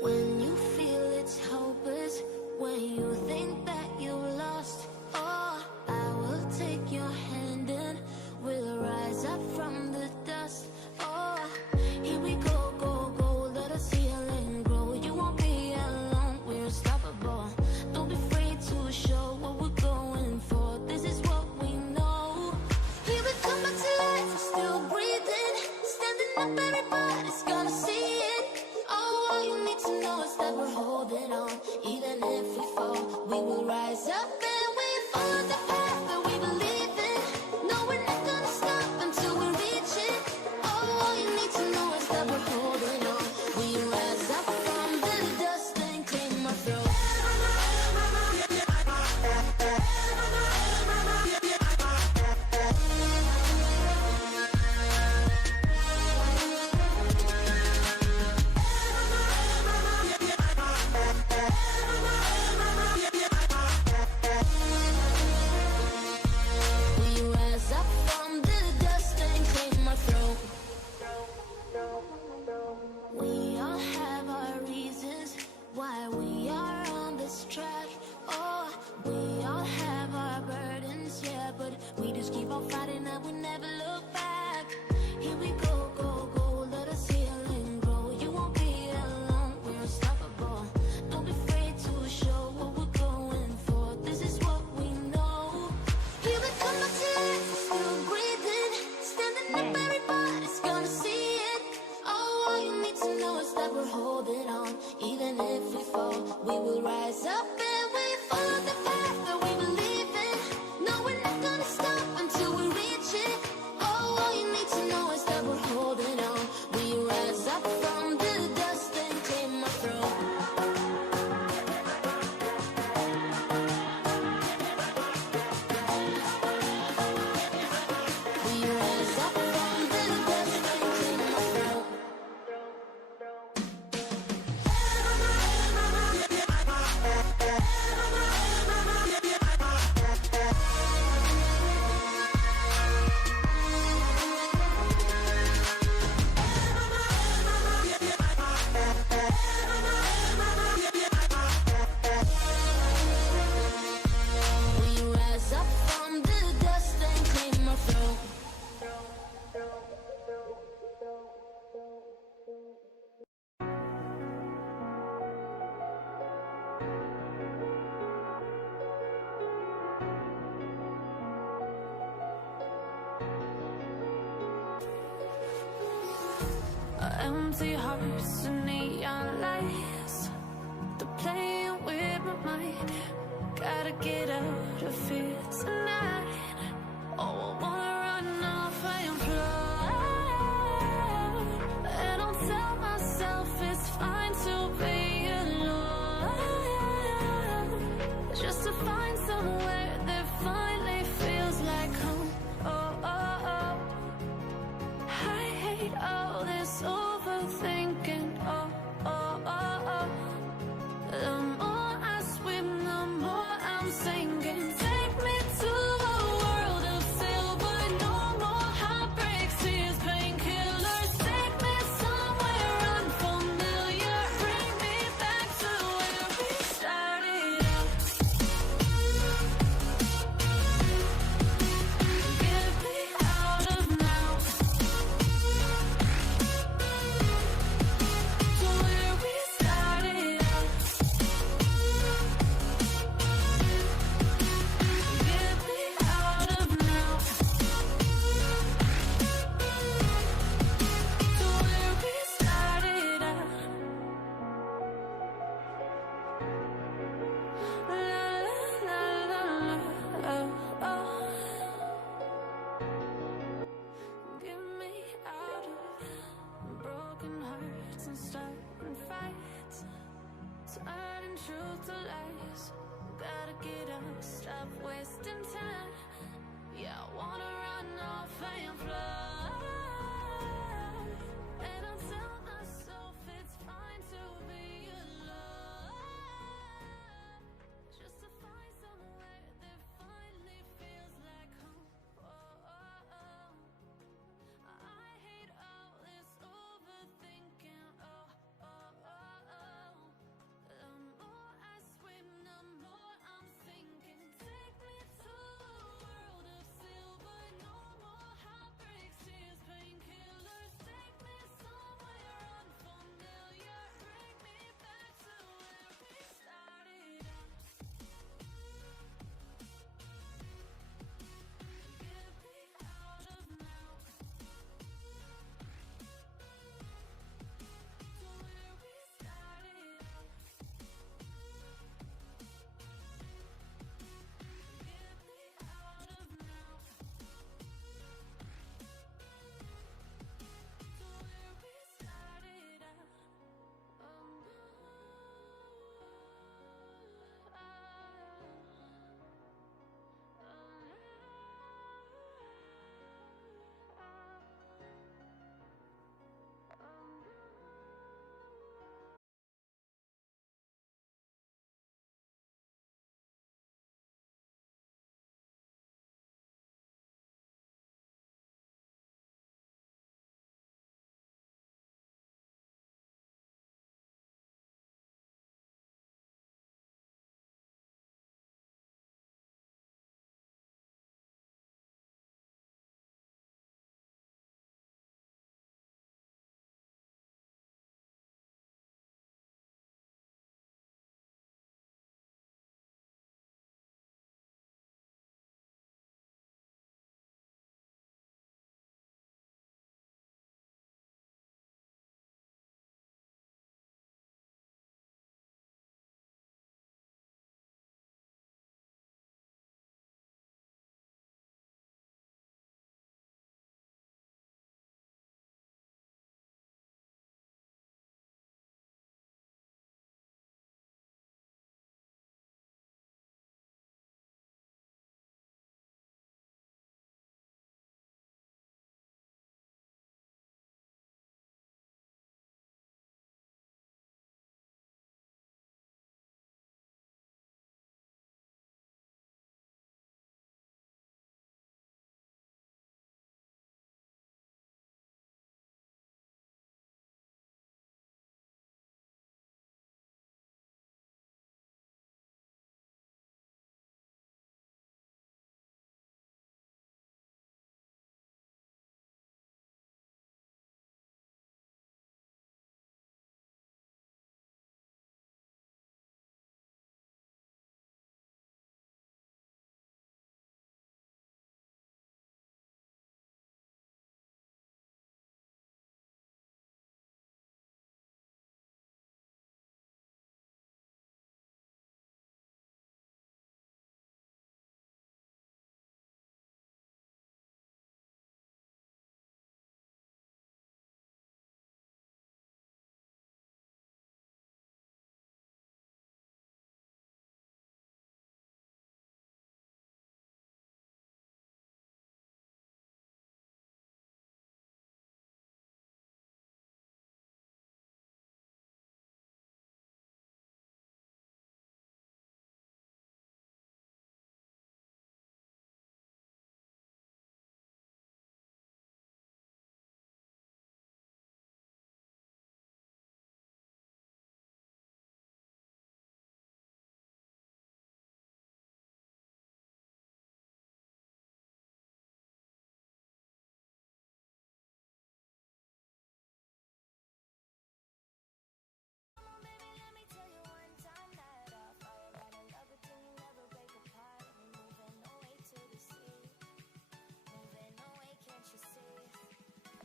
When you feel it's hopeless, when you think that you lost, oh, I will take your hand and we'll rise up from the dust. Oh, here we go, go, go, let us heal and grow. You won't be alone, we're unstoppable. Don't be afraid to show what we're going for. This is what we know. Here we come back to life, we're still breathing. Standing up, everybody's gonna see it. Oh, all you need to know is that we're holding on. Even if we fall, we will rise up and we follow the path that we believe in. No, we're not gonna stop until we reach it. Oh, all you need to know is that we're holding on. We rise up from the dust and claim our throne. We all have our reasons why we are on this track. Oh, we all have our burdens, yeah, but we just keep on fighting and we never look back. Here we go, go, go, let us heal and grow. You won't be alone, we're unstoppable. Don't be afraid to show what we're going for. This is what we know. Here we come back to life, we're still breathing. Standing up, everybody's gonna see it. Oh, all you need to know is that we're holding on. Even if we fall, we will rise up and we follow the path that we believe in. No, we're not gonna stop until we reach it. Oh, all you need to know is that we're holding on. We rise up from the dust and claim our throne. We rise up from the dust and claim our throne. We rise up from the dust and claim our throne. Empty hearts and neon lights, they're playing with my mind. Gotta get out of here tonight. Oh, I wanna run off and fly. And I'll tell myself it's fine to be alone, just to find somewhere that finally feels like home. Oh, oh, oh. I hate all this overthinking. Oh, oh, oh, oh. The more I swim, the more I'm sinking. Take me to a world of silver. No more heartbreaks, tears, painkillers. Take me somewhere unfamiliar. Bring me back to where we started out. Get me out of now. To where we started out. Get me out of now. To where we started out. La la la la la. Oh, oh. Get me out of broken hearts and starting fights, turning truth to lies. Gotta get up, stop wasting time. Yeah, I wanna run off and fly. And I'll tell myself it's fine to be alone, just to find somewhere that finally feels like home. Oh, oh, oh. I hate all this overthinking. Oh, oh, oh, oh.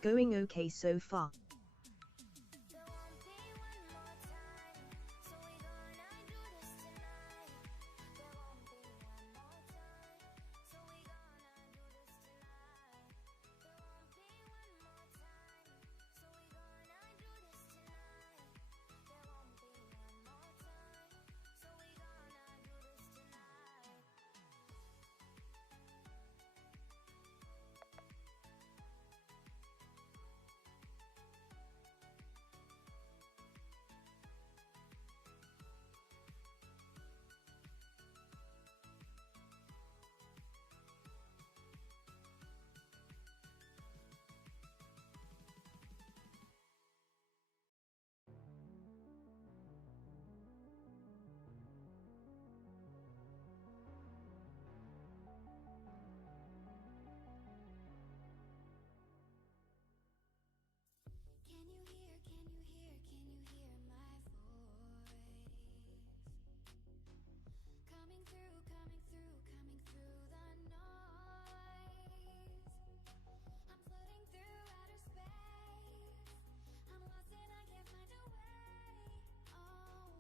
Going okay so far. There won't be one more time, so we gonna do this tonight. There won't be one more time, so we gonna do this tonight. There won't be one more time, so we gonna do this tonight. There won't be one more time, so we gonna do this tonight. Can you hear, can you hear, can you hear my voice? Coming through, coming through, coming through the noise. I'm floating through outer space. I'm lost and I can't find a way. Oh,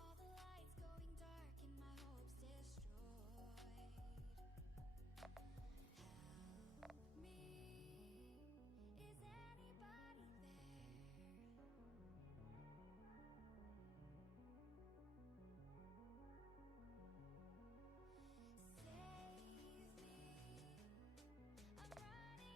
all the lights going dark and my hopes destroyed. Help me, is anybody there? Save me, I'm running out of air. Calling out Mayday.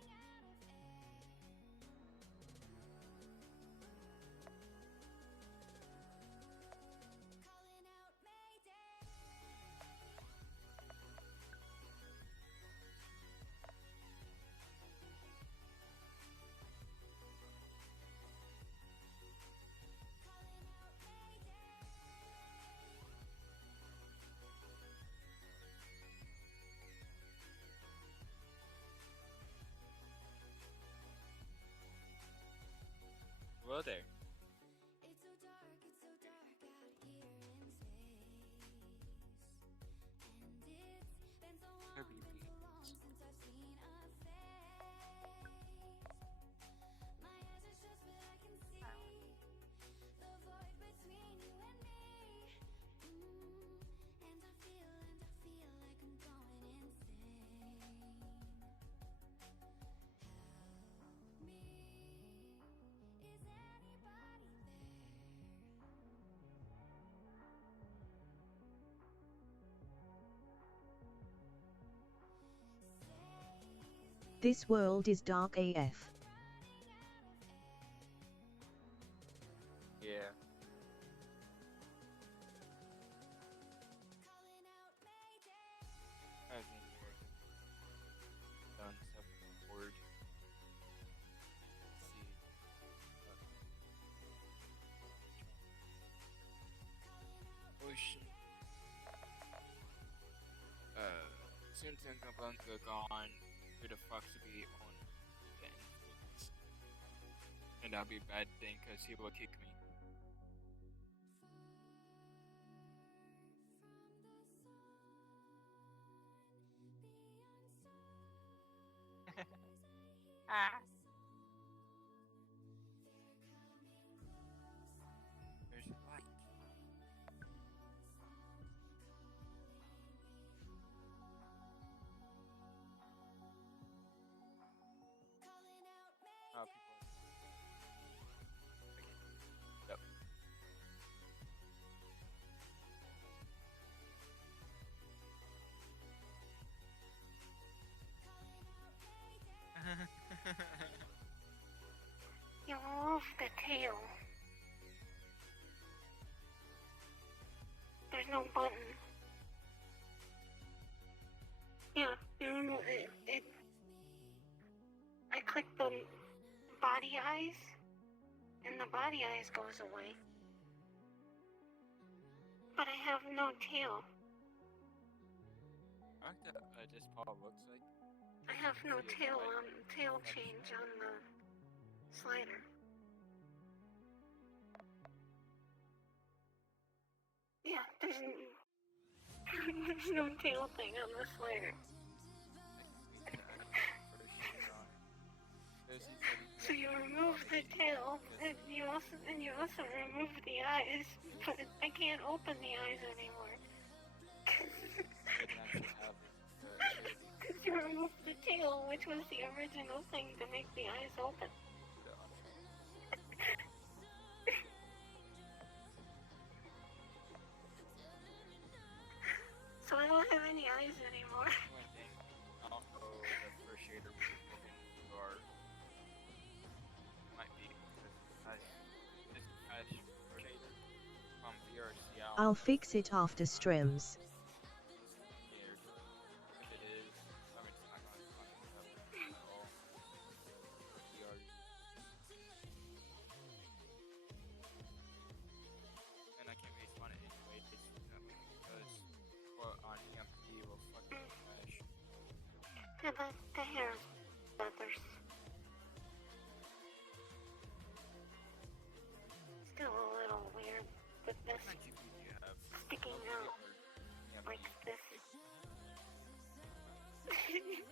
Calling out Mayday. Hello there. It's so dark out here in space. And it's been so Kirby long since I've seen a face. My eyes are shut but I can see the void between you and me. And I feel like I'm going insane. Help me, is anybody there? Save me, This world is dark AF. running out of air. Yeah. Calling out Mayday. I've been here. Done stuff on the board. Let's see. Ocean. Since Blanca gone, who the fuck's to be on the influence? And that'll be a bad thing because he will kick me. Ah. There's light. Oh, people. Okay. Yep. You move the tail. There's no button. Yeah, you remove it. I click the body eyes, and the body eyes goes away. But I have no tail. I like that this paw looks like. I have no tail change on the slider. Yeah, there's no tail thing on the slider. There's these little So you remove the tail, and you also remove the eyes, but I can't open the eyes anymore. Couldn't actually have the ability Because you removed the tail, which was the original thing to make the eyes open. to put it on it. So I don't have any eyes anymore. One thing, I don't know the first shader was looking for might be because this cache shader from VRCL. I'll fix it after streams. Scared. If it is, I mean, it's not going to fuck it up at all. For VR. And I can't respawn it anyway, because what on EMP will fucking crash. Yeah, the hair is feathers. Still a little weird, but this How much GP do you have? sticking out EMP. like this. Okay, good.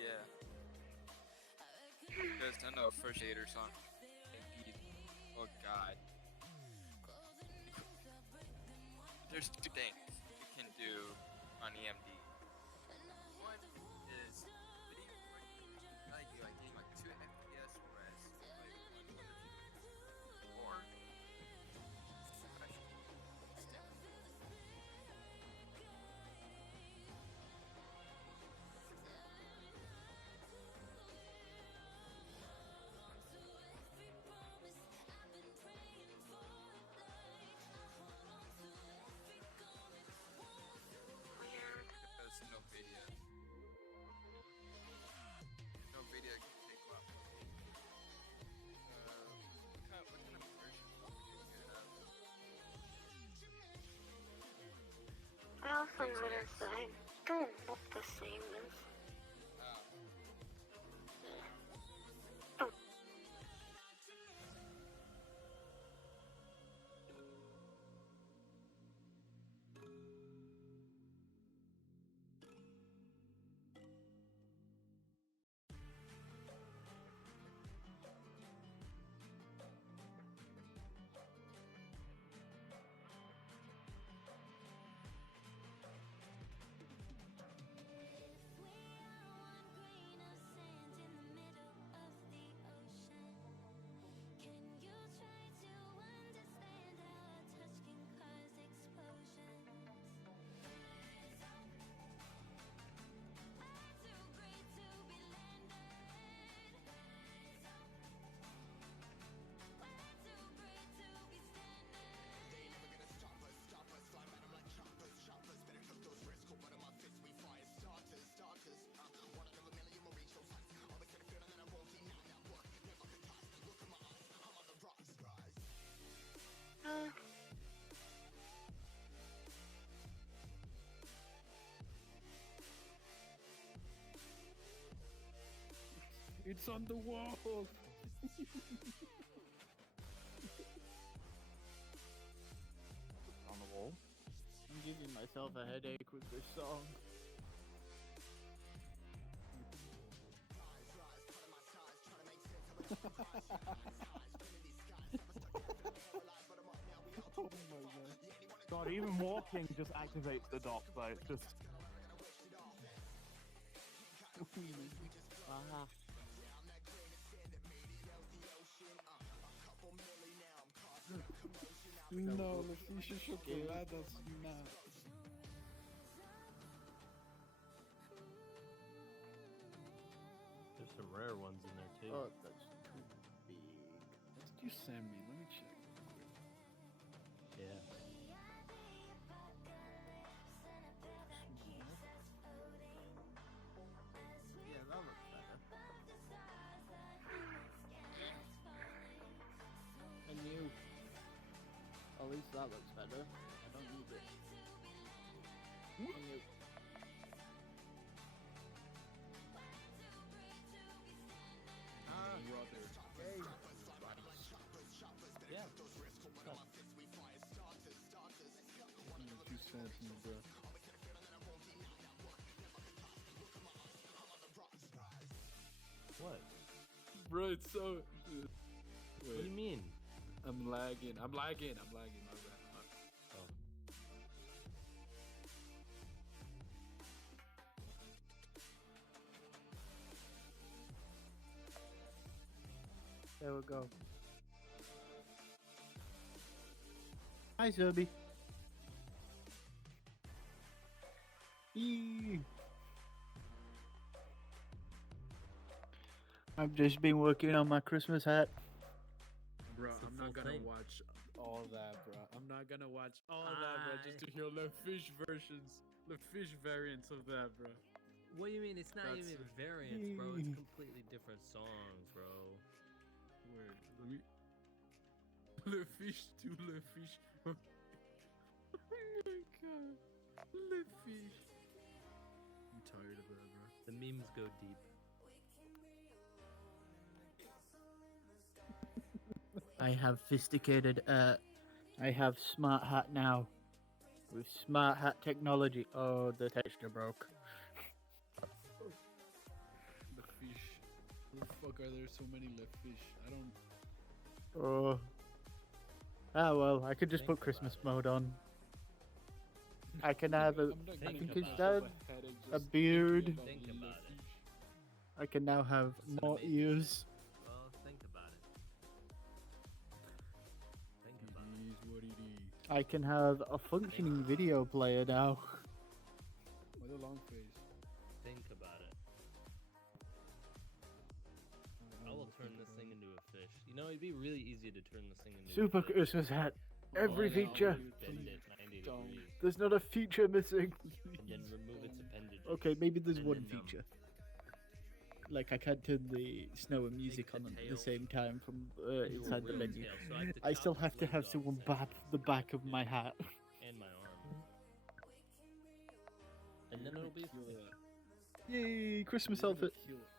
Yeah. Because I know first aiders on APs. Oh god. There's two things you can do on EMD. One is like getting like 2 FPS or as like or special stamina. Weird. Because no video. No video can take up. What kind of version of video do you have? I also noticed that I don't look the same as. It's on the wall! On the wall? I'm giving myself a headache with this song. Oh my god. God, even walking just activates the dock, though. It's just... Ah. No, Leticia Chocoladas nuts. There's some rare ones in there too. Oh, that's too big. What did you send me? Let me check. Yeah. Yeah, that looks better. And you. At least that looks better. I don't need it. And you. Ah, Brother. hey. Yeah. 2 cents in the breath. Bro, it's so. Dude. What do you mean? I'm lagging. My bad. Oh. There we go. Hi, Zerby. Eee. I've just been working on my Christmas hat. Bro, It's the I'm not full gonna thing. watch all that, bro. I'm not gonna watch all that, bro, just to hear the fish versions, the fish variants of that, bro. What do you mean? It's not That's even it. variants, bro. It's completely different songs, bro. Wait, let me. Le fish to le fish. Oh my god. Le fish. I'm tired of that, bro. The memes go deep. I have sophisticated, I have smart hat now. With smart hat technology. Oh, the texture broke. The fish. Where the fuck are there so many le fish? I don't. Oh. Ah, well, I could just Think put Christmas about mode on. I can have a, I'm not I gonna think give it's myself dad, a headache a just beard. thinking Think the about it. fish. I can now have It's an more amazing ears. Well, think about it. Think about it. It is what it is. I can have a functioning video player now. Why the long face? Think about it. I will turn this thing into a fish. You know, it'd be really easy to turn this thing into Super a fish. Christmas hat. Every no, feature. dude. Bend it 90 Don't. degrees. There's not a feature missing. And then remove its appendage. Okay, maybe there's And one then, feature. Like I can't turn the snow and music the on at the tail. same time from Your inside the real menu. tail, so I have to I chop still its have to legs have off someone and- bap the back of my hat. And my arm. And then it'll be a Kill fish. that. Yay, Christmas You're gonna outfit. kill it.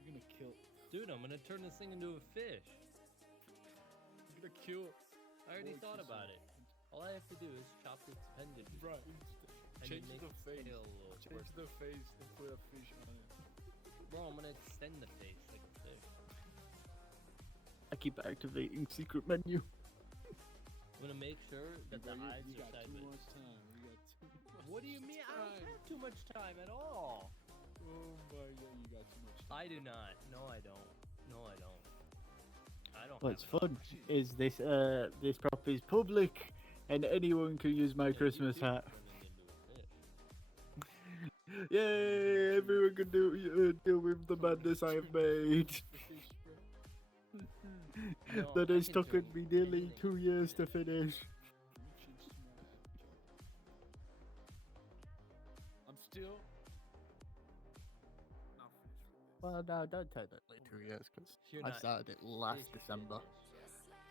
You're gonna kill it. Dude, I'm gonna turn this thing into a fish. You're gonna kill it. I already Boy, thought kiss about it. All I have to do is chop its appendage. Right. And Change make the its face. tail a little Change quirky. the face and put a fish on it. Bro, I'm gonna extend the face like a fish. I keep activating secret menu. I'm gonna make sure that the Bro, eyes you are got too sideways. much time. You got too much What do you mean? I don't time. have too much time at all. Oh my god, you got too much time. I do not. No, I don't. No, I don't. I don't. What's have fun enough. is this property is public and anyone can use my Yeah, you Christmas keep hat. turning into a fish. Yay! Everyone can deal with the madness I have made. Fish, bro. No, That I has can taken do me nearly anything 2 with years to fish. finish. You changed to I'm still not finished. Well, no, don't technically 2 years because You're I not started it last fish December.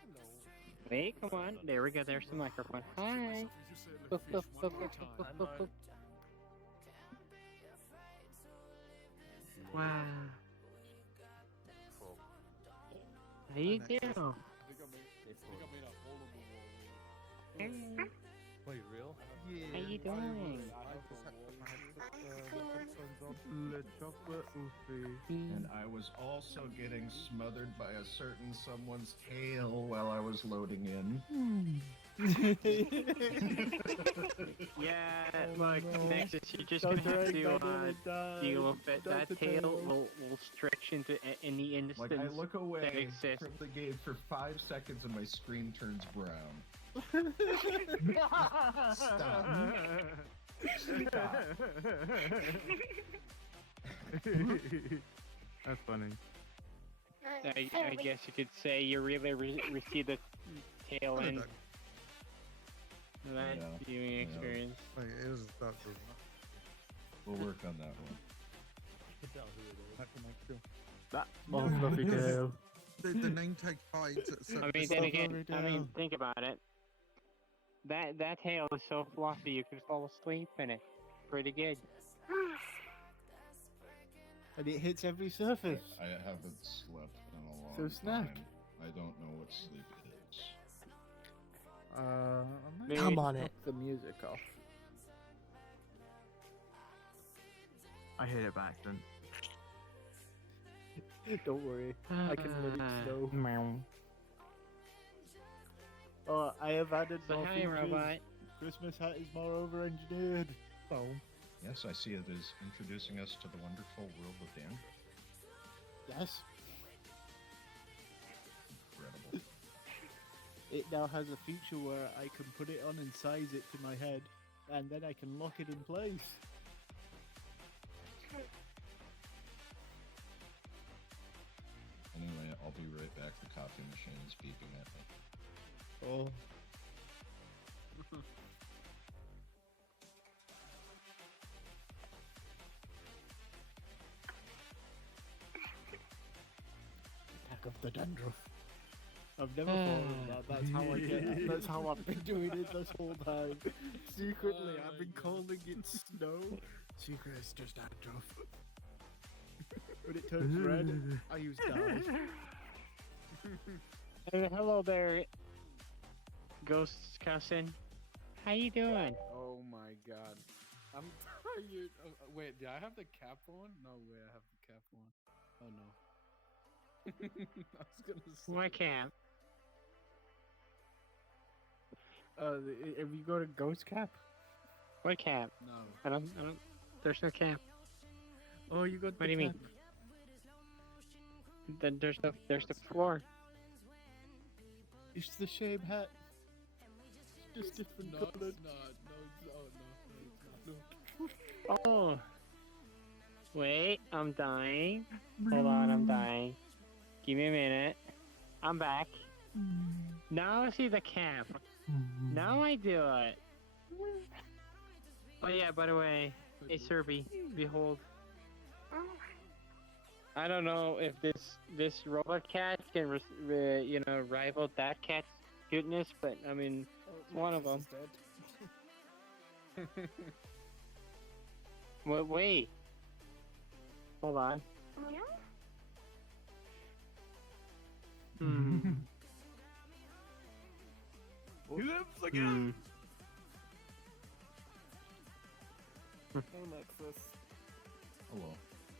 finished. Hey, come on. There we go. There's the microphone. Hi. You say the fish one more time. I'm not. Wow. How you doing? I think I made a hole in the wall. Wait, real? How you doing? And I was also getting smothered by a certain someone's tail while I was loading in. Yeah, look, Nexus, you're just gonna have to deal with it. That tail will stretch into any instance Like I look that away exists. from the game for 5 seconds and my screen turns brown. Stop. That's funny. I guess you could say you really received the tail end of that Yeah, viewing yeah. experience. We'll work on that one. Can tell who it is. That small fluffy tail. The name tag hides at certain I mean, then Fluffy again, I mean, tail. think about it. That tail is so fluffy you could fall asleep in it. Pretty good. And it hits every surface. I haven't slept in a long So snack. time. I don't know what sleep is. Maybe- Come on it. The music off. I hit it by accident. Don't worry, I can let it snow. Meow. Oh, I have added So more hi, features. robot. Christmas hat is more over-engineered. Oh. Yes, I see it is introducing us to the wonderful world of Dan. Yes. Incredible. It now has a feature where I can put it on and size it to my head, and then I can lock it in place. Anyway, I'll be right back. The coffee machine is beeping at me. Oh. Attack of the dandruff. I've never thought of that. That's how I get. That's how I've been doing it this whole time. Secretly, I've been calling it snow. Secret, it's just dandruff. When it turns red, I use dye. Hey, hello there, ghost cousin. How you doing? Oh my god. I'm tired. Wait, do I have the cap on? No, wait, I have the cap on. Oh no. I was gonna say. What camp? If you go to Ghost Cap? What camp? No. I don't. There's no camp. Oh, you got. What do you mean? Then there's the floor. It's the same hat. It's just different No, colored. it's not. No, it's not. Oh. Wait, I'm dying. Hold on, I'm dying. Give me a minute. I'm back. Now I see the camp. Now I do it. Oh yeah, by the way, hey Serby, behold. I don't know if this robot cat can rival that cat's cuteness, but I mean, one of them. Wait. Hold on. He lives again! Hey, Nexus. Hello.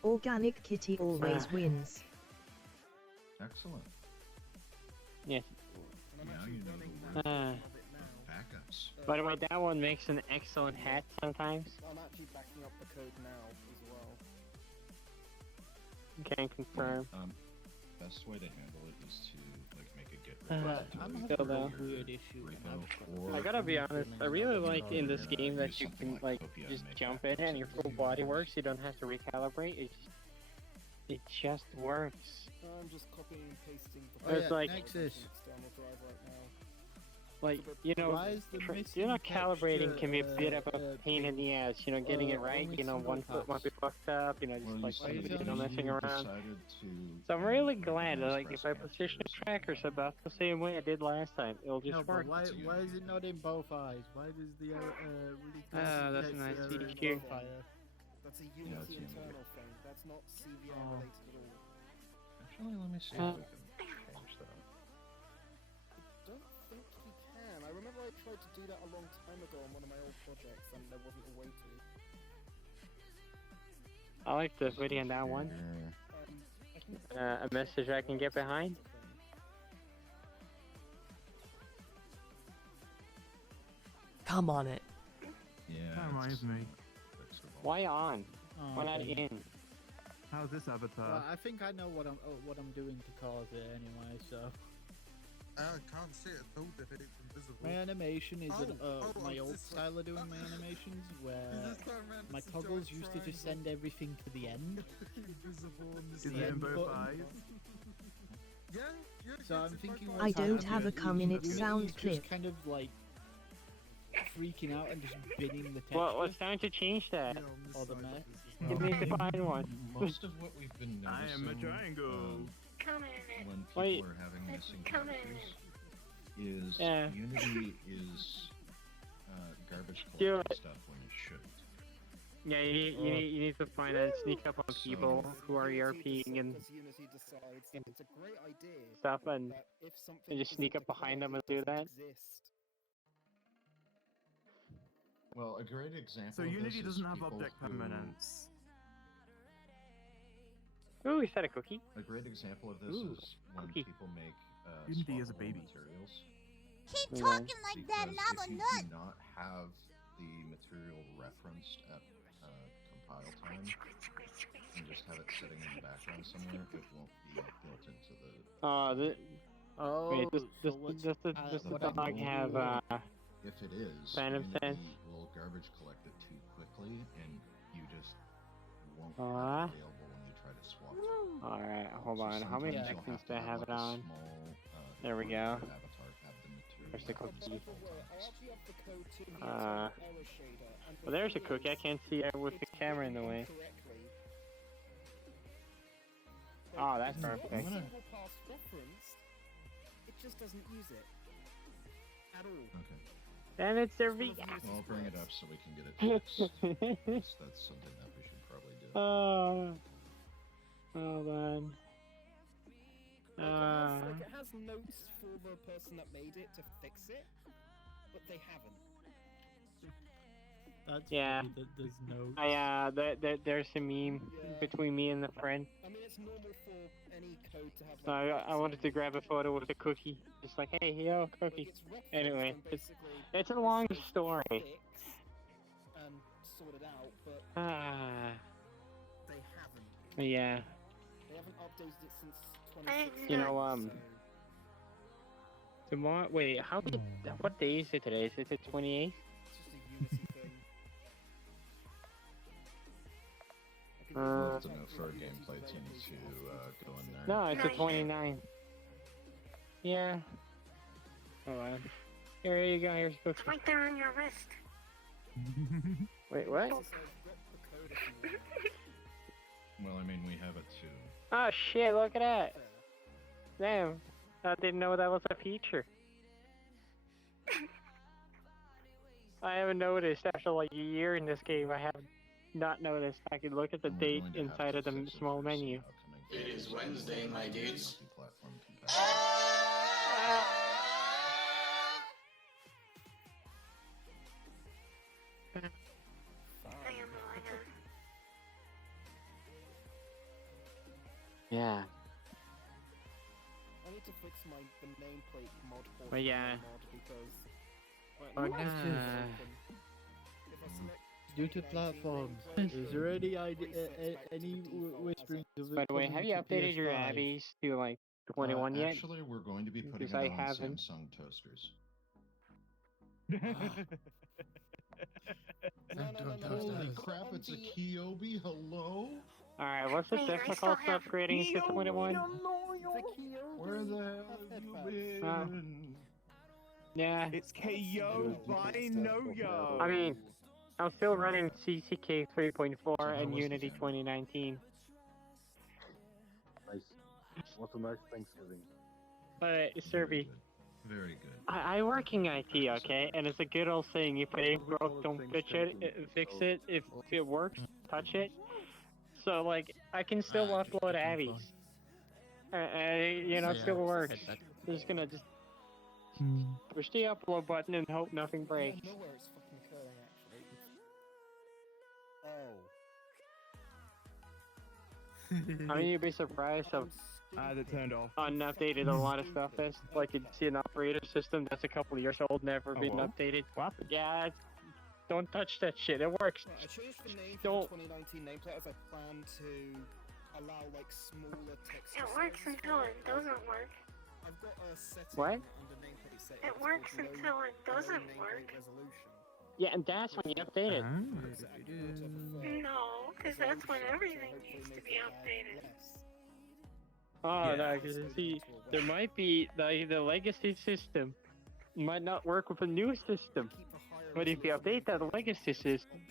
Organic kitty always wins. Excellent. Yes. Now you know the word. Backups. By the way, that one makes an excellent hat sometimes. I'm actually backing up the code now as well. Can confirm. Best way to handle it is to like make a get I'm ready. still though. Weird issue. I gotta be honest, I really like in this game that you can like just jump in and your full body works. You don't have to recalibrate. It just works. I'm just copying and pasting the It's like Nexus. Down the drive right now. like Why is the you know, missing calibrating texture, can be a bit of a uh, pain in the ass. You know, getting it right. only You know, one single foot might be fucked up. You know, just Well, like you messing around. decided to, So I'm really glad that like if I position the trackers about the same way I did last time, it'll just No, work. but why is it not in both eyes? Why does the That's a nice feature. That's a Unity internal thing. That's not CVR related at all. Actually, let me see if we can change that. I don't think you can. I remember I tried to do that a long time ago on one of my old projects and there wasn't a way to. I like the video on that one. A message I can get behind. Come on it. Yeah. That reminds me. Why on? Oh, Why not okay. in? How's this avatar? Well, I think I know what I'm doing to cause it anyway. So I can't see it at all if it's invisible. my animation is my old this style of doing my animations, where This time around, my it's a toggles giant used to just send everything to the end. invisible on this Is the it in end both button. eyes? Yeah, So I'm thinking I don't have a come-in sound clip. Just kind of like freaking out and just binning the text. Well, it's time to change that. Or the mess. You need to find one. Most of what we've been noticing. I am a triangle. When people Wait. are having missing characters, is Yeah. Unity is garbage Do collecting it. stuff when it shouldn't. Yeah, you need to find and sneak up on people who are ERPing and Because Unity decides that it's a great idea stuff, and that if something just sneak isn't up behind them declared, and do it that. doesn't exist. Well, a great example. So of Unity this is doesn't have people object who- permanence. Ooh, he said a cookie. A great example of this Ooh, is when cookie. people make Unity is a swappable baby. materials. Keep Yeah. talking like that and I'm Because a if you nut. do not have the material referenced at compile time, and just have it sitting in the background somewhere, it won't be built into the. Oh, wait, does so the what dog I'm have If it is, Phantom you're gonna sense? be a little garbage collected too quickly, and you just won't Aw. have it available when you try to swap. Alright, hold So on. How many sometimes you'll seconds have do to I have like it a on? small, There we part of go. your avatar have the material There's the referenced cookie. at all times. Well, there's a cookie. I can't see it with the camera in the way. Oh, that's perfect. Single pass reference, it just doesn't use it at all. Okay. And it's a re. Well, I'll bring it up so we can get it fixed. That's something that we should probably do. Hold on. It has notes for the person that made it to fix it, but they haven't. That's yeah. funny that there's no. There's a meme between me and the friend. I mean, it's normal for any code to have. So I wanted to grab a photo with a cookie, just like, hey, yo, cookie. Anyway, it's a long story. And sorted out, but they haven't. Yeah. They haven't updated it since 2016. You know, tomorrow. Wait, what day is it today? Is it the 28th? It's just a Unity thing. So no, for a gameplay team to go in there. No, it's the 29th. Yeah. Hold on. Here you go. Here's cookie. It's right there on your wrist. Wait, what? Well, I mean, we have it too. Oh shit! Look at that. Damn. I didn't know that was a feature. I haven't noticed after like a year in this game. I have not noticed. I can look at the date inside of the small menu. It is Wednesday, my dudes. Yeah. I need to fix the nameplate mod for But yeah. mod because Oh, if I nah. select Due to platforms, is there any any whisperings of it? By the way, have you coming to updated your PS5? Abbeys to like 21 yet? Actually, we're going to be putting Because it I on haven't. Samsung toasters. Holy crap, it's a Kyobi, hello? Alright, what's the difficult upgrading to 21? Where the hell have you been? Yeah. It's KO by no yo. I mean, I'm still running CCK 3.4 and Unity 2019. Nice. What's a nice Thanksgiving? Serby, Very good. I work in IT, okay? And it's a good old saying, if it ain't broke, don't fix it. If it works, touch it. So, like, I can still upload Abbeys. You know, it still works. I'm just gonna push the upload button and hope nothing breaks. I know where it's fucking occurring, actually. Oh. I mean, you'd be surprised how I had it turned off. unupdated a lot of stuff is. Like, you'd see an operator system that's a couple of years old, never been well. updated. Yeah, don't touch that shit. It works. Right, I changed the name Don't. for the 2019 nameplate as I plan to allow like smaller text. It works until it doesn't work. I've got a setting What? under nameplate setting. It works until it doesn't work. Resolution. Yeah, and that's when you update it. No, because that's when everything needs to be updated. Oh, no, because see, there might be the legacy system might not work with a new system. But if you update that legacy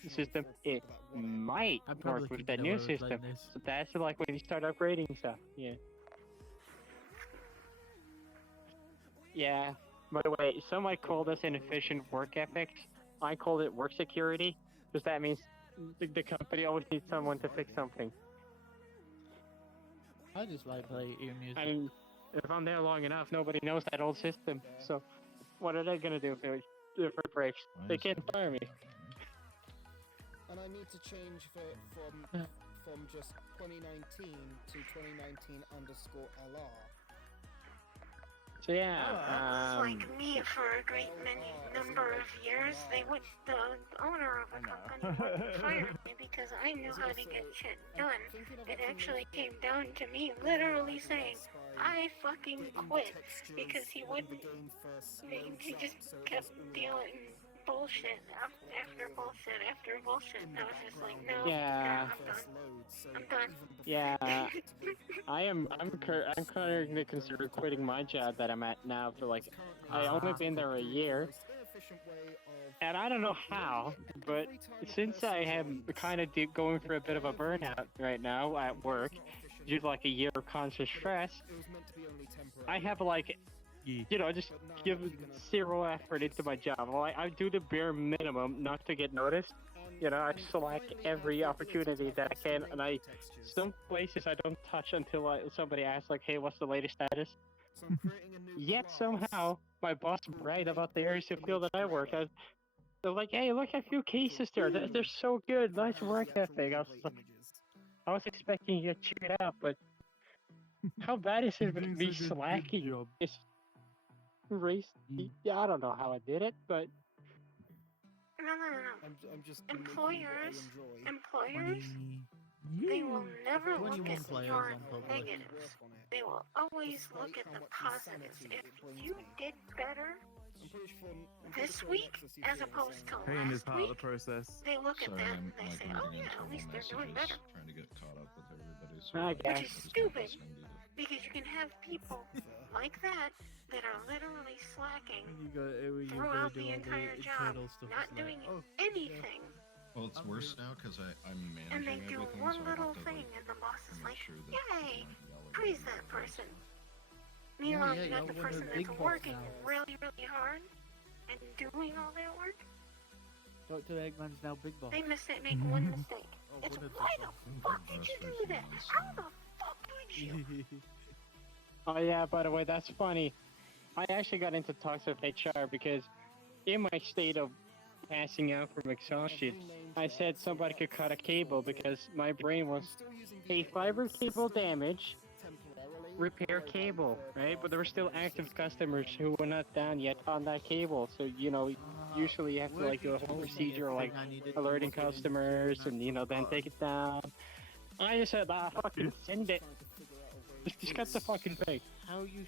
system, it might work with that new system. So that's like when you start upgrading stuff. Yeah. Yeah. By the way, some might call this inefficient work ethics. I call it work security, because that means the company always needs someone to fix something. I just like playing music. I mean, if I'm there long enough, nobody knows that old system. So, what are they gonna do if it breaks? They can't fire me. And I need to change from from just 2019 to 2019_LR. So yeah, like me for a great many number of years. The owner of the company wouldn't fire me because I knew how to get shit done. It actually came down to me literally saying, I fucking quit because he wouldn't. He just kept dealing bullshit after bullshit after bullshit. And I was just like, no, yeah, I'm done. yeah. I'm currently considering quitting my job that I'm at now for like, I only been there a year. And I don't know how, but since I am kind of going through a bit of a burnout right now at work, due to like a year of constant stress, I have like, you know, just give zero effort into my job. Like, I do the bare minimum not to get noticed. You know, I select every opportunity that I can, and some places I don't touch until somebody asks, like, hey, what's the latest status? Yet somehow, my boss bragged about the areas of field that I work at. They're like, hey, look at a few cases there. They're so good. Nice work ethic. I was expecting you to check it out, but how bad is it with me slacking? It's race. Yeah, I don't know how I did it, but No. I'm just employers, they will never look at your negatives. They will always look at the positives. If you did better this week as opposed to Pain is last part of the week, process. they look at Sorry, that I'm and they say, like oh reading yeah, at least they're doing messages, better. trying to get caught up with everybody. So Okay. Which is stupid, because you can have people like that are literally slacking throughout the entire job, not doing anything. Well, it's worse now because I'm And they managing do everything, one so I little have to thing, like and the boss is make like, sure that yay, people aren't yelling praise at that me. person. Meanwhile, you got the one of person the big that's boss working now. really, really hard and doing all that work. Dr. Eggman's now big boss. They make one mistake. It's why the fuck did you do that? How the fuck did you? oh yeah, by the way, that's funny. I actually got into talks with HR because in my state of passing out from exhaustion, I said somebody could cut a cable because my brain was a fiber cable damage, repair cable, right? But there were still active customers who were not down yet on that cable. So, you know, usually you have to like do a whole procedure like alerting customers and, you know, then take it down. I just said, fucking send it. Just cut the fucking thing. How you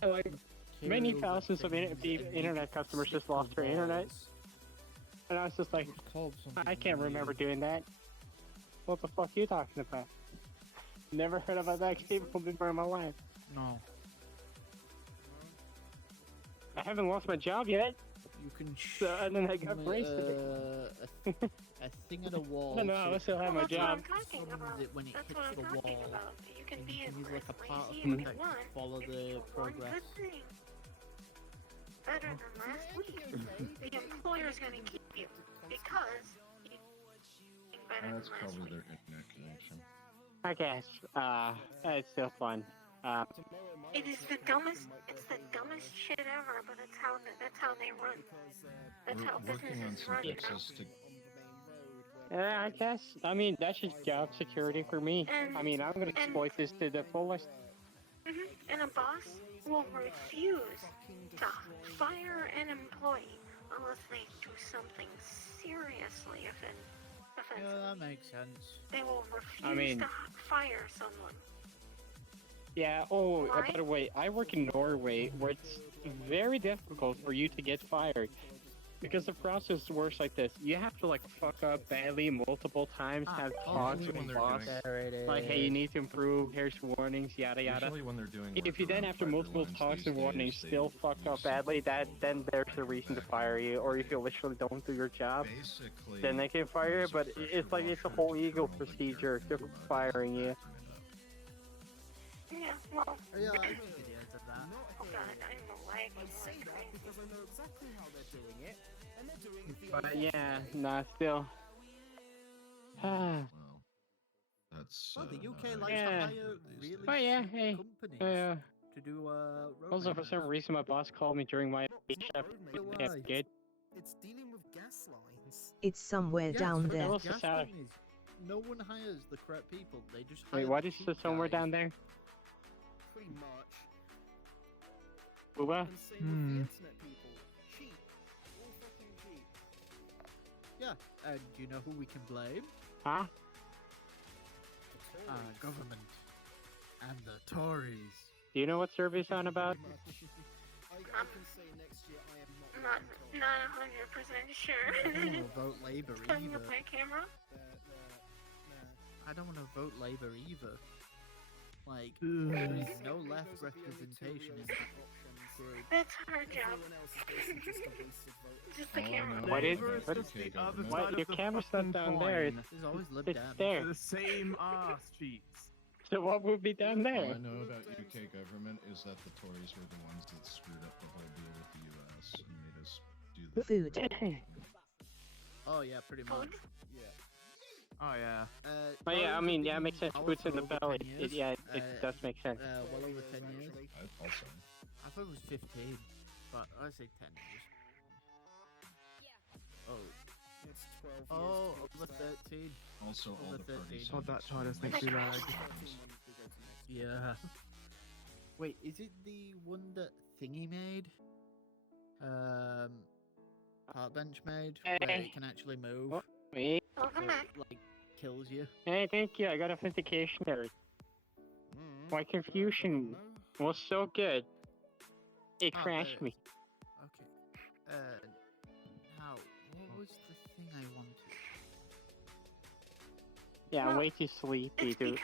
And, like, many thousands of internet customers just lost their internet. And I was just like, I can't remember doing that. What the fuck are you talking about? Never heard about that cable before in my life. No. I haven't lost my job yet. You can and then I got braced a thing at a wall. I don't know, I still have my job. When it hits the wall, You can be use like a part of lazy if you contact want. to follow the progress. Better than last week. The employer's gonna keep you because you're better That's than last probably week. their internet connection. I guess. It's still fun. It is the dumbest. It's the dumbest shit ever, but that's how they run. That's how We're working on businesses some run. You know? fixes to. Yeah, I guess. I mean, that's just job security for me. I mean, I'm gonna exploit this to the fullest. And a boss will refuse to fire an employee unless they do something seriously offensive. Yeah, that makes sense. They will refuse to fire someone. Yeah, by the way, I work in Norway where it's very difficult for you to get fired. Because the process works like this. You have to like fuck up badly multiple times, have talks with the boss. Like, hey, you need to improve, here's warnings, yada yada. Usually when they're doing If you then after multiple talks and warnings still fuck up badly, then there's a reason to fire you. Or if you literally don't do your job, then they can fire you, but it's like it's a whole legal procedure to firing you. Yeah, well. Yeah, I made videos of that. Oh god, I'm lagging like crazy. Because I know exactly how they're doing it, and they're doing it the But yeah, nah, still. That's. Well, the UK likes yeah. to hire really But yeah, shit hey. companies to do road Also, for some reason, my boss called me during my chef good. It's dealing with gas lines. It's somewhere down there. What's the salary? no one hires the correct people. They just hire Wait, what the is cheap the somewhere guys. down there? Pretty much. Booba? And same with the internet people. Cheap. All fucking cheap. Yeah, and do you know who we can blame? Huh? Government. And the Tories. Do you know what survey's on about? I can say next year I am not. Not 100% sure. I don't want to vote Labour Turning either. up my camera. I don't want to vote Labour either. Like, there is no left representation in that group. That's our job. Just the camera. What is Labour what? just the other side What? of Your the camera's not fucking down there. coin. There's always Lib It's Dems. there. They're the same ass cheeks. So what would be down All there? I know about UK government is that the Tories were the ones that screwed up the whole deal with the US and made us do the Food. Oh yeah, pretty much. Yeah. Oh yeah. Oh yeah, I mean, yeah, it makes sense. Power Boots in for the over belly. 10 years. Yeah, it does make sense. Well over 10 years. Also, I thought it was 15, but I say 10 years. Oh. It's 12 years. Oh, to over 13. also all Over the parties. 13. Oh, that TARDIS makes me lag. Yeah. Wait, is it the one that Thingy made? Park bench made, where it can actually move? Oh, wait. Welcome So back. it, like, kills you? Hey, thank you. I got authentication there. My confusion was so good. It Oh, crashed me. Okay. Now, what was the thing I wanted? Yeah, I'm Well, way too sleepy to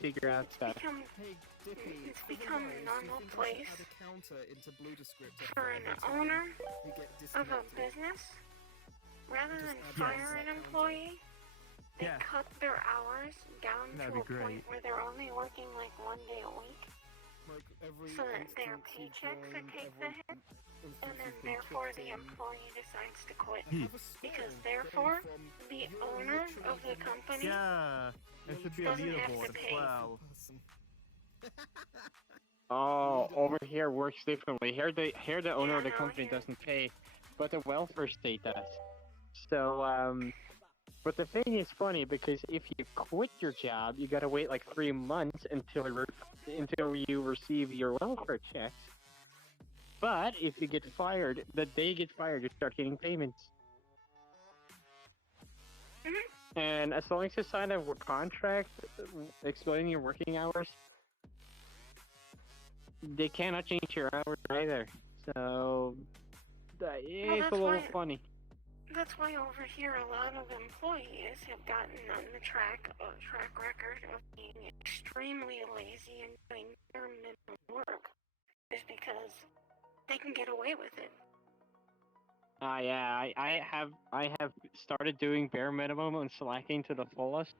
figure out stuff. Hey, Dippy, It's become a normal place add a counter into Blue Descriptor for an every time owner you get of a disconnected. business, rather than Just add fire that an employee, they Yeah. cut their hours down That'd to be a point great. where they're only working like 1 day a week, Like every so that their instance you paychecks join, take the every hit, instance and then you've been therefore kicked the in. employee decides to quit. I have a score Because going therefore, from the you're owner literally of the the company Yeah. There should be a doesn't have to leaderboard as pay. well. person. Oh, over here works differently. Here the owner of the no, company here- doesn't pay, but the welfare state does. So, but the thing is funny because if you quit your job, you gotta wait like 3 months until you receive your welfare checks. But if you get fired, the day you get fired, you start getting payments. And as long as you sign a contract explaining your working hours, they cannot change your hours either. So it's that's a little why- funny. That's why over here a lot of employees have gotten on the track record of being extremely lazy and doing bare minimum work, is because they can get away with it. Yeah, I have started doing bare minimum and slacking to the fullest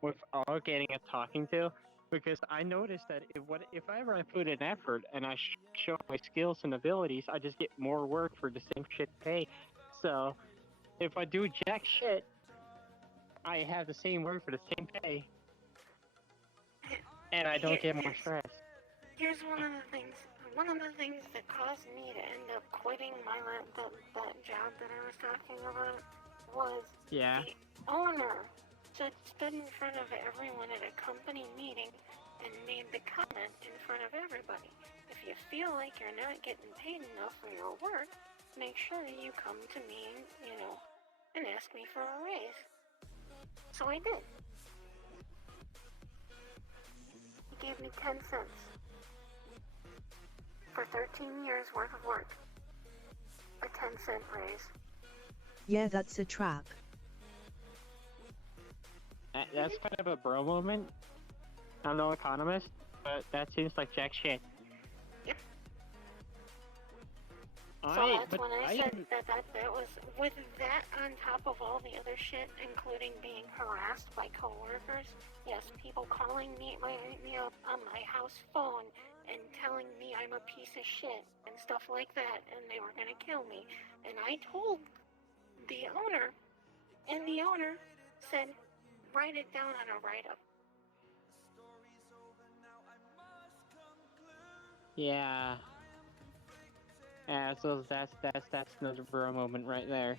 without getting a talking to, because I noticed that if I ever put in effort and I show my skills and abilities, I just get more work for the same shit pay. So if I do jack shit, I have the same work for the same pay, and I don't get more stress. Here's one of the things that caused me to end up quitting that job that I was talking about was Yeah. the owner stood in front of everyone at a company meeting and made the comment in front of everybody. If you feel like you're not getting paid enough for your work, make sure you come to me, and ask me for a raise. So I did. He gave me 10 cents for 13 years worth of work. A 10-cent raise. Yeah, that's a trap. That's kind of a bro moment. I'm no economist, but that seems like jack shit. So that's when I said that was, with that on top of all the other shit, including being harassed by coworkers, yes, people calling me up on my house phone and telling me I'm a piece of shit and stuff like that, and they were gonna kill me. And I told the owner, and the owner said, write it down on a write-up. Yeah. Yeah, so that's another bro moment right there.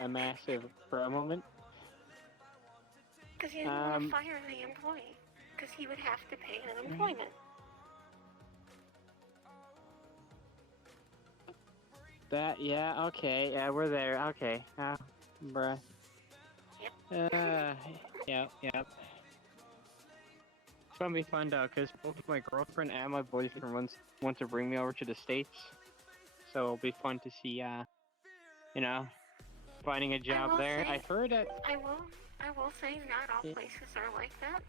A massive bro moment. Because he didn't want to fire the employee. Because he would have to pay unemployment. Yeah, okay, yeah, we're there, okay. Bruh. Yep. Yep. It's gonna be fun though, because both my girlfriend and my boyfriend want to bring me over to the States. So it'll be fun to see, you know, finding a job there. I heard that. I will say not all places are like that,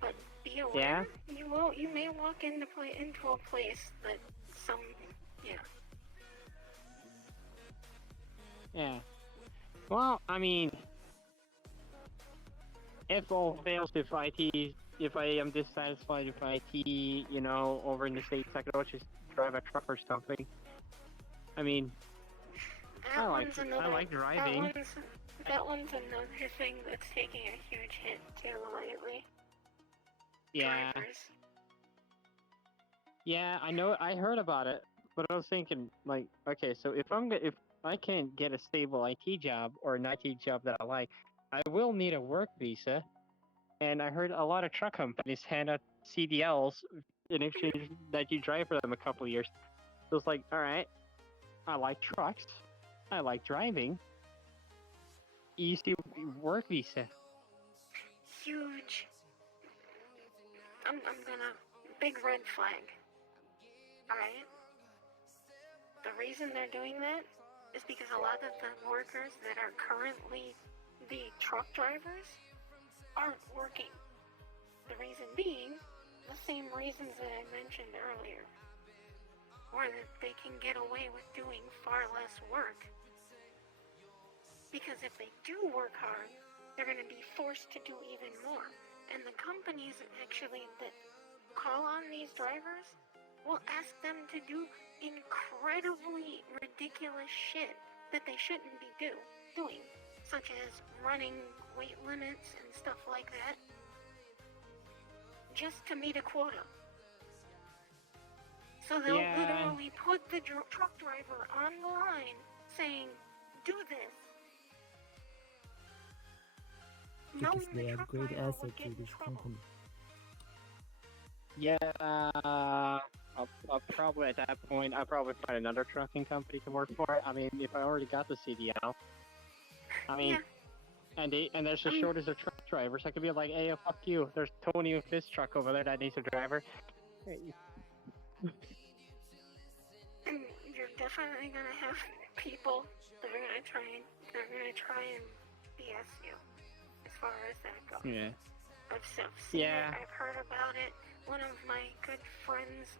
but be aware. Yeah. You may walk into a place that Yeah. Well, I mean, if all fails, if I am dissatisfied with IT, you know, over in the States, I could always just drive a truck or something. I mean, I like driving. That one's another thing that's taking a huge hit too lately. Yeah. Drivers. Yeah, I know. I heard about it, but I was thinking, like, okay, so if I can't get a stable IT job or an IT job that I like, I will need a work visa. And I heard a lot of truck companies hand out CDLs in exchange that you drive for them a couple of years. So it's like, all right, I like trucks, I like driving. Easy work visa. Huge. I'm gonna big red flag. Alright? The reason they're doing that is because a lot of the workers that are currently the truck drivers aren't working. The reason being, the same reasons that I mentioned earlier. Or that they can get away with doing far less work. Because if they do work hard, they're going to be forced to do even more. And the companies actually that call on these drivers will ask them to do incredibly ridiculous shit that they shouldn't be doing, such as running weight limits and stuff like that, just to meet a quota. So they'll literally put the truck driver on the line saying, do this. Because they are great asset to this company. Yeah, I'll probably at that point I'll probably find another trucking company to work for. I mean, if I already got the CDL, I mean, and there's a shortage of truck drivers, I could be like, hey, fuck you. There's Tony with this truck over there that needs a driver. You're definitely gonna have people that are gonna try and BS you as far as that goes. Yeah. I've seen it, I've heard about it. One of my good friends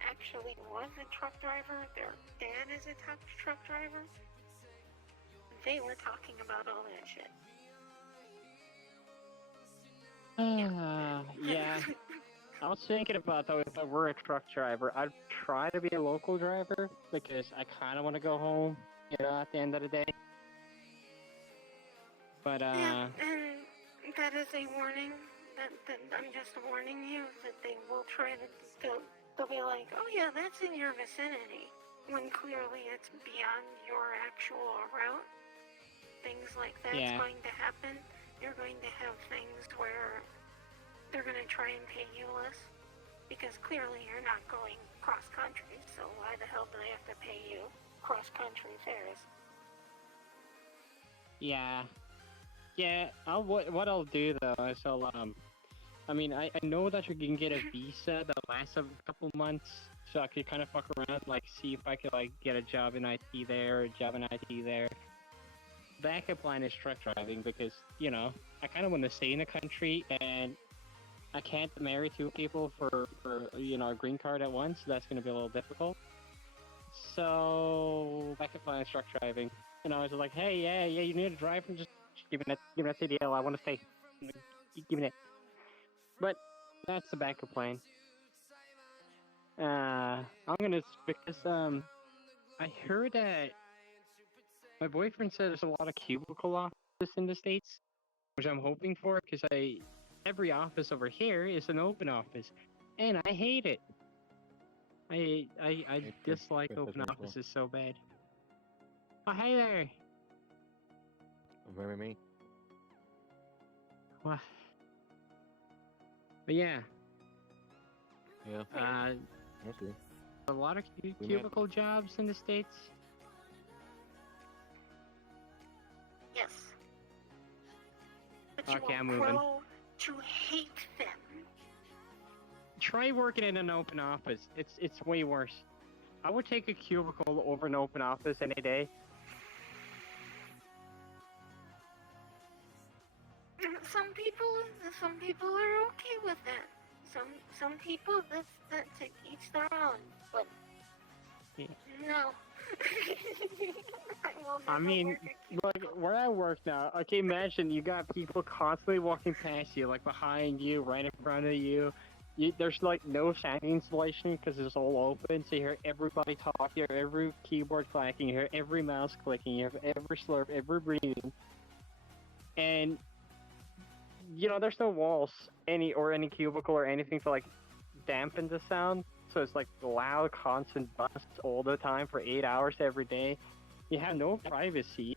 actually was a truck driver. Their dad is a truck driver. They were talking about all that shit. Yeah. I was thinking about, though, if I were a truck driver, I'd try to be a local driver because I kind of want to go home, you know, at the end of the day. But, Yeah, and that is a warning. That I'm just warning you that they will try to. They'll be like, oh yeah, that's in your vicinity, when clearly it's beyond your actual route. Things like that's going to happen. You're going to have things where they're going to try and pay you less because clearly you're not going cross country. So why the hell do they have to pay you cross country fares? Yeah. What I'll do though is I mean, I know that you can get a visa that lasts a couple months, so I could kind of fuck around, like see if I could like get a job in IT there, or a job in IT there. Backup plan is truck driving because, you know, I kind of want to stay in the country and I can't marry two people for you know, a green card at once. So that's going to be a little difficult. So backup plan is truck driving. And I was like, hey, yeah, you need a driver, just give me that CDL. I want to stay. Give me it. But that's the backup plan. I'm gonna because I heard that my boyfriend said there's a lot of cubicle offices in the States, which I'm hoping for because every office over here is an open office, and I hate it. I dislike open offices so bad. Oh, hey there. Very me. What? But yeah. Yeah. Okay. A lot of We met- cubicle jobs in the States. Yes. But Okay, you I'm will moving. grow to hate them. Try working in an open office. It's way worse. I would take a cubicle over an open office any day. Some people are okay with that. Some people that's to each their own. But Yeah. no. I mean, like where I work now. Okay, imagine you got people constantly walking past you, like behind you, right in front of you. There's like no sound insulation because it's all open, so you hear everybody talk, you hear every keyboard clacking, you hear every mouse clicking, you hear every slurp, every breathing. And you know, there's no walls, any cubicle or anything to like dampen the sound. So it's like loud, constant buzz all the time for 8 hours every day. You have no privacy.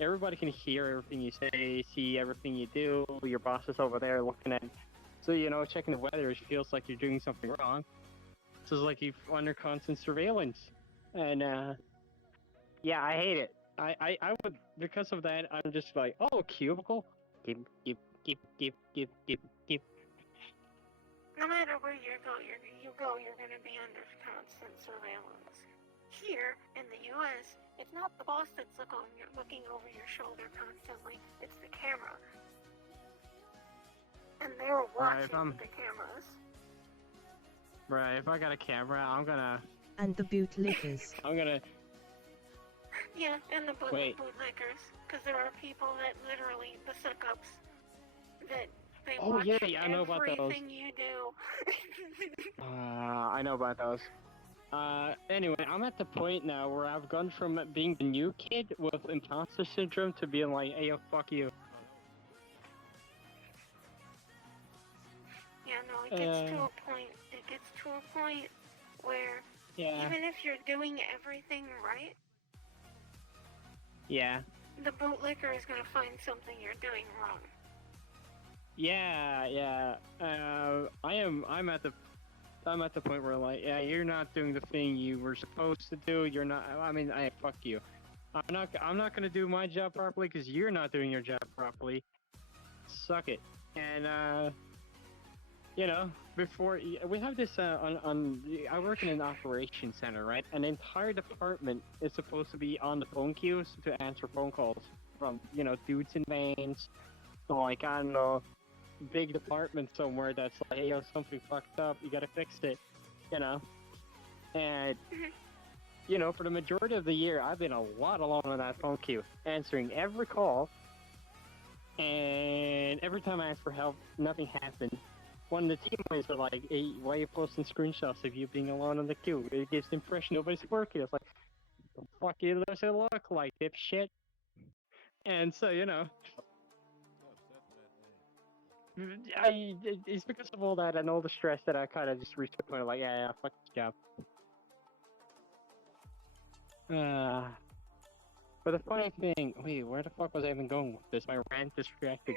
Everybody can hear everything you say, see everything you do. Your boss is over there looking at, so you know, checking the weather. It feels like you're doing something wrong. So it's like you're under constant surveillance. And yeah, I hate it. I would, because of that. I'm just like, oh, cubicle. Keep. No matter where you go, you're going to be under constant surveillance. Here in the U.S., it's not the boss that's looking over your shoulder constantly. It's the camera, and they're watching the cameras. Right. If I got a camera, I'm gonna. And the bootlickers. I'm gonna. Yeah, and the bootlickers, because there are people that literally the suck-ups that. They watch I know about those. everything you do. I know about those. Anyway, I'm at the point now where I've gone from being the new kid with imposter syndrome to being like, hey, yo, fuck you. Yeah, no, it gets to a point. It gets to a point where even if you're doing everything right, the bootlicker is gonna find something you're doing wrong. I'm at the point where like, you're not doing the thing you were supposed to do. You're not. I mean, fuck you. I'm not gonna do my job properly because you're not doing your job properly. Suck it. And you know, before we have this I work in an operations center, right? An entire department is supposed to be on the phone queues to answer phone calls from, you know, dudes in vans. So like, I don't know, big department somewhere that's like, hey, yo, something fucked up, you gotta fix it, you know? And, you know, for the majority of the year, I've been a lot along on that phone queue, answering every call, and every time I asked for help, nothing happened. One of the teammates were like, hey, why are you posting screenshots of you being alone on the queue? It gives the impression nobody's working. It's like, the fuck you does it look like, dipshit? And so, you know, it's because of all that and all the stress that I kind of just reached the point of like, yeah, fuck this job. But the funny thing, wait, where the fuck was I even going with this? My rant distracted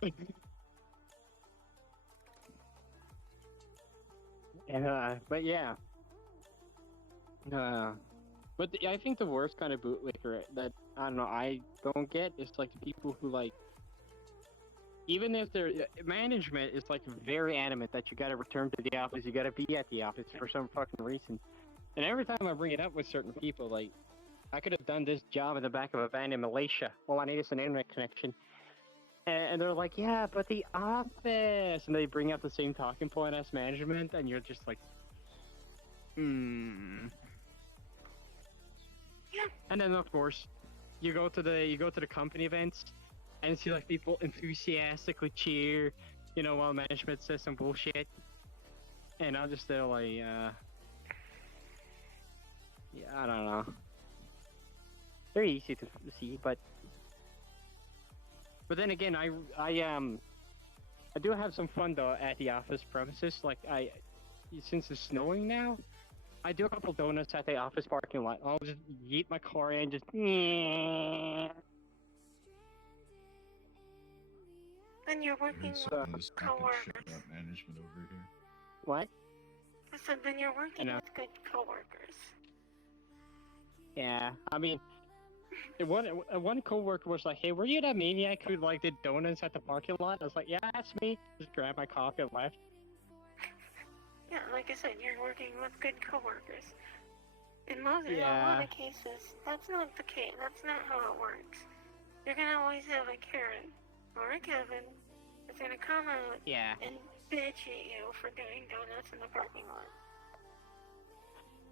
me. But yeah. But I think the worst kind of bootlicker that, I don't know, I don't get is like the people who like, even if their management is like very adamant that you gotta return to the office, you gotta be at the office for some fucking reason. And every time I bring it up with certain people, like, I could have done this job in the back of a van in Malaysia. All I need is an internet connection. And they're like, yeah, but the office! And they bring up the same talking point as management, and you're just like, Yeah. And then of course, you go to the company events, and you see like people enthusiastically cheer, you know, while management says some bullshit. And I'm just there like, yeah, I don't know. Very easy to see, but then again, I do have some fun though at the office premises. Like since it's snowing now, I do a couple donuts at the office parking lot. I'll just yeet my car in, just Then you're working He's with this fucking coworkers. shit about management over here. What? I said, then you're working know. with good coworkers. Yeah, I mean, one coworker was like, "Hey, were you that maniac who like did donuts at the parking lot?" I was like, "Yeah, that's me." Just grabbed my coffee and left. Yeah, like I said, you're working with good coworkers. In a lot Yeah. of cases, that's not the case. That's not how it works. You're gonna always have a Karen or a Kevin that's gonna come out Yeah. and bitch at you for doing donuts in the parking lot.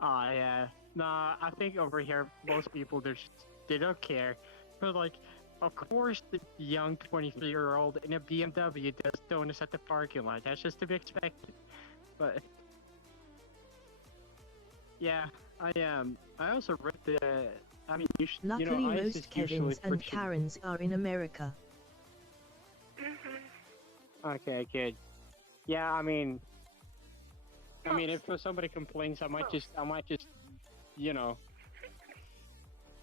Oh yeah. Nah, I think over here most people they don't care. But like, of course the young 23-year-old in a BMW does donuts at the parking lot. That's just to be expected. But yeah, I also read the. I mean, Luckily, ICE most is usually Kevins and pushing- Karens are in America. Okay, good. Yeah, I mean, if somebody complains, I might just, you know,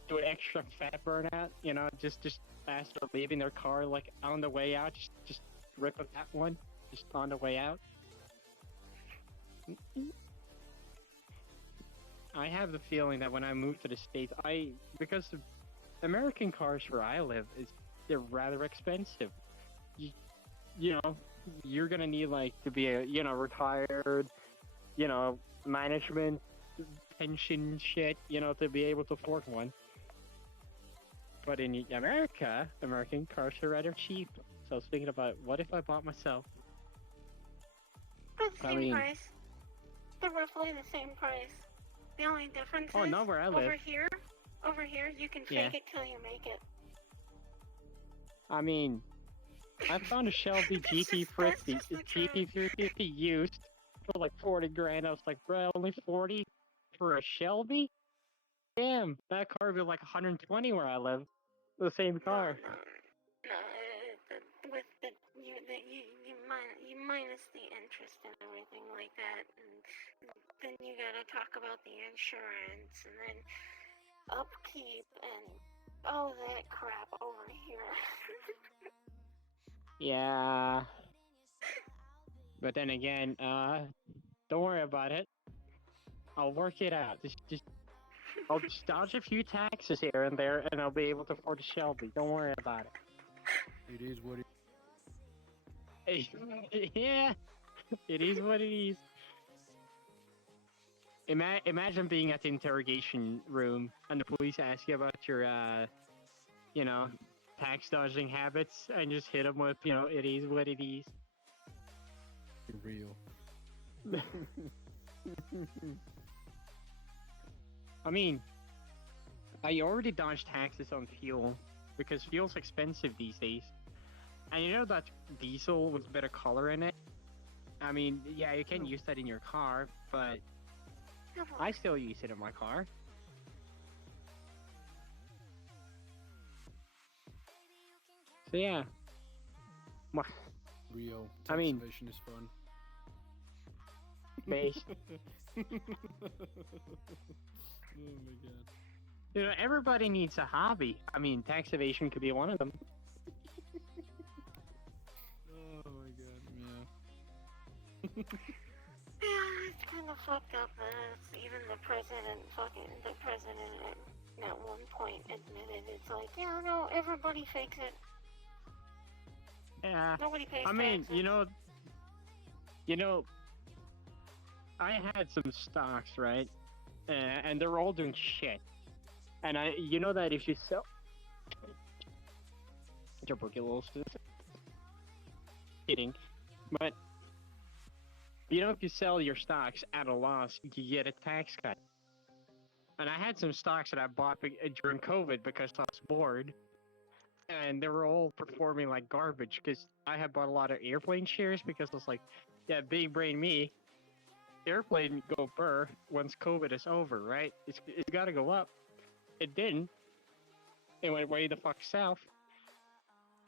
do an extra fat burnout. You know, just as they're leaving their car, like on the way out, just rip up that one, just on the way out. I have the feeling that when I move to the States, because the American cars where I live they're rather expensive. You know, you're gonna need like to be retired, management, pension shit, to be able to afford one. But in America, American cars are rather cheap. So I was thinking about what if I bought myself. They're the same price. They're roughly the same price. The only difference is not where I live. Over here, you can fake it till you make it. I mean, I found a Shelby GT350 used for like 40 grand. I was like, bro, only 40 for a Shelby? Damn, that car would be like 120 where I live. The same car. No, with you minus the interest and everything like that, and then you gotta talk about the insurance and then upkeep and all that crap over here. Yeah. But then again, don't worry about it. I'll work it out. I'll just dodge a few taxes here and there, and I'll be able to afford a Shelby. Don't worry about it. It is what it Yeah, it is what it is. Imagine being at the interrogation room and the police ask you about your, tax dodging habits, and just hit them with, it is what it is. real. I mean, I already dodged taxes on fuel because fuel's expensive these days. And you know that diesel with better color in it? I mean, yeah, you can use that in your car, but I still use it in my car. So yeah. Real. I mean, Taxation is fun. Base. Oh my god. Everybody needs a hobby. I mean, tax evasion could be one of them. Oh my god, yeah. Yeah, it's kind of fucked up that even the president at one point admitted it's like, yeah, no, everybody fakes it. Yeah. Nobody pays I mean, taxes. I had some stocks, right? And they're all doing shit. And you know that if you sell tuberculosis, kidding, but if you sell your stocks at a loss, you get a tax cut. And I had some stocks that I bought during COVID because I was bored, and they were all performing like garbage because I had bought a lot of airplane shares because I was like, yeah, big brain me. Airplane go burr once COVID is over, right? It's got to go up. It didn't. It went way the fuck south.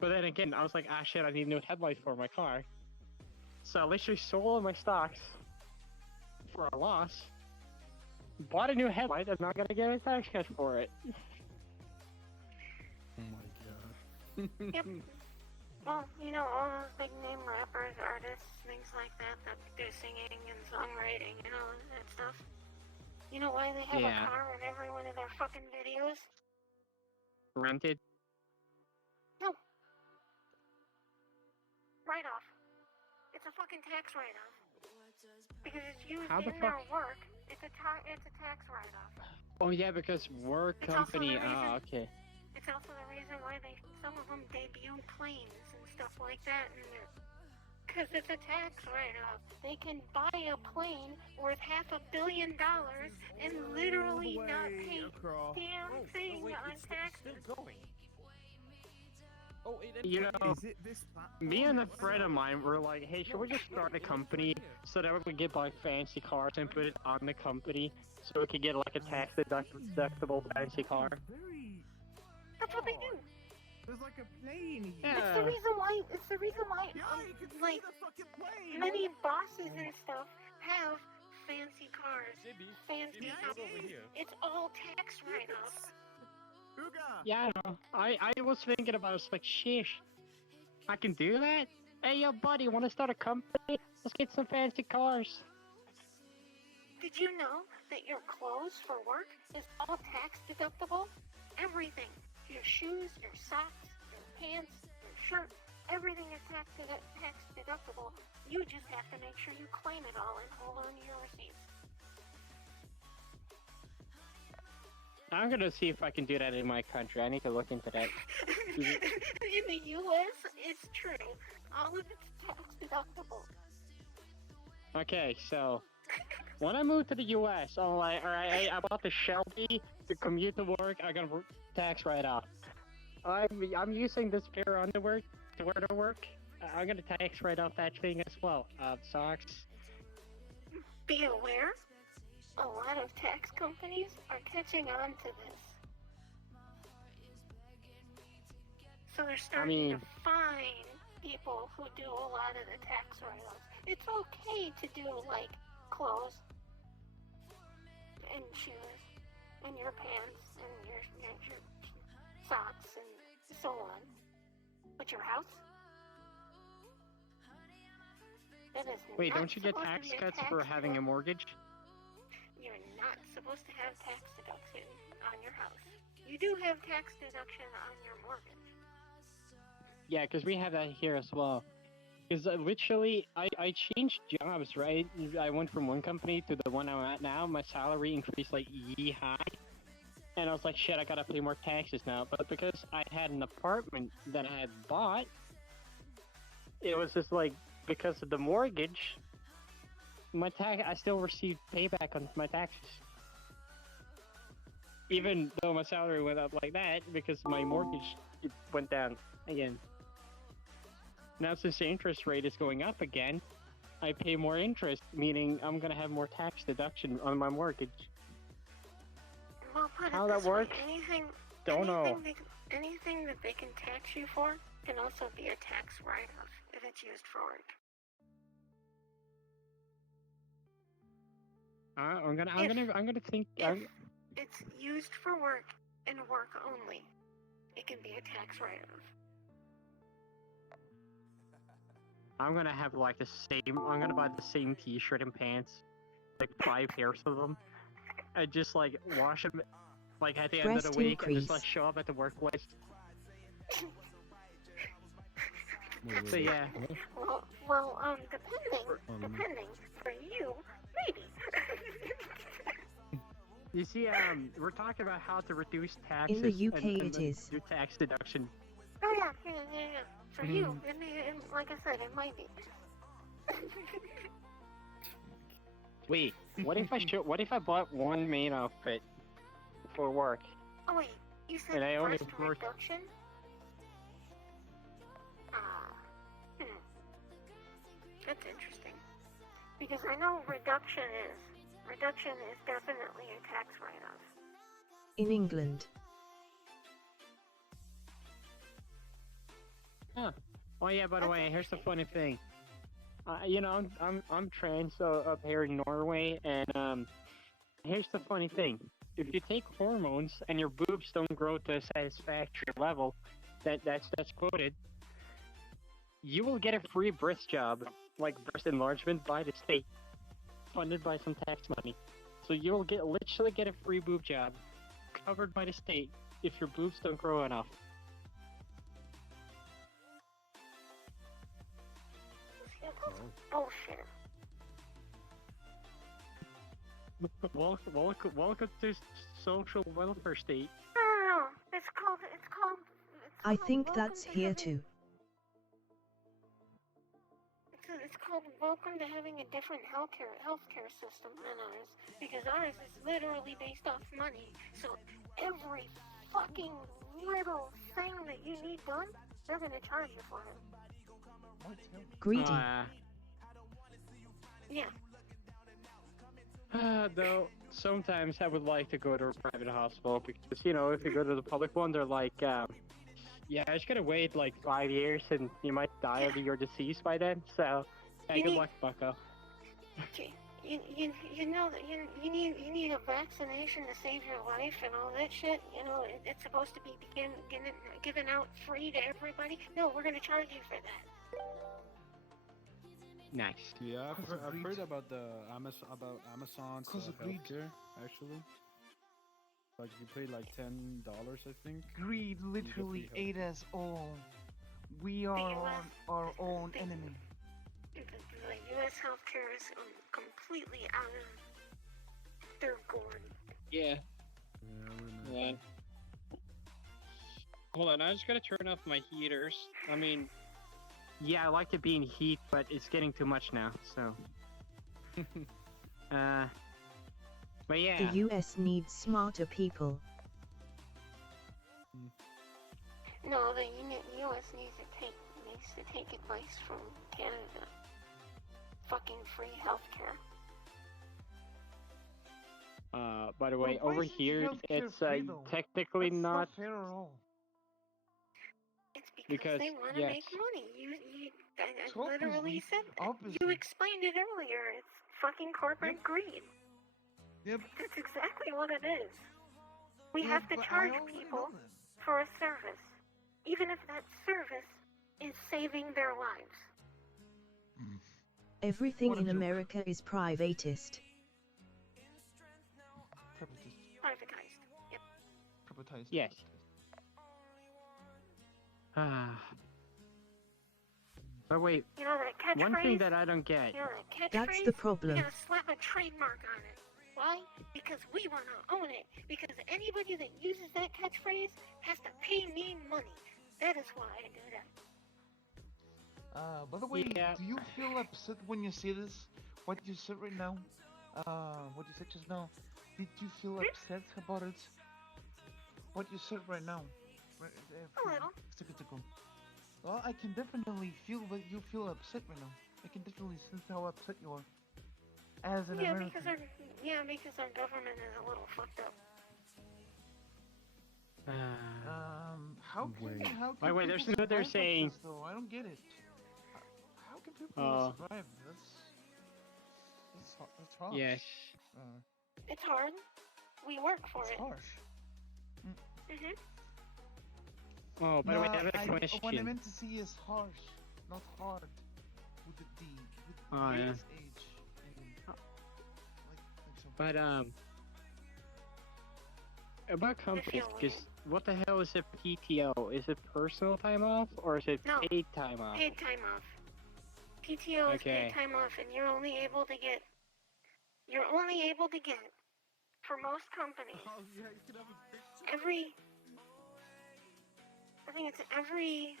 But then again, I was like, ah shit, I need new headlights for my car. So I literally sold my stocks for a loss. Bought a new headlight. I'm not gonna get a tax cut for it. Oh my god. Yep. Well, you know, all those big name rappers, artists, things like that do singing and songwriting and all that stuff. You know why they have a Yeah. car in every one of their fucking videos? Rented? No. Write-off. It's a fucking tax write-off. Because it's used How the in fuck? their work. It's a tax write-off. Oh yeah, because work It's also company. the reason- Oh, okay. It's also the reason why some of them debut planes and stuff like that. Because it's a tax write-off. They can buy a plane worth $500 million and literally not pay damn thing on taxes. Oh, You know, me and a friend of mine were like, hey, should we just start a company so that we can get like fancy cars and put it on the company so we could get like a tax deductible fancy car? That's what they do. There's like a plane here. Yeah. It's the reason why, like, many bosses and stuff have fancy cars, fancy houses. It's all tax write-offs. Yeah, I know. I was thinking about it, it's like, sheesh, I can do that? Hey, yo, buddy, wanna start a company? Let's get some fancy cars. Did you know that your clothes for work is all tax deductible? Everything. Your shoes, your socks, your pants, your shirt, everything is tax deductible. You just have to make sure you claim it all and hold on to your receipts. I'm gonna see if I can do that in my country. I need to look into that. In the U.S., it's true. All of it's tax deductible. Okay, so when I moved to the U.S., I'm like, alright, I bought the Shelby to commute to work. I got a tax write-off. I'm using this pair of underwear to wear to work. I'm gonna tax write off that thing as well. Socks. Be aware, a lot of tax companies are catching on to this. So they're starting to fine people who do a lot of the tax write-offs. It's okay to do like clothes and shoes and your pants and your socks and so on. But your house? That is Wait, not don't you get supposed to tax be a cuts tax for having a bill. mortgage? You're not supposed to have tax deduction on your house. You do have tax deduction on your mortgage. Yeah, because we have that here as well. Because literally, I changed jobs, right? I went from one company to the one I'm at now. My salary increased like yee-high. And I was like, shit, I gotta pay more taxes now. But because I had an apartment that I had bought, it was just like, because of the mortgage, I still received payback on my taxes. Even though my salary went up like that, because my mortgage went down again. Now since the interest rate is going up again, I pay more interest, meaning I'm gonna have more tax deduction on my mortgage. Well, put How it that this way, work? Don't know. Anything that they can tax you for can also be a tax write-off if it's used for work. I'm gonna think. If it's used for work and work only, it can be a tax write-off. I'm gonna have like the same. I'm gonna buy the same T-shirt and pants, like 5 pairs of them. I just like wash them, like at the end of the Breast week, and just increase. like show up at the workplace. Wait, So yeah. Well, depending for you, maybe. You see, we're talking about how to reduce taxes. In the UK and it is. do tax deduction. Oh yeah. For you, like I said, it might be. Wait, what if I bought one main outfit for work? Oh wait, you said And I only breast work- reduction? That's interesting. Because I know reduction is definitely a tax write-off. In England. Huh. Oh yeah, by the way, here's the funny thing. You know, I'm trans up here in Norway, and here's the funny thing. If you take hormones and your boobs don't grow to a satisfactory level, that's quoted, you will get a free breast job, like breast enlargement by the state, funded by some tax money. So you will literally get a free boob job, covered by the state, if your boobs don't grow enough. Bullshit. Welcome to social welfare state. No. It's called. I think that's here too. It's called welcome to having a different healthcare system than ours, because ours is literally based off money. So every fucking little thing that you need done, they're gonna charge you for it. Greedy. Yeah. Though sometimes I would like to go to a private hospital because, you know, if you go to the public one, they're like, yeah, I just gotta wait like 5 years and you might die of your disease by then. So, yeah, good luck, bucko. You know that you need a vaccination to save your life and all that shit. You know, it's supposed to be given out free to everybody. No, we're gonna charge you for that. Nice. Yeah, I've heard about Amazon's healthcare actually. Like you pay like $10, I think. Greed literally ate us all. We are our own enemy. The U.S. healthcare is completely out of their gourd. Yeah. Yeah. Hold on, I just gotta turn off my heaters. I mean, yeah, I like it being heat, but it's getting too much now, so. But yeah. The US needs smarter people. No, the U.S. needs to take advice from Canada. Fucking free healthcare. By the way, over here, it's technically not. It's because they want to make money. I literally said that. You explained it earlier. It's fucking corporate greed. Yep. That's exactly what it is. We have to charge people for a service, even if that service is saving their lives. Everything in America is privatist. Privatized. Yep. Privatized. Yes. But wait, you know that catchphrase? One thing that I don't get. You know that catchphrase? That's the problem. You gotta slap a trademark on it. Why? Because we want to own it. Because anybody that uses that catchphrase has to pay me money. That is why I do that. By the way, do you feel upset when you say this? What you said right now? What you said just now? Did you feel upset about it? What you said right now? A little. Well, I can definitely feel that you feel upset right now. I can definitely sense how upset you are. As an American. Because our government is a little fucked up. How can wait, there's another saying. This, though? I don't get it. How can people survive? That's harsh. Yes. It's hard. We work for it. It's harsh. Mhm. Oh, by the way, I have a question. What I meant to see is harsh, not hard. With the D. Yeah. H. But about companies, because what the hell is a PTO? Is it personal time off or is it paid time off? Paid time off. PTO is paid time off, and you're only able to get for most companies. I think it's every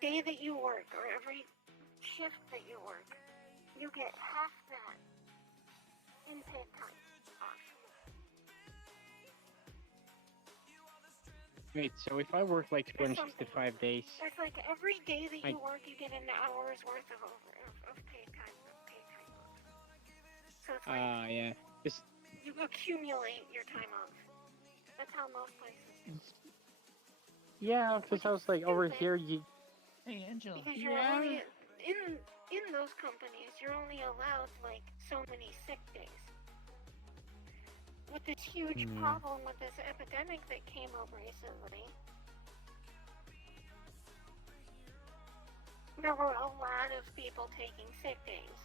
day that you work or every shift that you work, you get half that in paid time off. Wait, so if I work like 265 days... It's like every day that you work, you get an hour's worth of paid time off. So it's like... yeah. You accumulate your time off. That's how most places do. Yeah, because I was like, over here, you... Hey, Angela. Because you're only... In those companies, you're only allowed, like, so many sick days. With this huge problem with this epidemic that came up recently, there were a lot of people taking sick days.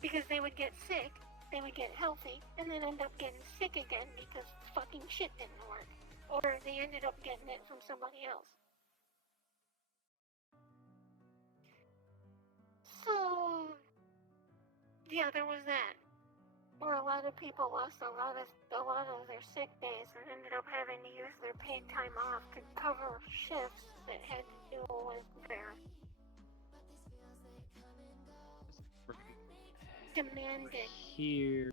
Because they would get sick, they would get healthy, and then end up getting sick again because fucking shit didn't work. Or they ended up getting it from somebody else. So, yeah, there was that. Where a lot of people lost a lot of their sick days and ended up having to use their paid time off to cover shifts that had to do with their demanded. Here,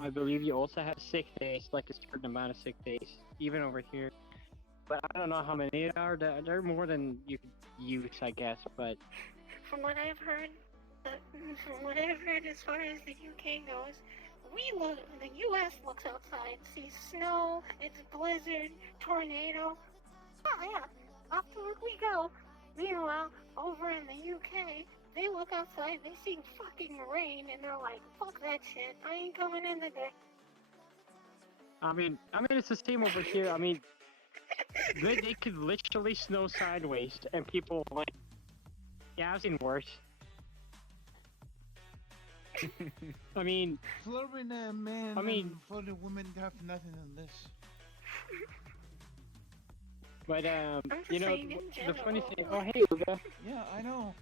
I believe you also have sick days, like a certain amount of sick days, even over here. But I don't know how many there are. There are more than you could use, I guess. But From what I've heard, as far as the UK goes, the US looks outside, sees snow, it's blizzard, tornado. Oh yeah, off to work we go. Meanwhile, over in the UK, they look outside, they see fucking rain, and they're like, fuck that shit, I ain't coming in today. I mean, it's the same over here. I mean, they could literally snow sideways, and people like, yeah, I've seen worse. I mean, Florida men and Florida women have nothing on this. But you know, the funny thing. Oh, hey, Uga. Yeah, I know.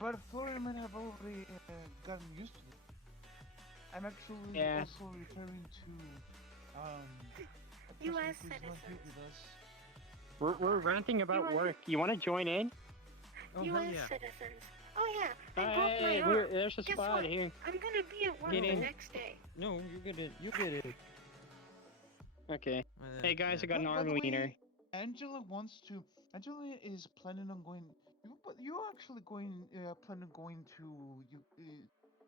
But Florida men have already gotten used to it. I'm actually also referring to U.S. who's not here citizens. with us. We're ranting about work. You want to join in? U.S. citizens. Oh yeah, I broke my Hey, arm. there's a Guess spot what? here. I'm gonna be at work Get the in. next day. No, you get it. You get it. Okay. Hey guys, I got an By arm the way, wiener. Angela is planning on going. But you're actually planning on going to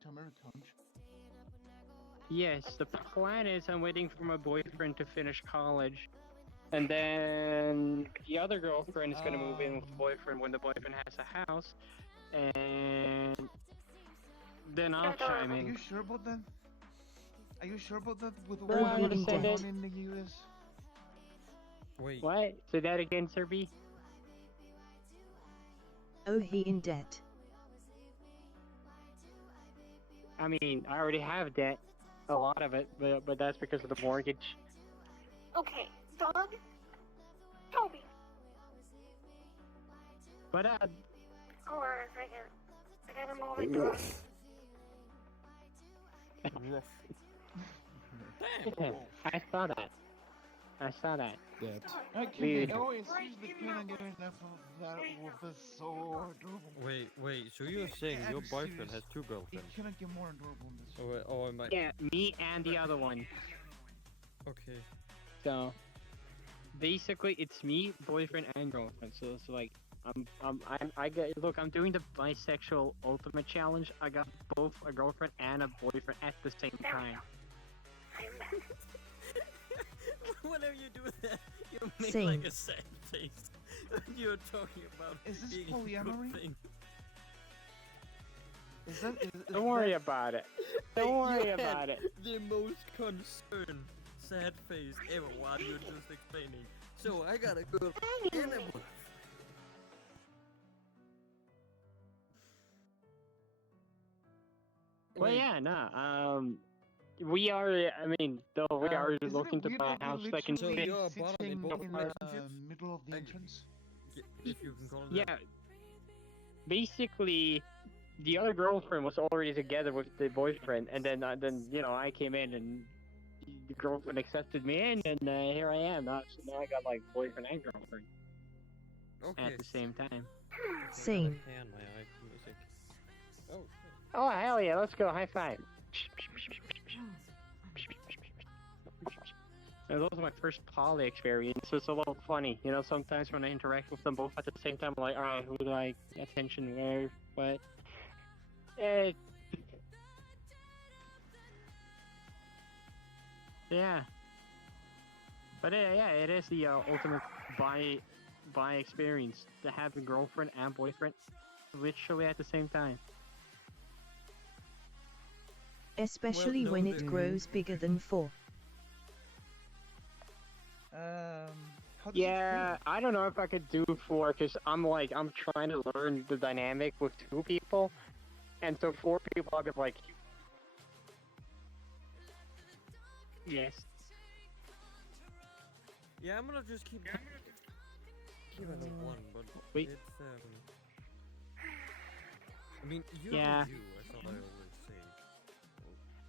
America, aren't you? Yes, the plan is I'm waiting for my boyfriend to finish college. And then the other girlfriend is gonna move in with the boyfriend when the boyfriend has a house. And then I'll chime Are in. you sure about that? Are you sure about that with Bro, what I going understand on it. in the US? Wait. What? Say that again, Sir B? Oh, he in debt. I mean, I already have debt. A lot of it, but that's because of the mortgage. Okay, dog. Toby. But Hold on a second. I gotta move it to I saw that. I saw that. I Weird. can't. Oh, it's seriously can't get enough of that wolf. That's so adorable. Wait. So you're saying I'm your boyfriend serious. has two It girlfriends? cannot get more adorable than this. Oh, wait, oh, am I? Yeah, me and the other one. Okay. So basically, it's me, boyfriend, and girlfriend. So it's like I'm doing the bisexual ultimate challenge. I got both a girlfriend and a boyfriend at the same time. Whenever you do that, you make Same. like a sad face. You're talking about Is this being a good polyamory? thing. Don't worry about it. Don't worry about it. The most concerned, sad face ever while you're just explaining. So I got a girl and a boy. Well, yeah, nah. We are. I mean, though we are looking to buy a house that can So fit. you're a bottom in both in relationships? the middle of the entrance. If you can call it Yeah. that. Basically, the other girlfriend was already together with the boyfriend, and then you know I came in and the girlfriend accepted me in, and here I am. Now I got like boyfriend and girlfriend at the same time. Same. Hand my eye music. Oh. Oh hell yeah! Let's go. High five. And those are my first poly experience. It's a little funny, you know. Sometimes when I interact with them both at the same time, I'm like, all right, who do I pay attention where, what? Yeah. But yeah, it is the ultimate bi experience to have a girlfriend and boyfriend literally at the same time. Especially no, when it grows bigger than 4. Yeah, I don't know if I could do 4 because I'm trying to learn the dynamic with 2 people, and so 4 people I'll get like. Yes. Yeah, I'm gonna just keep it at 1, but Wait. it's I mean, Yeah. do, as I always say.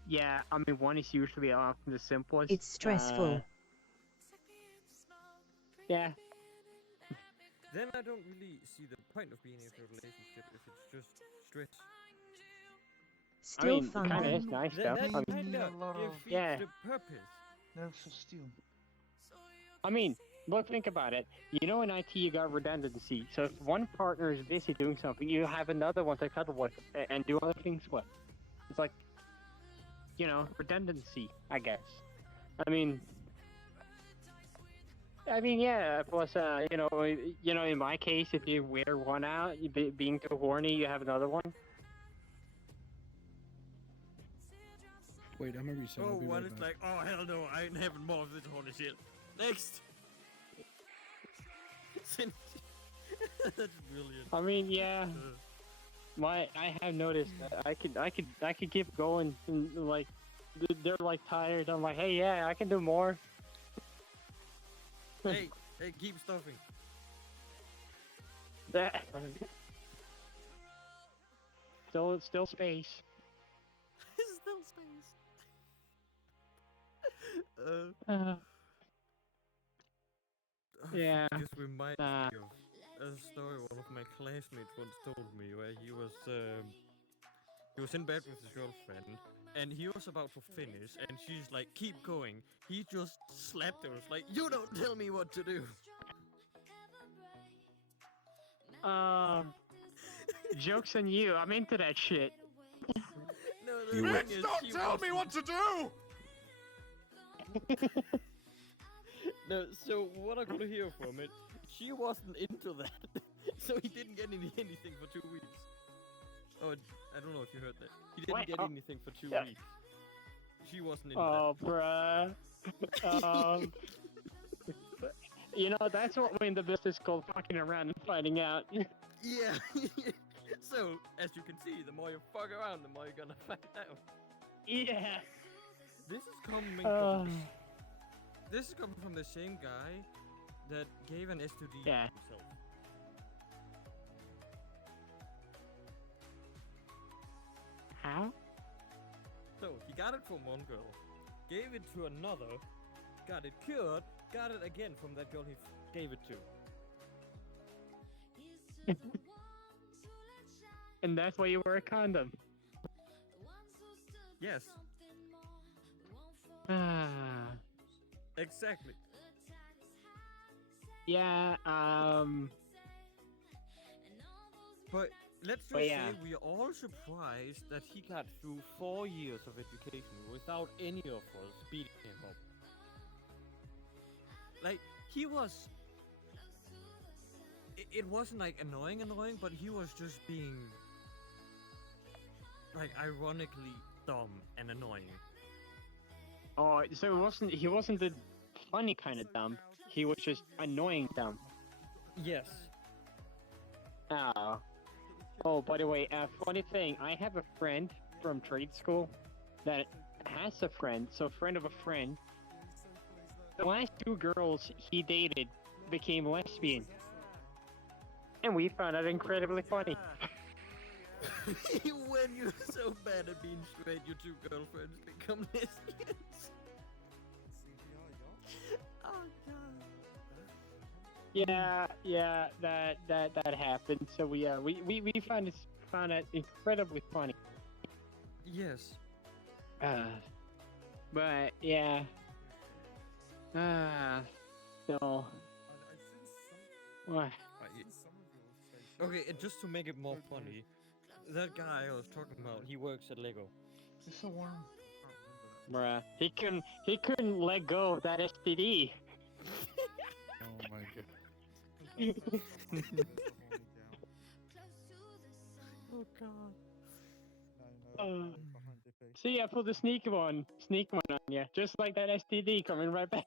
Yeah, I mean 1 is usually often the simplest. It's stressful. Yeah. Then I don't really see the point of being in a relationship if it's just stress. Still I mean, fun it kind of though. is nice That though. I mean, kinda defeats yeah. the purpose. No, so still. I mean, look, think about it. You know, in IT, you got redundancy. So if one partner is busy doing something, you have another one to cuddle with and do other things with. It's like, you know, redundancy, I guess. I mean, yeah. Plus, you know, in my case, if you wear one out, being too horny, you have another one. Wait, I'm gonna reset. Oh, I'll be one right is back. like, oh hell no, I ain't having more of this horny shit. Next! That's brilliant. I mean, yeah. I have noticed that I could keep going, and like they're like tired. I'm like, hey, yeah, I can do more. hey, keep stuffing. That still space. Still space. Yeah. This reminds me of a story one of my classmates once told me, where he was in bed with his girlfriend, and he was about to finish, and she's like, keep going. He just slapped her, like, you don't tell me what to do. Joke's on you. I'm into that shit. No, the thing is, Don't tell me what to do! No, so what I could hear from it, she wasn't into that, so he didn't get anything for 2 weeks. Oh, I don't know if you heard that. He didn't get anything for 2 weeks. She wasn't into that. Oh, bruh. You know, that's what we're in the business called fucking around and finding out. Yeah. So, as you can see, the more you fuck around, the more you're gonna find out. Yeah. This is coming from the same guy that gave an STD Yeah. himself. How? So, he got it from one girl, gave it to another, got it cured, got it again from that girl he gave it to. And that's why you wear a condom. Yes. Exactly. Yeah, But let's just But yeah. say we are all surprised that he got through 4 years of education without any of us beating him up. Like, he was... It wasn't like annoying, but he was just being... like, ironically dumb and annoying. Oh, so he wasn't the funny kind of dumb. He was just annoying dumb. Yes. Oh. Oh, by the way, funny thing, I have a friend from trade school that has a friend, so friend of a friend. The last 2 girls he dated became lesbian. And we found it incredibly funny. When you're so bad at being straight, your 2 girlfriends become lesbians. Oh god. Yeah, that happened. So we found it incredibly funny. Yes. But yeah. So. What? Okay, and just to make it more funny, that guy I was talking about, he works at Lego. It's so warm. Bruh, he couldn't let go of that STD. Oh my god. Oh god. See, I put the sneak one on you, just like that STD coming right back.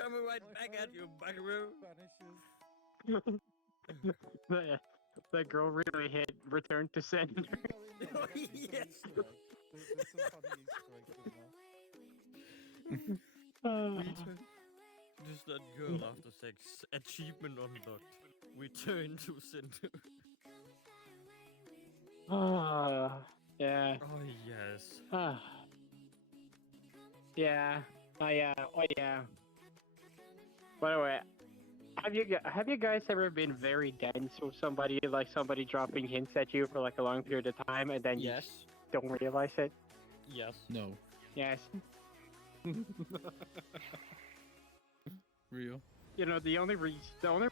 coming right back at you, buckaroo. That girl really hit return to sender. Oh, yes. There's some funny Easter eggs in there. Just that girl after sex. Achievement unlocked. Return to sender. Yeah. Oh, yes. Yeah. Oh yeah. By the way, have you guys ever been very dense with somebody, like somebody dropping hints at you for like a long period of time, and then you just don't realize it? Yes. No. Yes. Real. You know, the only reason I want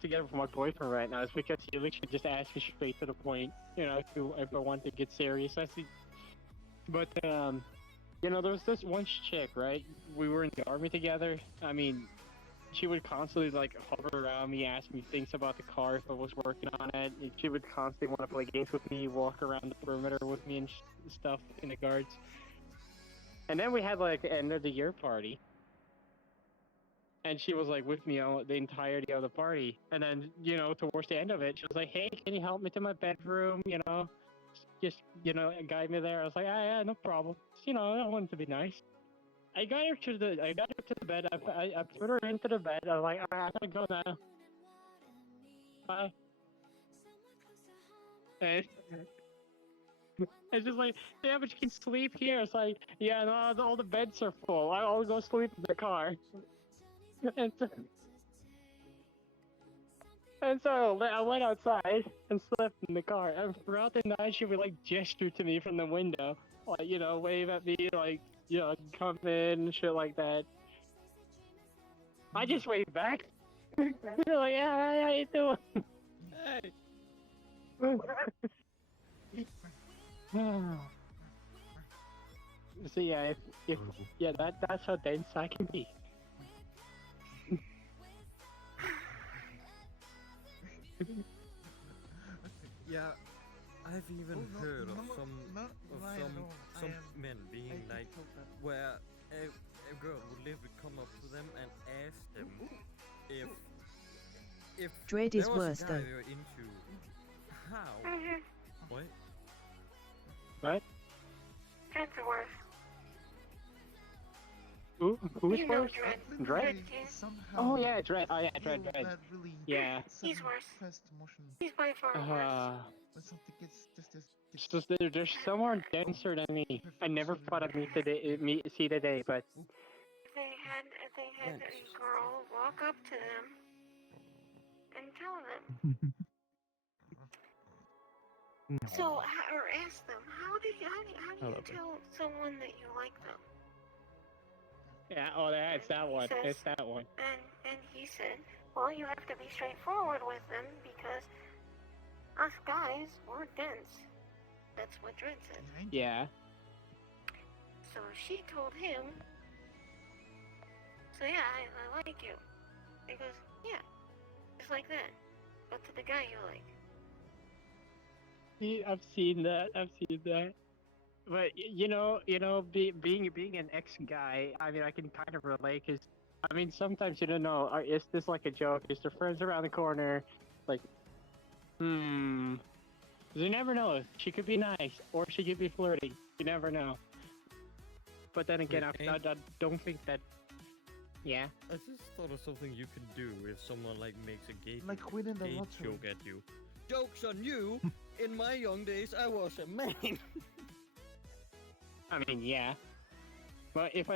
to get with my boyfriend right now is because he literally just asked me straight to the point. You know, if I want to get serious, I see. But you know, there was this one chick, right? We were in the army together. I mean, she would constantly like hover around me, ask me things about the car if I was working on it. And she would constantly want to play games with me, walk around the perimeter with me and stuff in the guards. And then we had like the end of the year party. And she was like with me on the entirety of the party. And then, you know, towards the end of it, she was like, "Hey, can you help me to my bedroom? You know, just, you know, guide me there." I was like, yeah, no problem. You know, I wanted to be nice. I got her to the bed. I put her into the bed. I was like, "Alright, I gotta go now. Bye." And it's just like, "Yeah, but you can sleep here." It's like, "Yeah, no, all the beds are full. I'll go sleep in the car." And so I went outside and slept in the car. And throughout the night, she would like gesture to me from the window, like, you know, wave at me, like, you know, come in and shit like that. I just waved back. Like, "Yeah, how you doing?" Hey. So yeah, yeah, that's how dense I can be. Yeah, I've even heard of some men being like, where a girl would literally come up to them and ask them if Dread there is was worse a guy though. they were into, how? What? What? That's worse. Who's You know worse? Dread. Dread? Oh yeah, Dread. Oh yeah, Dread. Yeah. He's worse. He's by far worse. So they're somewhere denser than me. I never thought I'd see the day, but They had a girl walk up to them and tell them. So, or ask them, how do you tell someone that you like them? yeah. Oh, it's that one. It's that one. And he said, well, you have to be straightforward with them because us guys, we're dense. That's what Dread said. Yeah. So she told him, so yeah, I like you. He goes, yeah, just like that. But to the guy you like. I've seen that. But you know, being an ex-guy, I mean, I can kind of relate, because I mean, sometimes you don't know, is this like a joke? Is their friends around the corner? Like, you never know. She could be nice, or she could be flirting. You never know. But then again, I don't think that. Yeah. I just thought of something you could do if someone like makes a gay winning the lottery. joke at you. Joke's on you! In my young days, I was a man. I mean, yeah. But if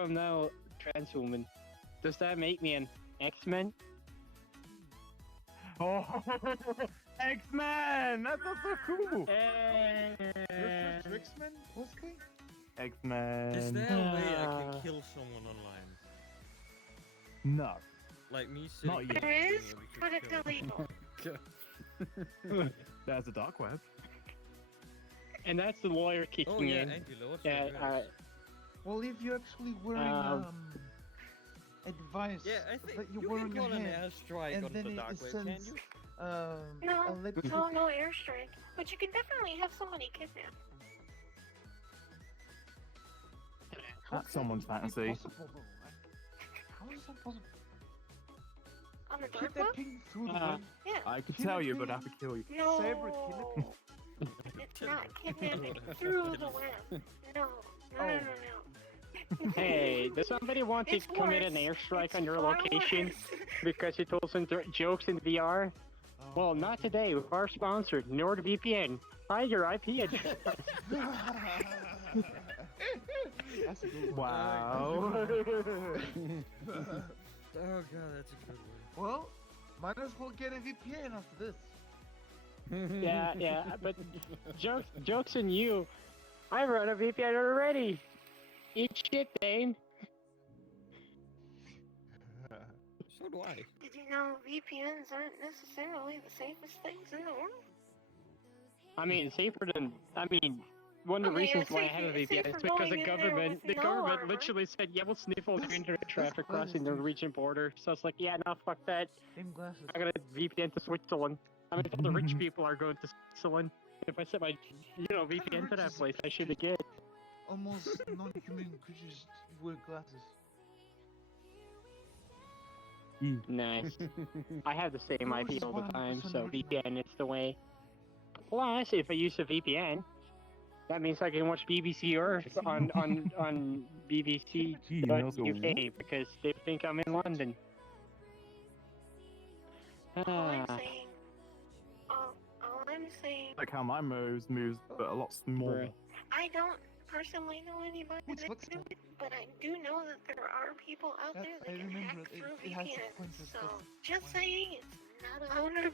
I'm now trans woman, does that make me an X-Men? Oh, X-Men! That's so cool! X-Men? What's going? X-Men. Is there a way I can kill someone online? No. Like me sitting Not yet. There is, but it's illegal. There's a dark web. And that's the lawyer kicking in. Yeah, alright. Well, if you're actually wearing advice that you're wearing your an hand, airstrike and on then the it dark web, can sends you? No airstrike. But you can definitely have somebody kidnapped. That's someone's fantasy. How How is that possible? On the Keep dark that web? ping through the web. Yeah. I could Kill tell it you, through but I could kill you. No. Cyber kill it. It's not kidnapping through the web. No. No, no, no, no. Hey, does somebody want to It's commit an worse. airstrike It's on your far location worse. because you told some jokes in VR? Well, not today with our sponsor, NordVPN. Hide your IP address. That's a good one. Wow. Oh god, that's a good one. Well, might as well get a VPN after this. Yeah, but jokes on you. I run a VPN already. Eat shit, Dane. So do I. Did you know VPNs aren't necessarily the safest things in the world? I mean, one of the reasons why I have a VPN is because the government literally said, yeah, we'll sniff all the internet traffic crossing the Norwegian border. So it's like, yeah, no, fuck that. Same glasses. I got a VPN to Switzerland. I mean, if all the rich people are going to Switzerland, if I set my, VPN to that place, I should be good. Almost non-human creatures wear glasses. Nice. I have the same IP all the time, so VPN is the way. Plus, if I use a VPN, that means I can watch BBC Earth on BBC UK because they think I'm in London. All I'm saying, Like how my moves, but a lot smaller. I don't personally know anybody that do it, but I do know that there are people out there that can hack through VPNs. So, just saying, it's not 100%.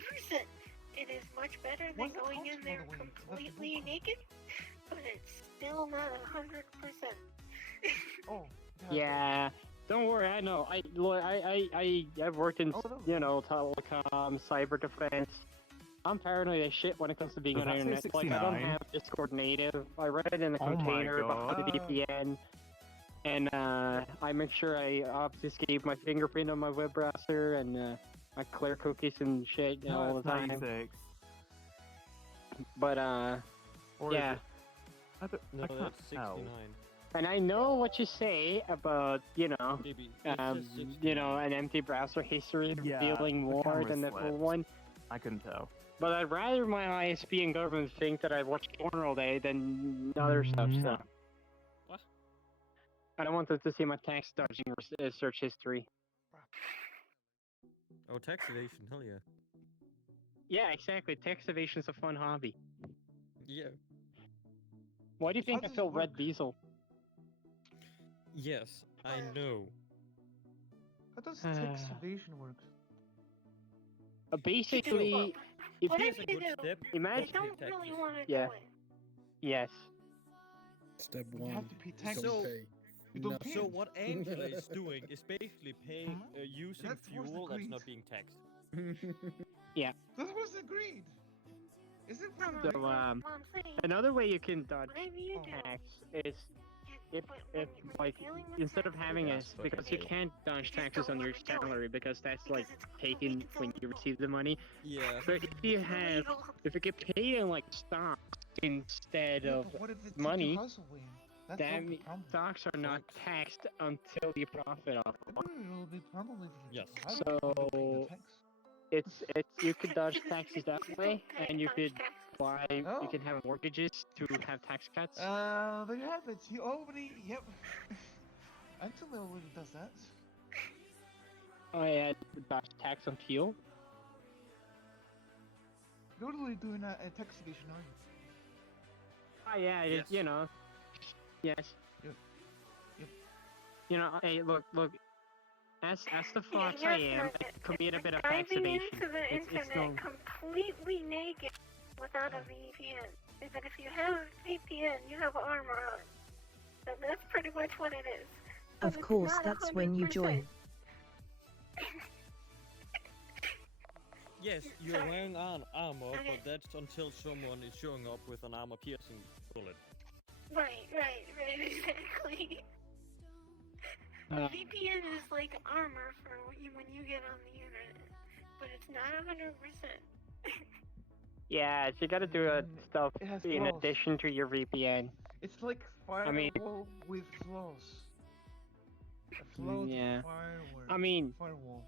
It is much better than going in there completely naked, but it's still not 100%. Oh. Yeah, don't worry. I know. I've worked in telecom, cyber defense. I'm paranoid as shit when it comes to being on the internet. Like, I don't have Discord native. I read it in a container behind the VPN, and I make sure I obfuscate my fingerprint on my web browser, and I clear cookies and shit all the time. 96. But yeah. No, that's 69. And I know what you say about, an empty browser history revealing more than the full one. I couldn't tell. But I'd rather my ISP and government think that I watch porn all day than other stuff, so. What? I don't want them to see my tax dodging search history. Oh, tax evasion, hell yeah. Yeah, exactly. Tax evasion's a fun hobby. Yeah. Why do you think I feel Red Diesel? Yes, I know. How does tax evasion work? Basically, if what you if you do? imagine, They don't really want to yeah, do it. yes. Step You one. have to pay tax. So, you don't pay. so what Angela is doing is basically paying using That was fuel that's agreed. not being taxed. Yeah. That was agreed. Is it? So another way you can dodge Whatever you do. tax is if like instead of having a because you can't dodge taxes on your salary because that's like taken when you receive the money. Yeah. But if you get paid in like stocks instead of What if it's money, house away? That's that not the problem. stocks are not taxed until you profit off. It'll be probably. Yes. So it's you could dodge taxes that way, and you could buy you can have mortgages to have tax cuts. There you have it. He already. Yep. Angela already does that. Oh yeah, dodge tax on fuel. You're literally doing a tax evasion, aren't you? Oh yeah, Yes. Yes. Yep. Hey, look. As the fox you're I am, not I commit a bit of diving tax evasion. into the internet completely naked without a VPN. But if you have a VPN, you have armor on. So that's pretty much what it is. Of course, that's when you join. Yes, you're wearing armor, but that's until someone is showing up with an armor-piercing bullet. Right, exactly. VPN is like armor for when you get on the internet, but it's not 100%. Yeah, so you gotta do stuff in flaws. addition to your VPN. It's like firewall with flaws. floating Yeah. firewall. I mean, firewall.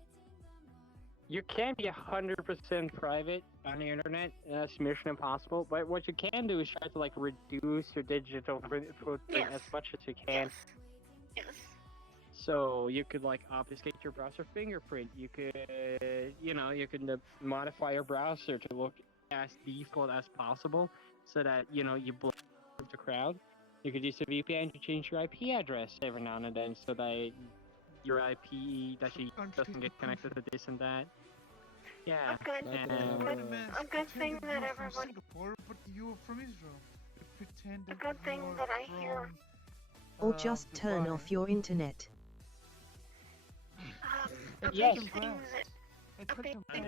you can't be 100% private on the internet. That's mission impossible. But what you can do is try to like reduce your digital footprint as much as you can. Yes. So you could like obfuscate your browser fingerprint. You could, you can modify your browser to look as default as possible, so that you blur the crowd. You could use a VPN to change your IP address every now and then, so that your IP doesn't get connected to this and that. Yeah. A good thing that everybody. Singapore, but you're from Israel. You pretend A good thing that I hear. Or just turn off your internet. A Yes. big thing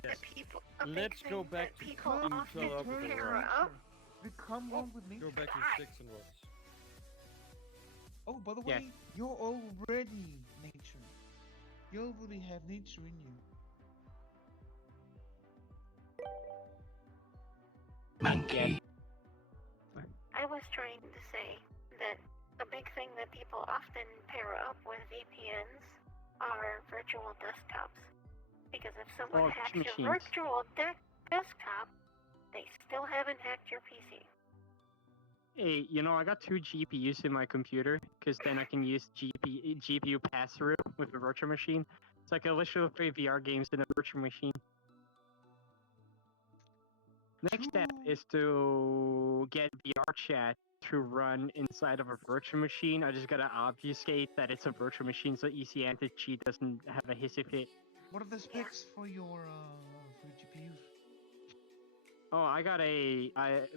that people. Let's go back to people each often other up with the pair rock. up. Become one with nature. Go back to sticks and rocks. Oh, by the way, you're already nature. You already have nature in you. Monkey. I was trying to say that a big thing that people often pair up with VPNs are virtual desktops. Because if someone hacks your virtual desktop, they still haven't hacked your PC. Hey, I got 2 GPUs in my computer, because then I can use GPU pass-through with a virtual machine. So I can literally play VR games in a virtual machine. Next step is to get VR chat to run inside of a virtual machine. I just gotta obfuscate that it's a virtual machine so EC Anti-Cheat doesn't have a hissy fit. What are the specs for your GPUs? Oh, I got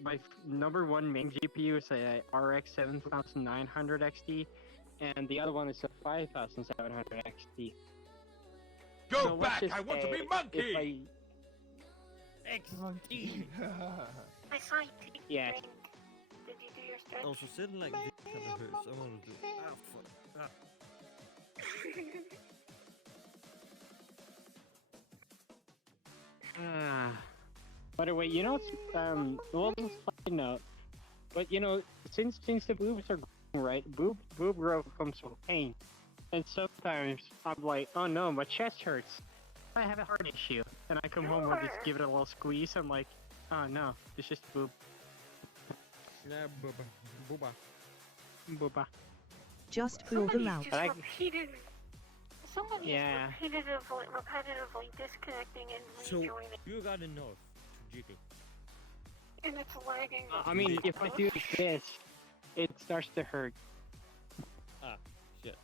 my number 1 main GPU is a RX 7900 XT, and the other one is a 5700 XT. Go so back! I want to be monkey! XT! I saw you take a Yes. drink. Did you do your stretch? Also, sitting like this kind of hurts. I want to do. Ah, fuck. By the way, well, this is a side note, but since the boobs are growing, right, boob growth comes with pain, and sometimes I'm like, oh no, my chest hurts, I have a heart issue, and I come home and just give it a little squeeze. I'm like, oh no, it's just a boob. Yeah, Booba. Just pull them out. Somebody Yeah. is repetitively disconnecting and So, rejoining. you got enough to jiggle. And it's lagging. I mean, if I do this, it starts to hurt. Ah, shit.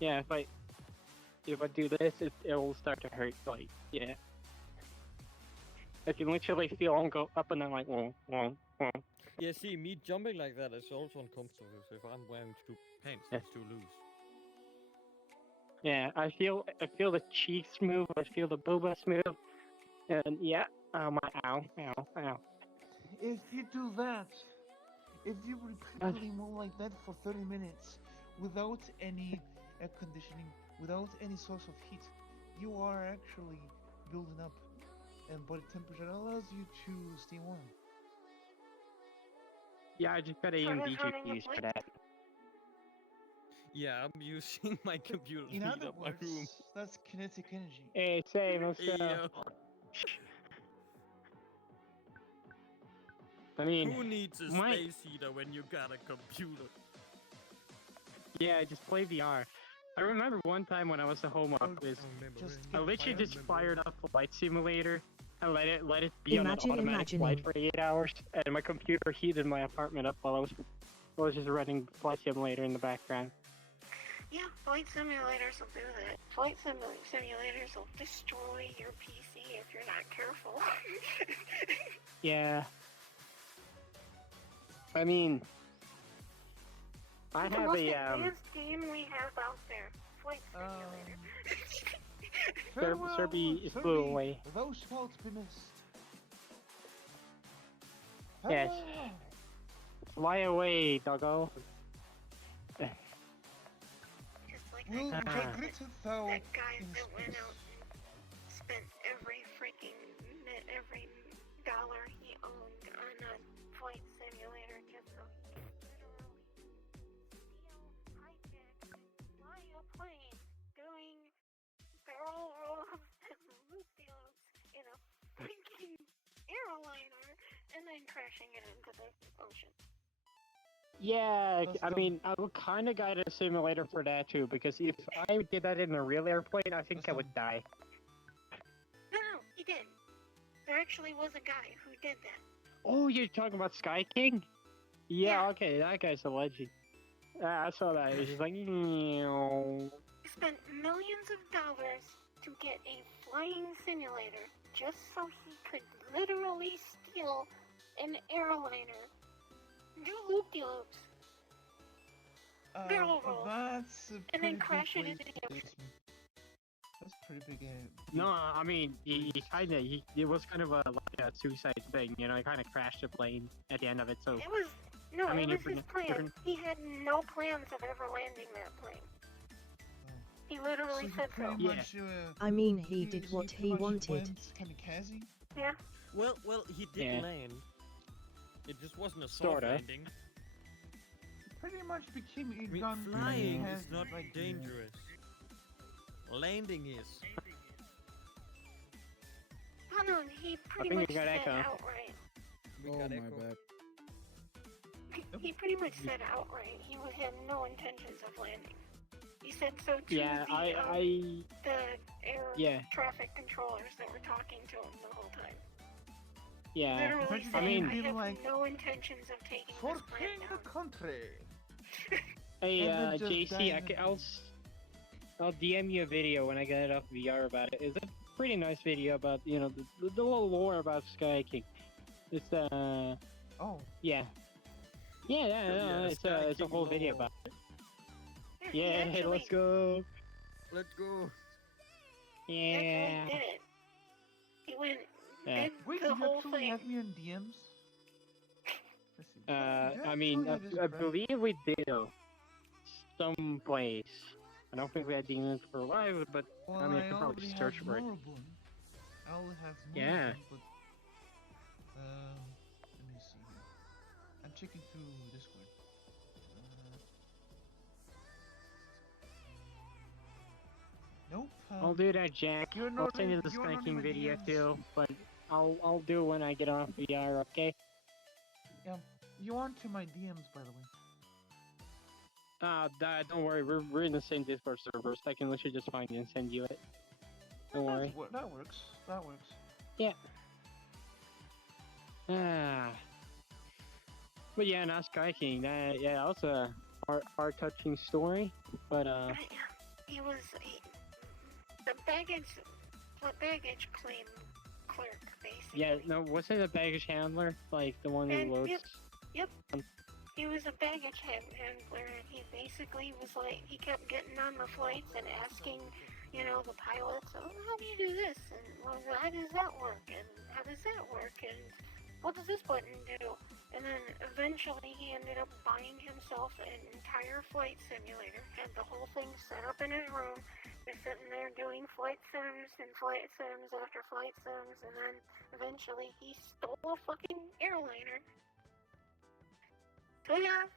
Yeah, if I do this, it will start to hurt. Like, yeah. I can literally feel them go up and then like, whoa. Yeah, see, me jumping like that is also uncomfortable if I'm wearing two pants that's too loose. Yeah, I feel the cheeks move, I feel the boobas move, and yeah, ow. If you do that, if you repeatedly move like that for 30 minutes without any air conditioning, without any source of heat, you are actually building up, and body temperature allows you to stay warm. Yeah, I just got AMD GPUs for that. Yeah, I'm using my computer to In heat other up my room. words, that's kinetic energy. Hey, same, also. Yo. I mean, Who needs a space heater when you got a computer? Yeah, just play VR. I remember one time when I was at home office, I literally just fired up Flight Simulator and let it be on an automatic flight for 8 hours, and my computer heated my apartment up while I was just running Flight Simulator in the background. Yeah, flight simulators will do that. Flight simulators will destroy your PC if you're not careful. Yeah. I mean, I the have most a advanced game we have out there. Flight simulator. Serby is flew away. Thou shalt be missed. Yes. Fly away, doggo. Will regret it though. That guy that went out and spent every dollar he owned on a flight simulator just so he could literally steal, hijack, and fly crashing it into the ocean. Yeah, I mean, I would kind of got a simulator for that too, because if I did that in a real airplane, I think I would die. No, he did. There actually was a guy who did that. Oh, you're talking about Sky King? Yeah, okay, that guy's a legend. I saw that. It was just like, He spent millions of dollars to get a flying simulator just so he could literally steal an airliner, do loop-de-loops, barrel rolls, and then crash it into the ocean. That's pretty big. No, I mean, it was kind of like a suicide thing, you know, he kind of crashed the plane at the end of it, so... It was, no, I mean, it was his plan. He had no plans of ever landing that plane. He literally said so. I mean, he did what he wanted. Kamikaze? Yeah. Well, he did land. It just wasn't a soft landing. Pretty much became a gun. Flying is not dangerous. Landing is. Oh no, he pretty much said outright. Oh my bad. He pretty much said outright he had no intentions of landing. He said so to the air traffic controllers that were talking to him the whole time. Yeah, Literally I mean, I have no intentions of taking this plane down. the country. Hey, JC, I'll DM you a video when I get it off VR about it. It's a pretty nice video about, you know, the little lore about Sky King. It's yeah, it's a whole video about it. Yeah, hey, let's go. Let's go. Yeah. He actually did it. He went did Wait, the whole thing. Have me on DMs? I mean, I believe we did someplace. I don't think we had demons for a while, but I mean, I could probably search for it. I only have Yeah. but let me see here. I'm checking through Discord. Nope. I'll do that, Jack. I'll send you the Sky King video too, but I'll do it when I get off VR, okay? Yeah, you aren't to my DMs, by the way. Don't worry, we're in the same Discord server, so I can literally just find it and send you it. Don't worry. That works. That works. Yeah. But yeah, not Sky King. That was a heart-touching story, but He was the baggage claim clerk, basically. Yeah, no, wasn't it a baggage handler? Like, the one who loads... Yep. He was a baggage handler, and he basically was like, he kept getting on the flights and asking, you know, the pilots, oh, how do you do this? And well, how does that work? And how does that work? And what does this button do? And then eventually he ended up buying himself an entire flight simulator, had the whole thing set up in his room. They're sitting there doing flight sims and flight sims after flight sims, and then eventually he stole a fucking airliner. So yeah,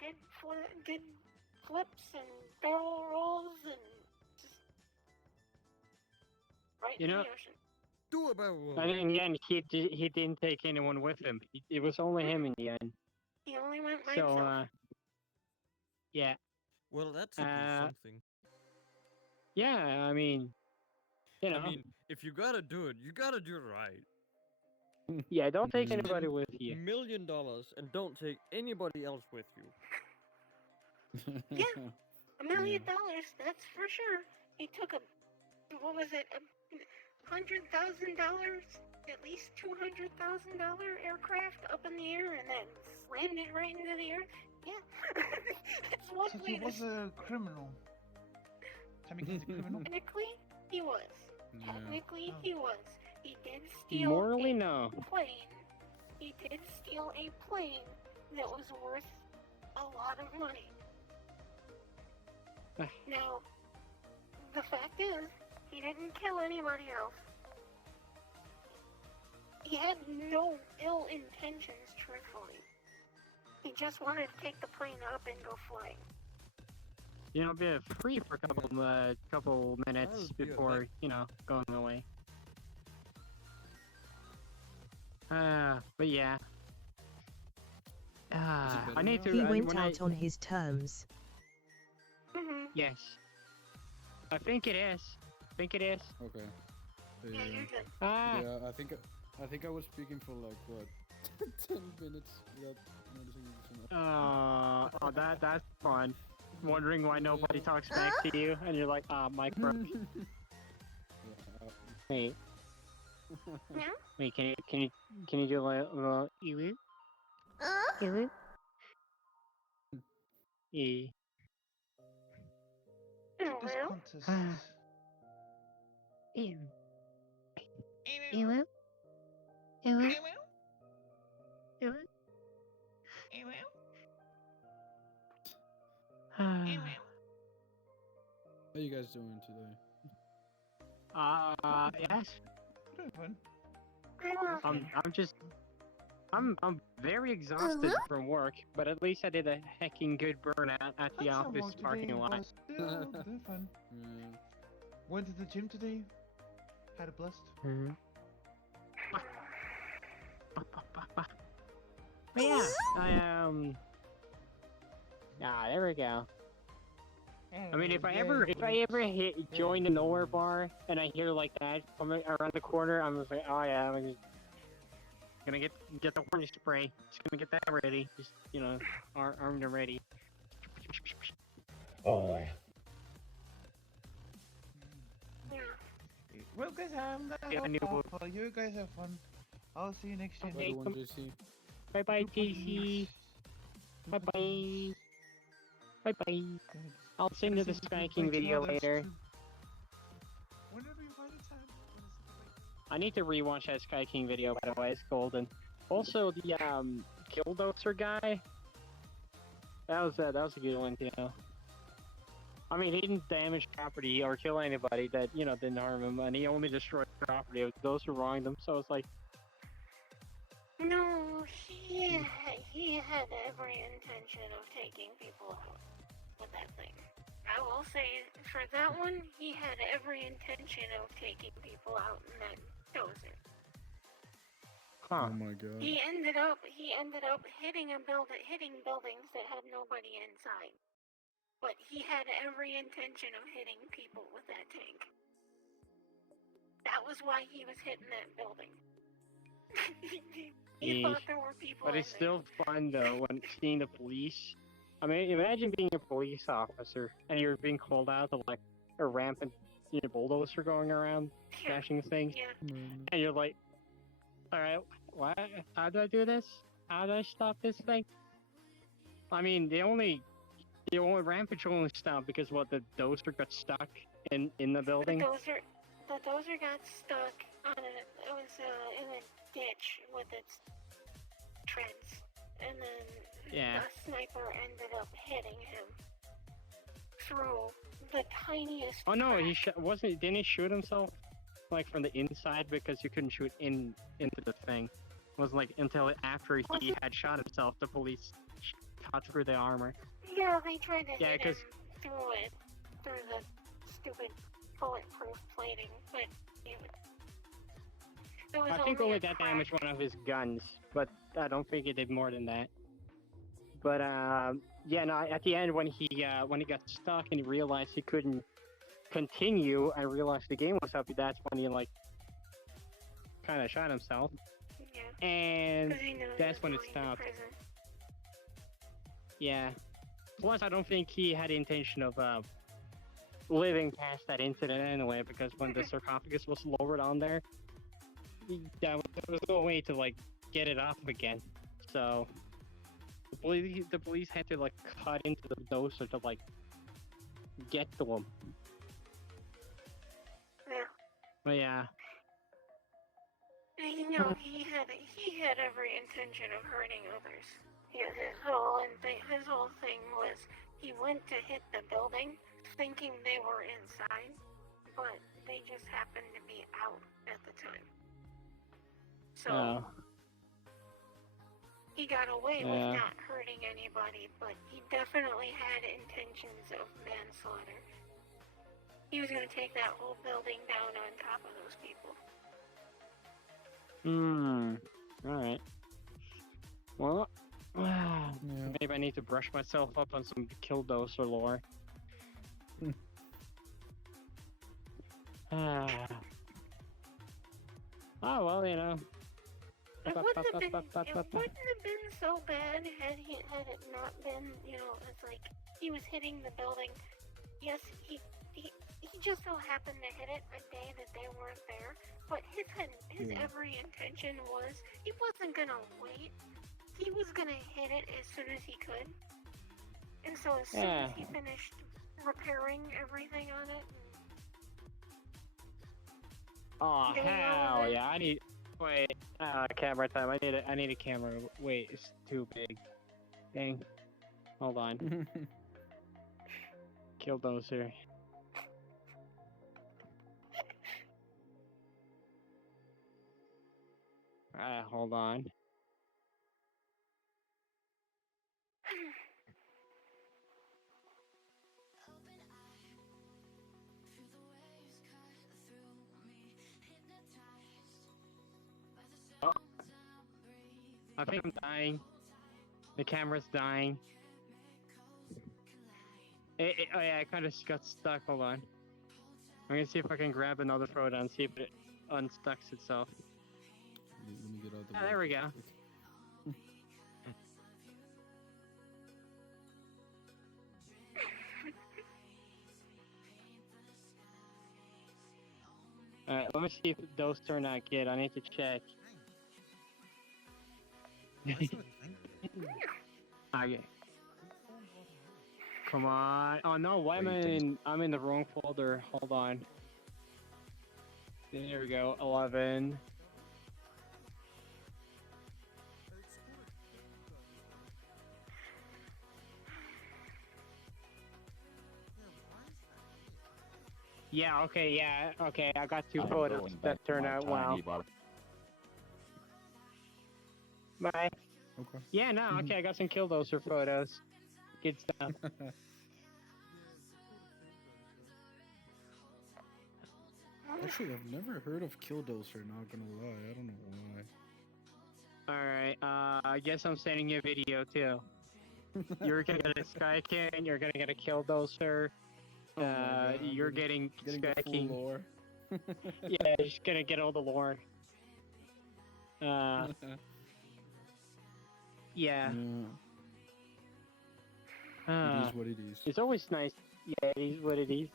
did flips and barrel rolls and just right in the ocean. Do a barrel roll. And in the end, he didn't take anyone with him. It was only him in the end. He only went by So, himself. yeah. Well, that's something. Yeah, I mean, you know. I mean, if you gotta do it, you gotta do it right. Yeah, don't take anybody with you. $1 million and don't take anybody else with you. Yeah, $1 million, that's for sure. He took what was it, $100,000, at least $200,000 aircraft up in the air and then slammed it right into the earth. Yeah, that's one So way he was a criminal. Technically, he was. Yeah. Technically, he was. He did steal Morally, a no. plane. He did steal a plane that was worth a lot of money. Now, the fact is, he didn't kill anybody else. He had no ill intentions, truthfully. He just wanted to take the plane up and go flying. You know, be free for a couple minutes before, you know, going away. But yeah. I need to. He went when out on his terms. Yes. I think it is. Okay. Yeah, you're good. Yeah, I think I was speaking for like what 10 minutes without noticing it. Oh, that's fun. Wondering why nobody talks back to you, and you're like, Mike broke. Wait. Yeah? Wait, can you do a little UwU? UwU? E. This contest. UwU. UwU? UwU? UwU? How you guys doing today? Yes. Fun. I'm very exhausted from work, but at least I did a hecking good burnout at the office parking lot. Still fun. Went to the gym today. Had a blast. But yeah, there we go. I mean, if I ever join the nowhere bar and I hear like that coming around the corner, I'm just like, oh yeah, I'm just gonna get the orange spray. Just gonna get that ready. Just armed and ready. Oh. Well, guys, I'm gonna hop off. You guys have fun. I'll see you next time. Bye bye, JC. Bye bye. Bye bye. I'll send you the Sky King video later. Whenever you find the time. I need to rewatch that Sky King video, by the way. It's golden. Also, the Killdozer guy. That was a good one, you know. I mean, he didn't damage property or kill anybody that didn't harm him, and he only destroyed property. Those who wronged him. So it's like. No, he had every intention of taking people out with that thing. I will say, for that one, he had every intention of taking people out in that dozer. Oh my god. He ended up hitting buildings that had nobody inside. But he had every intention of hitting people with that tank. That was why he was hitting that building. He thought there were people. But it's still fun though when seeing the police. I mean, imagine being a police officer and you're being called out to like a rampant bulldozer going around smashing things, and you're like, all right, what? How do I do this? How do I stop this thing? I mean, the only Rampage only stopped because the dozer got stuck in the building. The dozer got stuck on in a ditch with its treads, and then a sniper ended up hitting him through the tiniest. Oh no, didn't he shoot himself like from the inside because you couldn't shoot into the thing? It was like until after he had shot himself, the police cut through the armor. Yeah, they tried to hit him through the stupid bulletproof plating, but it was I think only that damaged one of his guns, but I don't think it did more than that. But yeah, no. At the end, when he got stuck and he realized he couldn't continue, I realized the game was up. That's when he like kind of shot himself, and that's when it stopped. Yeah. Plus, I don't think he had the intention of living past that incident anyway, because when the sarcophagus was lowered on there, there was no way to like get it off again. So the police had to like cut into the dozer to like get to him. Yeah. But yeah. You know, he had every intention of hurting others. His whole thing was he went to hit the building thinking they were inside, but they just happened to be out at the time. So he got away with not hurting anybody, but he definitely had intentions of manslaughter. He was going to take that whole building down on top of those people. Alright. Well, I need to brush myself up on some Killdozer lore. Oh well, you know. It wouldn't have been so bad had it not been, you know, it's like he was hitting the building. Yes, he just so happened to hit it a day that they weren't there. But his every intention was he wasn't gonna wait. He was gonna hit it as soon as he could. And so as soon as he finished repairing everything on it. Oh hell yeah! I need camera time. I need a camera. Wait, it's too big. Dang. Hold on. Killdozer. Hold on. Oh. I think I'm dying. The camera's dying. Oh yeah, I kind of got stuck. Hold on. I'm gonna see if I can grab another photo and see if it unstucks itself. Let me get out the There we go. Alright, let me see if those turn out good. I need to check. Okay. Come on. Oh no, why am I'm in the wrong folder. Hold on. There we go. 11. Yeah, okay, I got two photos that turned out well. Bye. Okay. Yeah, no, okay, I got some Killdozer photos. Good stuff. Actually, I've never heard of Killdozer, not gonna lie. I don't know why. Alright, I guess I'm sending you a video too. You're gonna get a Sky King, you're gonna get a Killdozer. You're getting Sky King. Lore. Yeah, you're just gonna get all the lore. Yeah. It is what it is. It's always nice. Yeah, it is what it is.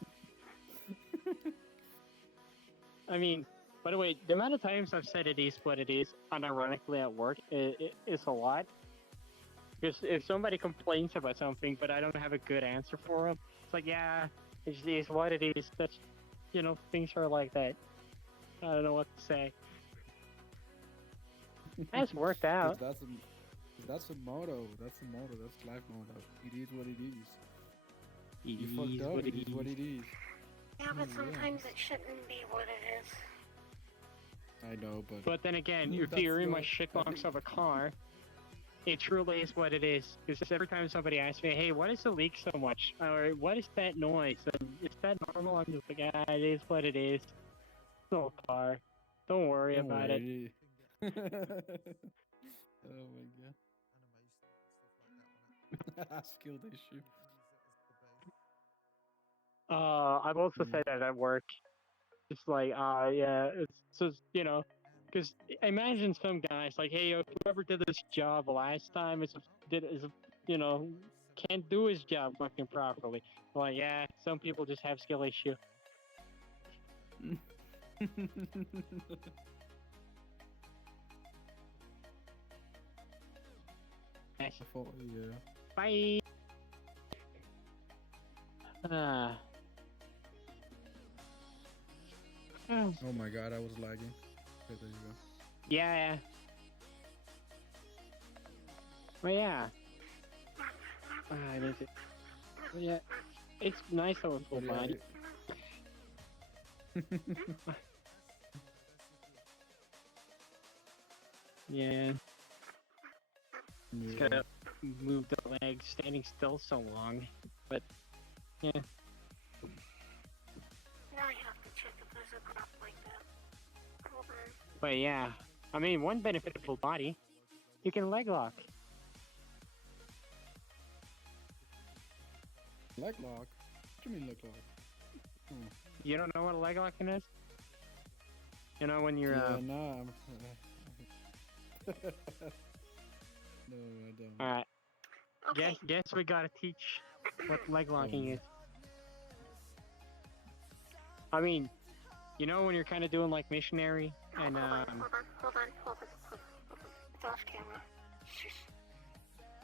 I mean, by the way, the amount of times I've said it is what it is, unironically at work, it's a lot. Because if somebody complains about something, but I don't have a good answer for them, it's like, yeah, it's what it is. That's, you know, things are like that. I don't know what to say. That's worked out. That's a motto. That's a motto. That's life motto. It is what it is. It you is fucked up. what It is what it is. Yeah, but sometimes it shouldn't be what it is. I know, but... But then again, if you're in my shitbox of a car, it truly is what it is. Because every time somebody asks me, hey, why does it leak so much? Or what is that noise? And is that normal? I'm just like, it is what it is. It's no car. Don't worry about it. Oh my god. Skilled issue. I've also said that at work. It's like, yeah, it's just, you know, because imagine some guys like, hey, whoever did this job last time you know, can't do his job fucking properly. Like, yeah, some people just have skill issue. Nice. Yeah. Bye. Oh my god, I was lagging. Okay, there you go. Yeah. Well, yeah. I need it. Well, yeah. It's nice to have a full body. Yeah. Just gotta move the legs, standing still so long. But, yeah. Now you have to check if there's a crop like that. Over. But yeah. I mean, one benefit of full body, you can leg lock. Leg lock? What do you mean leg lock? Hmm. You don't know what a leg locking is? You know when you're Yeah, nah. No, I don't. Alright. Okay. Guess we gotta teach what leg locking is. I mean, you know when you're kind of doing like missionary and Hold on. It's off camera.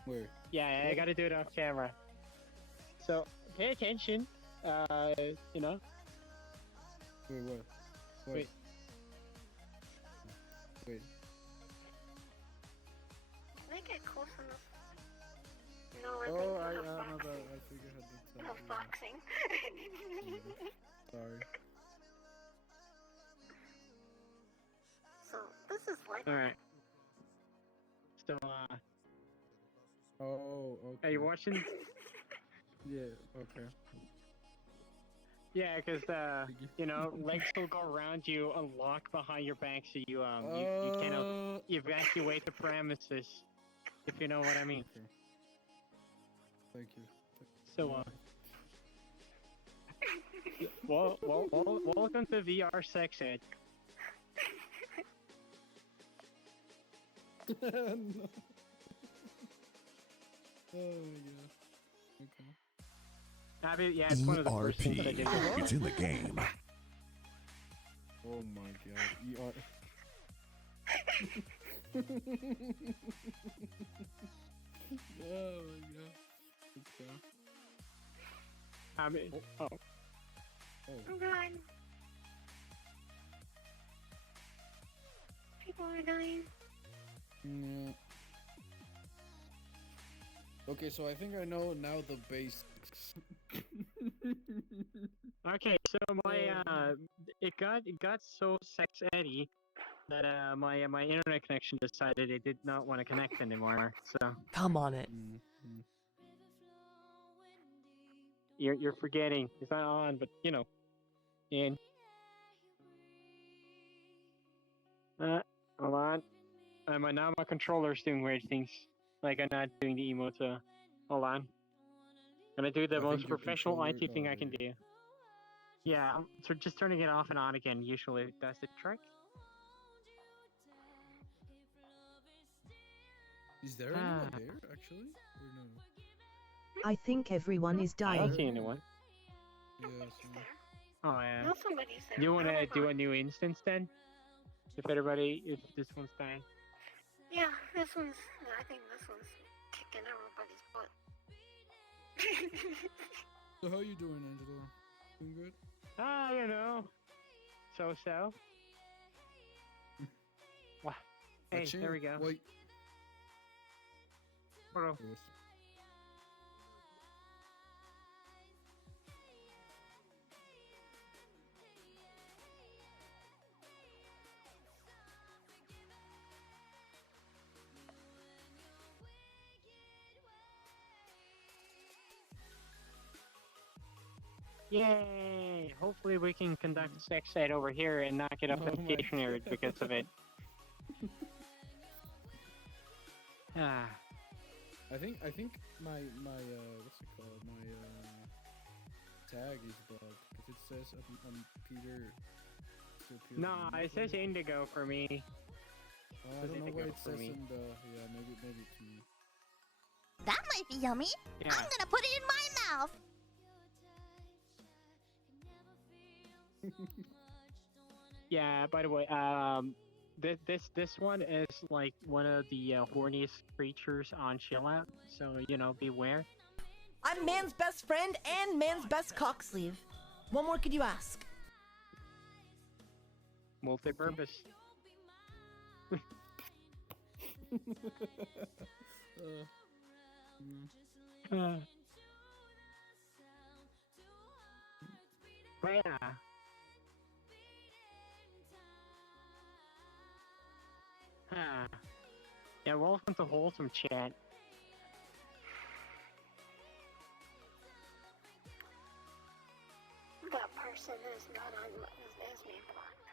Where? Yeah, I gotta do it off camera. So pay attention. You know. Wait, what? Wait. Wait. Can I get close enough? No, I Oh, think I no know boxing. that. I figured I did No something. boxing. Sorry. So this is like. All right. So Oh, okay. are you watching? Yeah. Okay. Yeah, because you know, legs will go around you and lock behind your back, so you cannot evacuate the premises. If you know what I mean. Okay. Thank you. So welcome to VR sex ed. No. Oh yeah. Okay. Yeah, it's one of the first things I did. It's in the game. Oh my god. Oh my god. Okay. Oh. Run. People are dying. Yeah. Okay, so I think I know now the basics. Okay, so my it got so sex eddy that my internet connection decided it did not want to connect anymore. So Come on it. You're forgetting it's not on, but you know, in. Hold on. Now my controller's doing weird things. Like I'm not doing the emote. Hold on. Gonna do the most professional IT thing I can do. Yeah, so just turning it off and on again usually does the trick. Is there anyone there actually? Or no? I think everyone is I dying. don't see anyone. Yeah, Oh yeah. No, somebody's there. You wanna Hold do on. a new instance then? If this one's dying. Yeah, this one's. I think this one's kicking everybody's butt. So how you doing, Angelo? Doing good? You know. So. Wow. Hey, there we go. Wait. Hold on. Yay! Hopefully we can conduct a sex ed over here and not get authentication errors because of it. Ah. I think my what's it called? My tag is bugged because it says I'm Peter. No, it says indigo for me. I don't know what it says in the maybe it's me. That might be yummy. Yeah. I'm gonna put it in my mouth. Yeah, by the way, this one is like one of the horniest creatures on Chill Out, so you know, beware. I'm man's best friend and man's best cock sleeve. What more could you ask? Multi-purpose. Yeah. Yeah, welcome to Wholesome Chat. That person is not on as me blocked.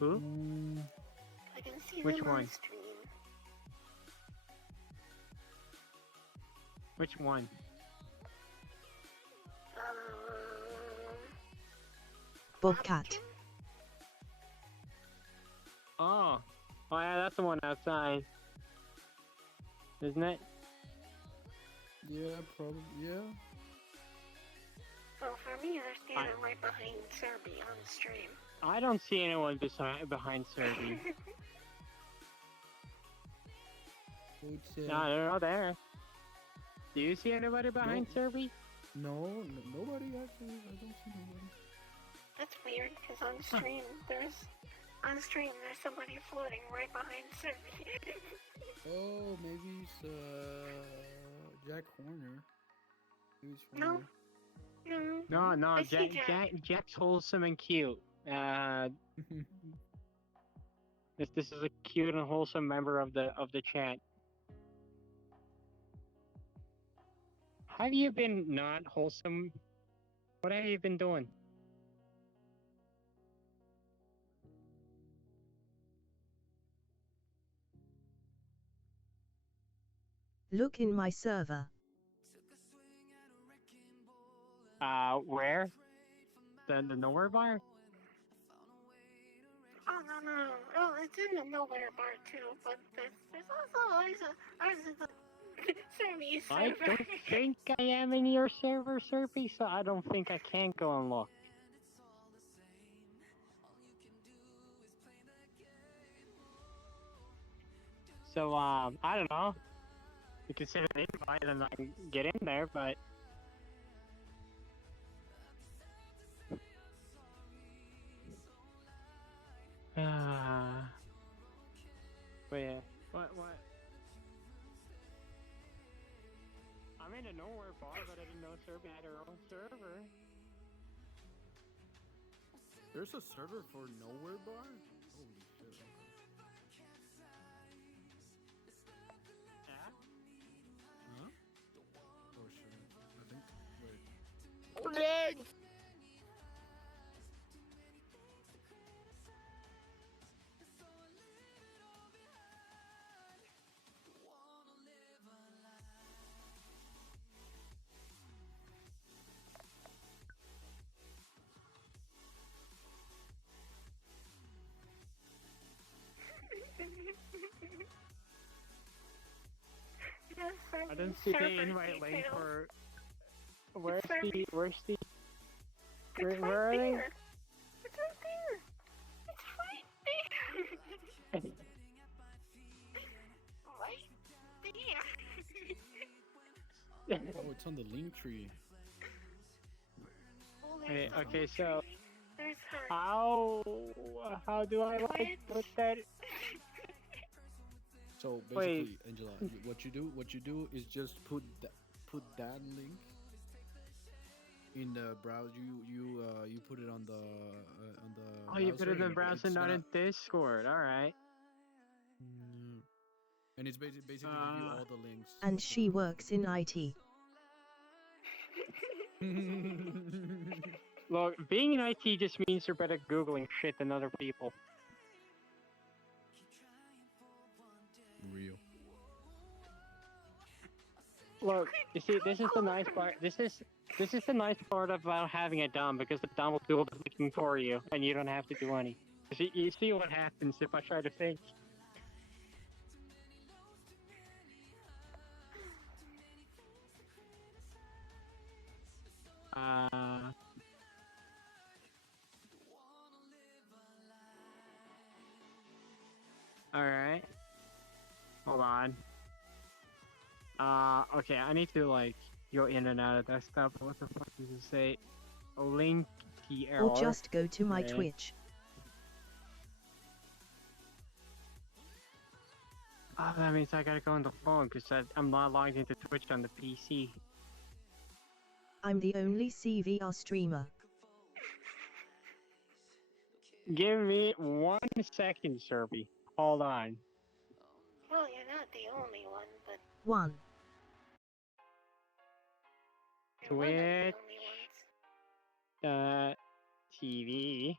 Who? I can see Which them one? on stream. Which one? Bobcat. Oh. Oh yeah, that's the one outside. Isn't it? Yeah, probably. Yeah. Well, for me, they're standing right behind Serby on the stream. I don't see anyone behind Serby. No, they're not there. Do you see anybody behind Serby? No, nobody actually. I don't see nobody. That's weird, because on stream, there's somebody floating right behind Serby. Oh, maybe it's Jack Horner. Who's No. No, I see Jack's wholesome and cute. This is a cute and wholesome member of the chat. Have you been not wholesome? What have you been doing? Look in my server. Where? The nowhere bar? Oh, no. Oh, it's in the nowhere bar, too, but there's also ours is the Serby I server. don't think I am in your server, Serpy, so I don't think I can go and look. So, I don't know. You can send an invite and I can get in there, but... But yeah, what? I'm in a nowhere bar, but I didn't know Serby had her own server. There's a server for Nowhere Bar? Holy shit. Yeah? Huh? Oh shit. I think. Wait. Legs! I didn't see the invite link for. Where are they? It's right Where are they? there. It's right there. It's right there. Right there. Oh, it's on the link tree. Hey, okay, so There's her. how do I like put that? So basically, Angela, what you do is just put that link in the browser. You put it on the Oh, you put it in the browser, browser, not in Discord. All right. And it's basically give you all the links. And she works in IT. Look, being in IT just means you're better at Googling shit than other people. Real. Look, you see, this is the nice part. This is the nice part about having a Dom, because the Dom will do all the thinking for you, and you don't have to do any. You see what happens if I try to think. Alright. Hold on. Okay, I need to, like, go in and out of desktop. What the fuck does it say? Link key error. Or just go to my Okay. Twitch. Oh, that means I gotta go on the phone, because I'm not logged into Twitch on the PC. I'm the only CVR streamer. Give me 1 second, Serby. Hold on. Well, you're not the only one, but 1. you're one of the Twitch. only ones. TV.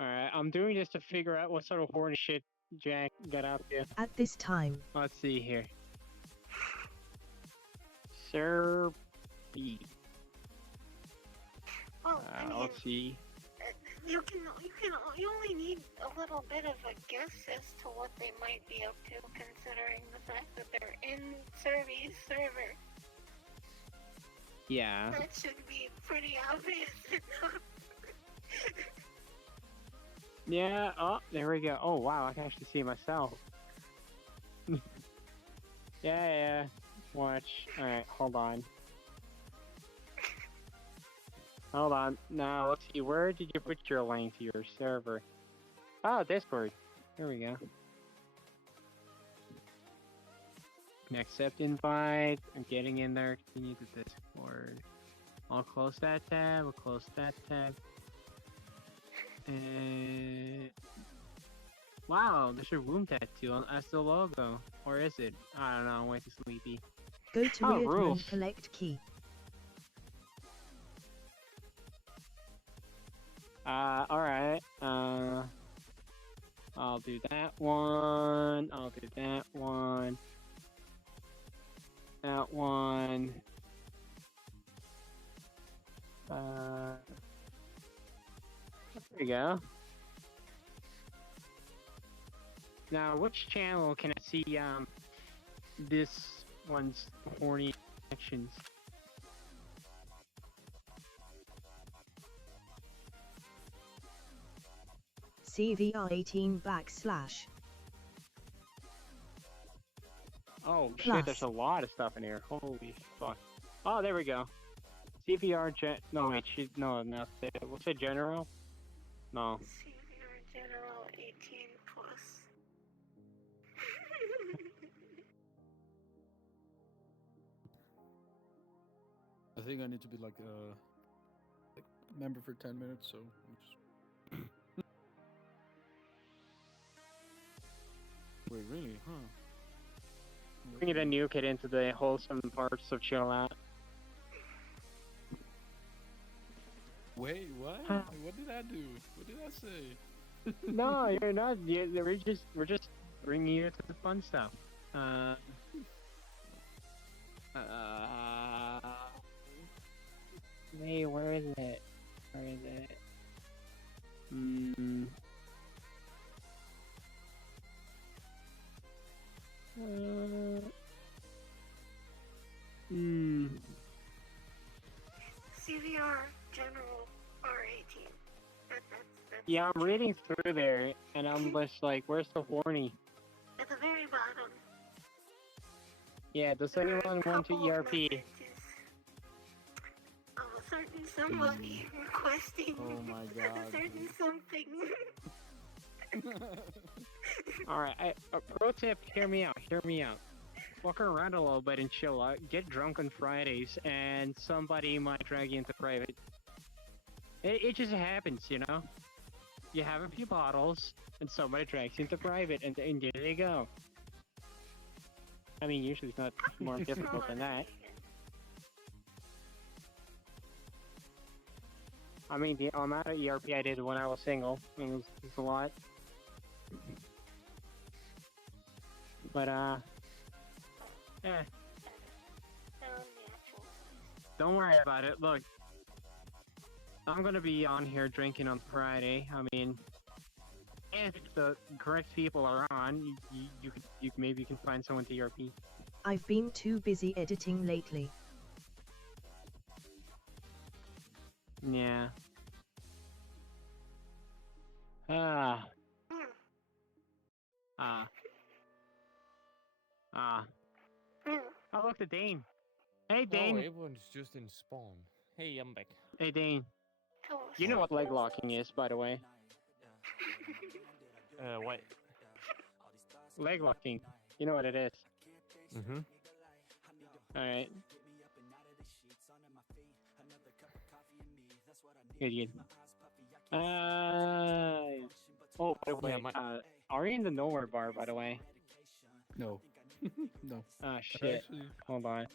Alright, I'm doing this to figure out what sort of horny shit Jack got up to. At this time. Let's see here. Sir B. Well, I mean, Let's see. you only need a little bit of a guess as to what they might be up to, considering the fact that they're in Servy's server. Yeah. That should be pretty obvious enough. Yeah, oh, there we go. Oh, wow, I can actually see myself. yeah. Watch. Alright, hold on. Hold on. Now, let's see. Where did you put your link to your server? Oh, Discord. Here we go. Accept invite. I'm getting in there. Continue to Discord. I'll close that tab. We'll close that tab. And wow, there's your womb tattoo as the logo. Or is it? I don't know. I'm way too sleepy. Go to Relocation and collect key. Alright. I'll do that one. I'll do that one. That one. There we go. Now, which channel can I see, this one's horny actions? CVR18 /. Oh Plus. shit, there's a lot of stuff in here. Holy fuck. Oh, there we go. CVR no wait, no, what's it, general? No. CVR General 18 plus. I think I need to be like a member for 10 minutes, so I'm just... Wait, really? Huh? Bringing a new kid into the wholesome parts of chill out. Wait, what? What did I do? What did I say? No, you're not. We're just bringing you to the fun stuff. Hey, where is it? Where is it? CVR General R18. That's Yeah, I'm reading through there, and I'm just like, where's the horny? at the very bottom. Yeah, does anyone want to ERP? Of a certain somebody requesting Oh my a god. certain something. Alright, pro tip, hear me out. Walk around a little bit and chill out. Get drunk on Fridays, and somebody might drag you into private. It just happens, you know? You have a few bottles, and somebody drags you into private, and there they go. I mean, usually it's not more difficult than that. I mean, the amount of ERP I did when I was single, it was a lot. But, don't worry about it. Look, I'm gonna be on here drinking on Friday. I mean, if the correct people are on, you maybe you can find someone to ERP. I've been too busy editing lately. Yeah. Oh, look, the Dane. Hey, Dane. Oh, everyone's just in spawn. Hey, I'm back. Hey, Dane. You know what leg locking is, by the way. What? Leg locking. You know what it is. Mm-hmm. Alright. Good. Oh, by the way, are you in the nowhere bar, by the way? No. No. Ah, shit. Actually, Hold on.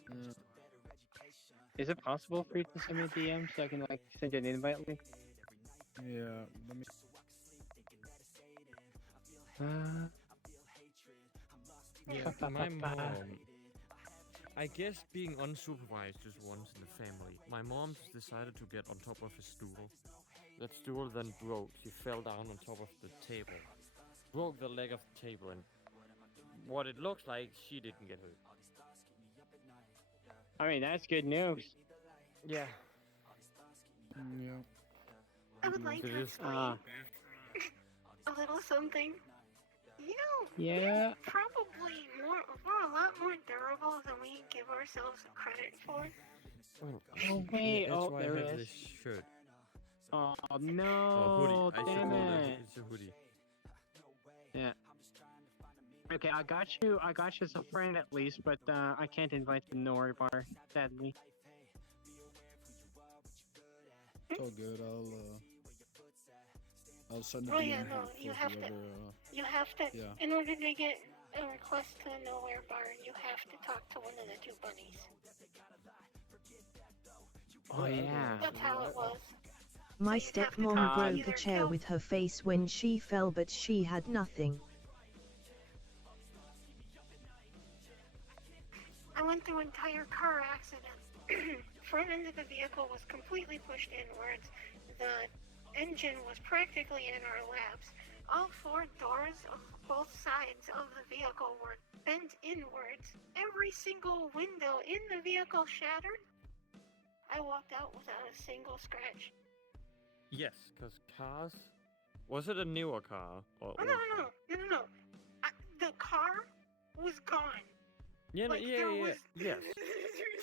Is it possible for you to send me a DM so I can, like, send you an invite link? yeah, let me... Yeah, my mom. I guess being unsupervised just once in the family. My mom decided to get on top of a stool. That stool then broke. She fell down on top of the table. Broke the leg of the table, and what it looks like, she didn't get hurt. I mean, that's good news. Yeah. Yeah. I would like to explain a little something. You know, Yeah. we're probably we're a lot more durable than we give ourselves credit for. Oh wait, That's oh why there I it have is. this shirt. Oh Hoodie. no, I should damn call it. It's a hoodie. Yeah. Okay, I got you as a friend at least, but I can't invite the Nori bar, sadly. It's all good. I'll send it Oh to yeah, you no, for you have to. whoever, You have to. yeah. In order to get a request to the Nowhere Bar, you have to talk to one of the two bunnies. Oh yeah. That's how it was. My stepmom broke a chair with her face when she fell, but she had nothing. I went through an entire car accident. Front end of the vehicle was completely pushed inwards. The engine was practically in our laps. All four doors of both sides of the vehicle were bent inwards. Every single window in the vehicle shattered. I walked out without a single scratch. Yes, because cars... Was it a newer car? Or Oh, no. The car was gone. Yeah, Like, yes.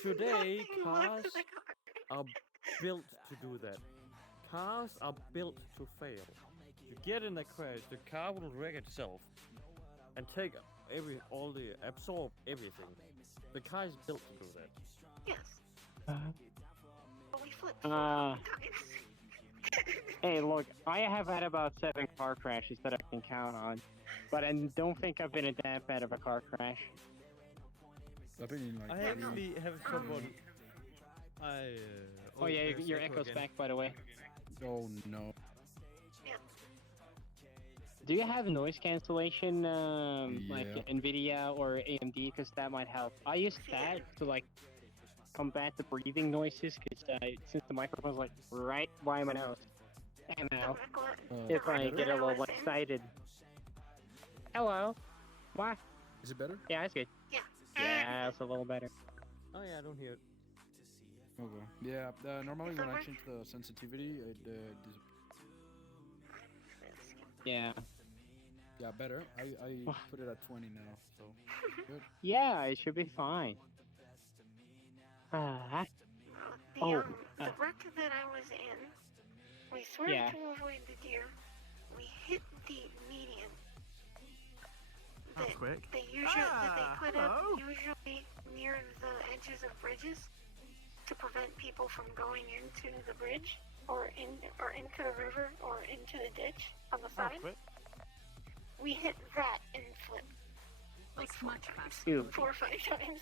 Today, cars are built to do that. Cars are built to fail. You get in a crash, the car will wreck itself and take absorb everything. The car is built to do that. Yes. But we flipped Uh, times. Hey, look, I have had about 7 car crashes that I can count on, but I don't think I've been in that bad of a car crash. I've been in like I actually have someone. Oh yeah, there's your echo echo's again. back, by the way. Oh no. Do you have noise cancellation, like Yeah. NVIDIA or AMD? Because that might help. I use that to like combat the breathing noises, because since the microphone's like right by my nose, and now if I get a little excited. Hello. What? Is it better? Yeah, it's good. Yeah. Yeah, it's a little better. Oh yeah, I don't hear it. Okay. Yeah. Normally when I change the sensitivity, it Yeah. yeah, better. I put it at 20 now, so good. Yeah, it should be fine. The wreck that I was in, we swerved Yeah. to avoid the deer. We hit the median. That quick. they put up usually near the edges of bridges to prevent people from going into the bridge or into the river or into the ditch on the side. We hit that and flipped like 4 times, Ew. 4 or 5 times.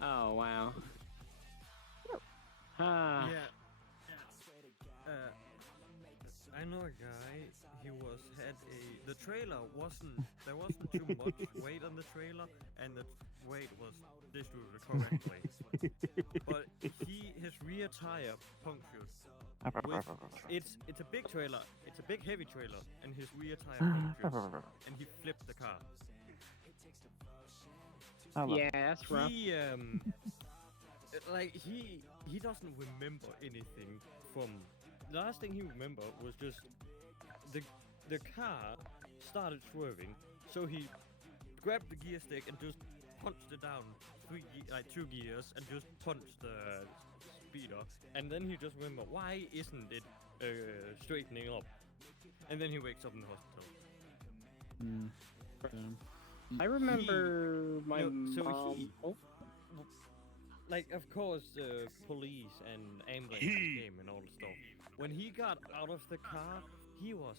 Oh wow. Ah. Yeah. I know a guy. He the trailer there wasn't too much weight on the trailer, and the weight was distributed correctly. But his rear tire punctured. It's a big trailer. It's a big heavy trailer, and his rear tire punctured, and he flipped the car. Yeah, that's rough. He doesn't remember anything from. The last thing he remembered was just the car started swerving, so he grabbed the gear stick and just punched it down 2 gears and just punched the speeder, and then he just remembered, why isn't it straightening up? And then he wakes up in the hospital. I remember my mom. Of course, police and ambulances came and all the stuff. When he got out of the car, he was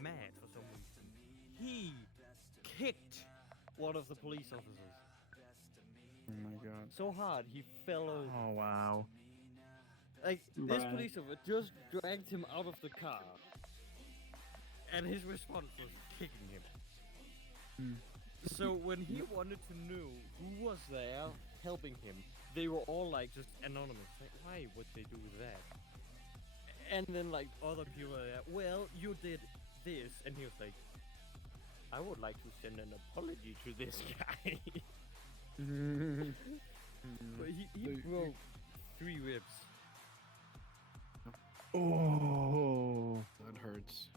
mad for some reason. He kicked one of the police officers. Oh my god. So hard, he fell over. Oh wow. This police officer just dragged him out of the car. And his response was kicking him. So when he wanted to know who was there helping him, they were all like just anonymous. Like, why would they do that? And then like other people are like, well, you did this, and he was like, I would like to send an apology to this guy. But he broke 3 ribs. Oh, that hurts.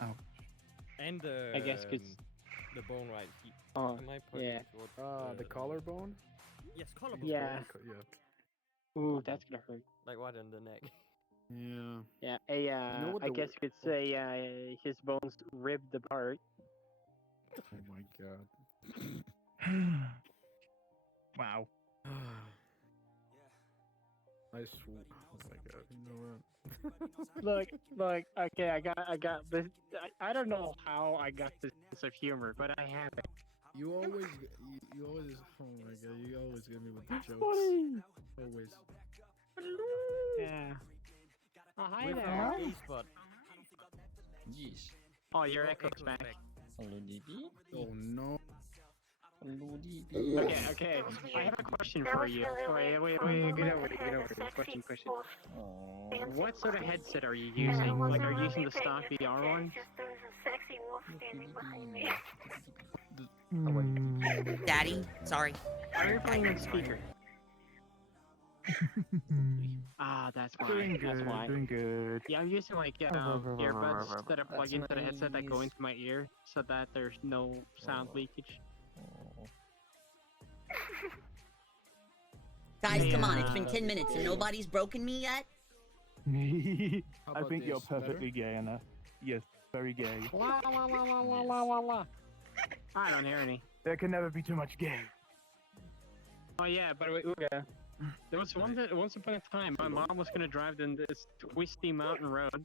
Ouch. And I guess 'cause the bone right. Oh, am I pointing yeah. toward, The collarbone? Yes, collarbone. Yeah. Yeah. Ooh, that's gonna hurt. Like right in the neck. Yeah. Yeah. know what I the guess you could say his bones ripped apart. Oh my god. Wow. I swear. Oh my god. You know what? Look. Okay, I got this. I don't know how I got this sense of humor, but I have it. You always. Oh my god. You always get me with the jokes. Funny. Always. Yeah. Oh, hi With there. our A-spot. Yes. Oh, your echo's back. Hello, DB. Oh no. Hello, DB. Okay. I have a question for you. Wait. Get over it. Question. What sort of headset are you using? Like, are you using the stock VR one? There's a sexy wolf standing behind me. Daddy, sorry. Are you playing on speaker? Ah, that's why. Doing good. Yeah, I'm using like earbuds that are plugged into the headset that go into my ear, so that there's no sound leakage. Guys, come on, it's been 10 minutes and nobody's broken me yet? I think you're perfectly gay, Anna. Yes, very gay. La. I don't hear any. There can never be too much gay. Oh yeah, but there was once upon a time, my mom was gonna drive down this twisty mountain road,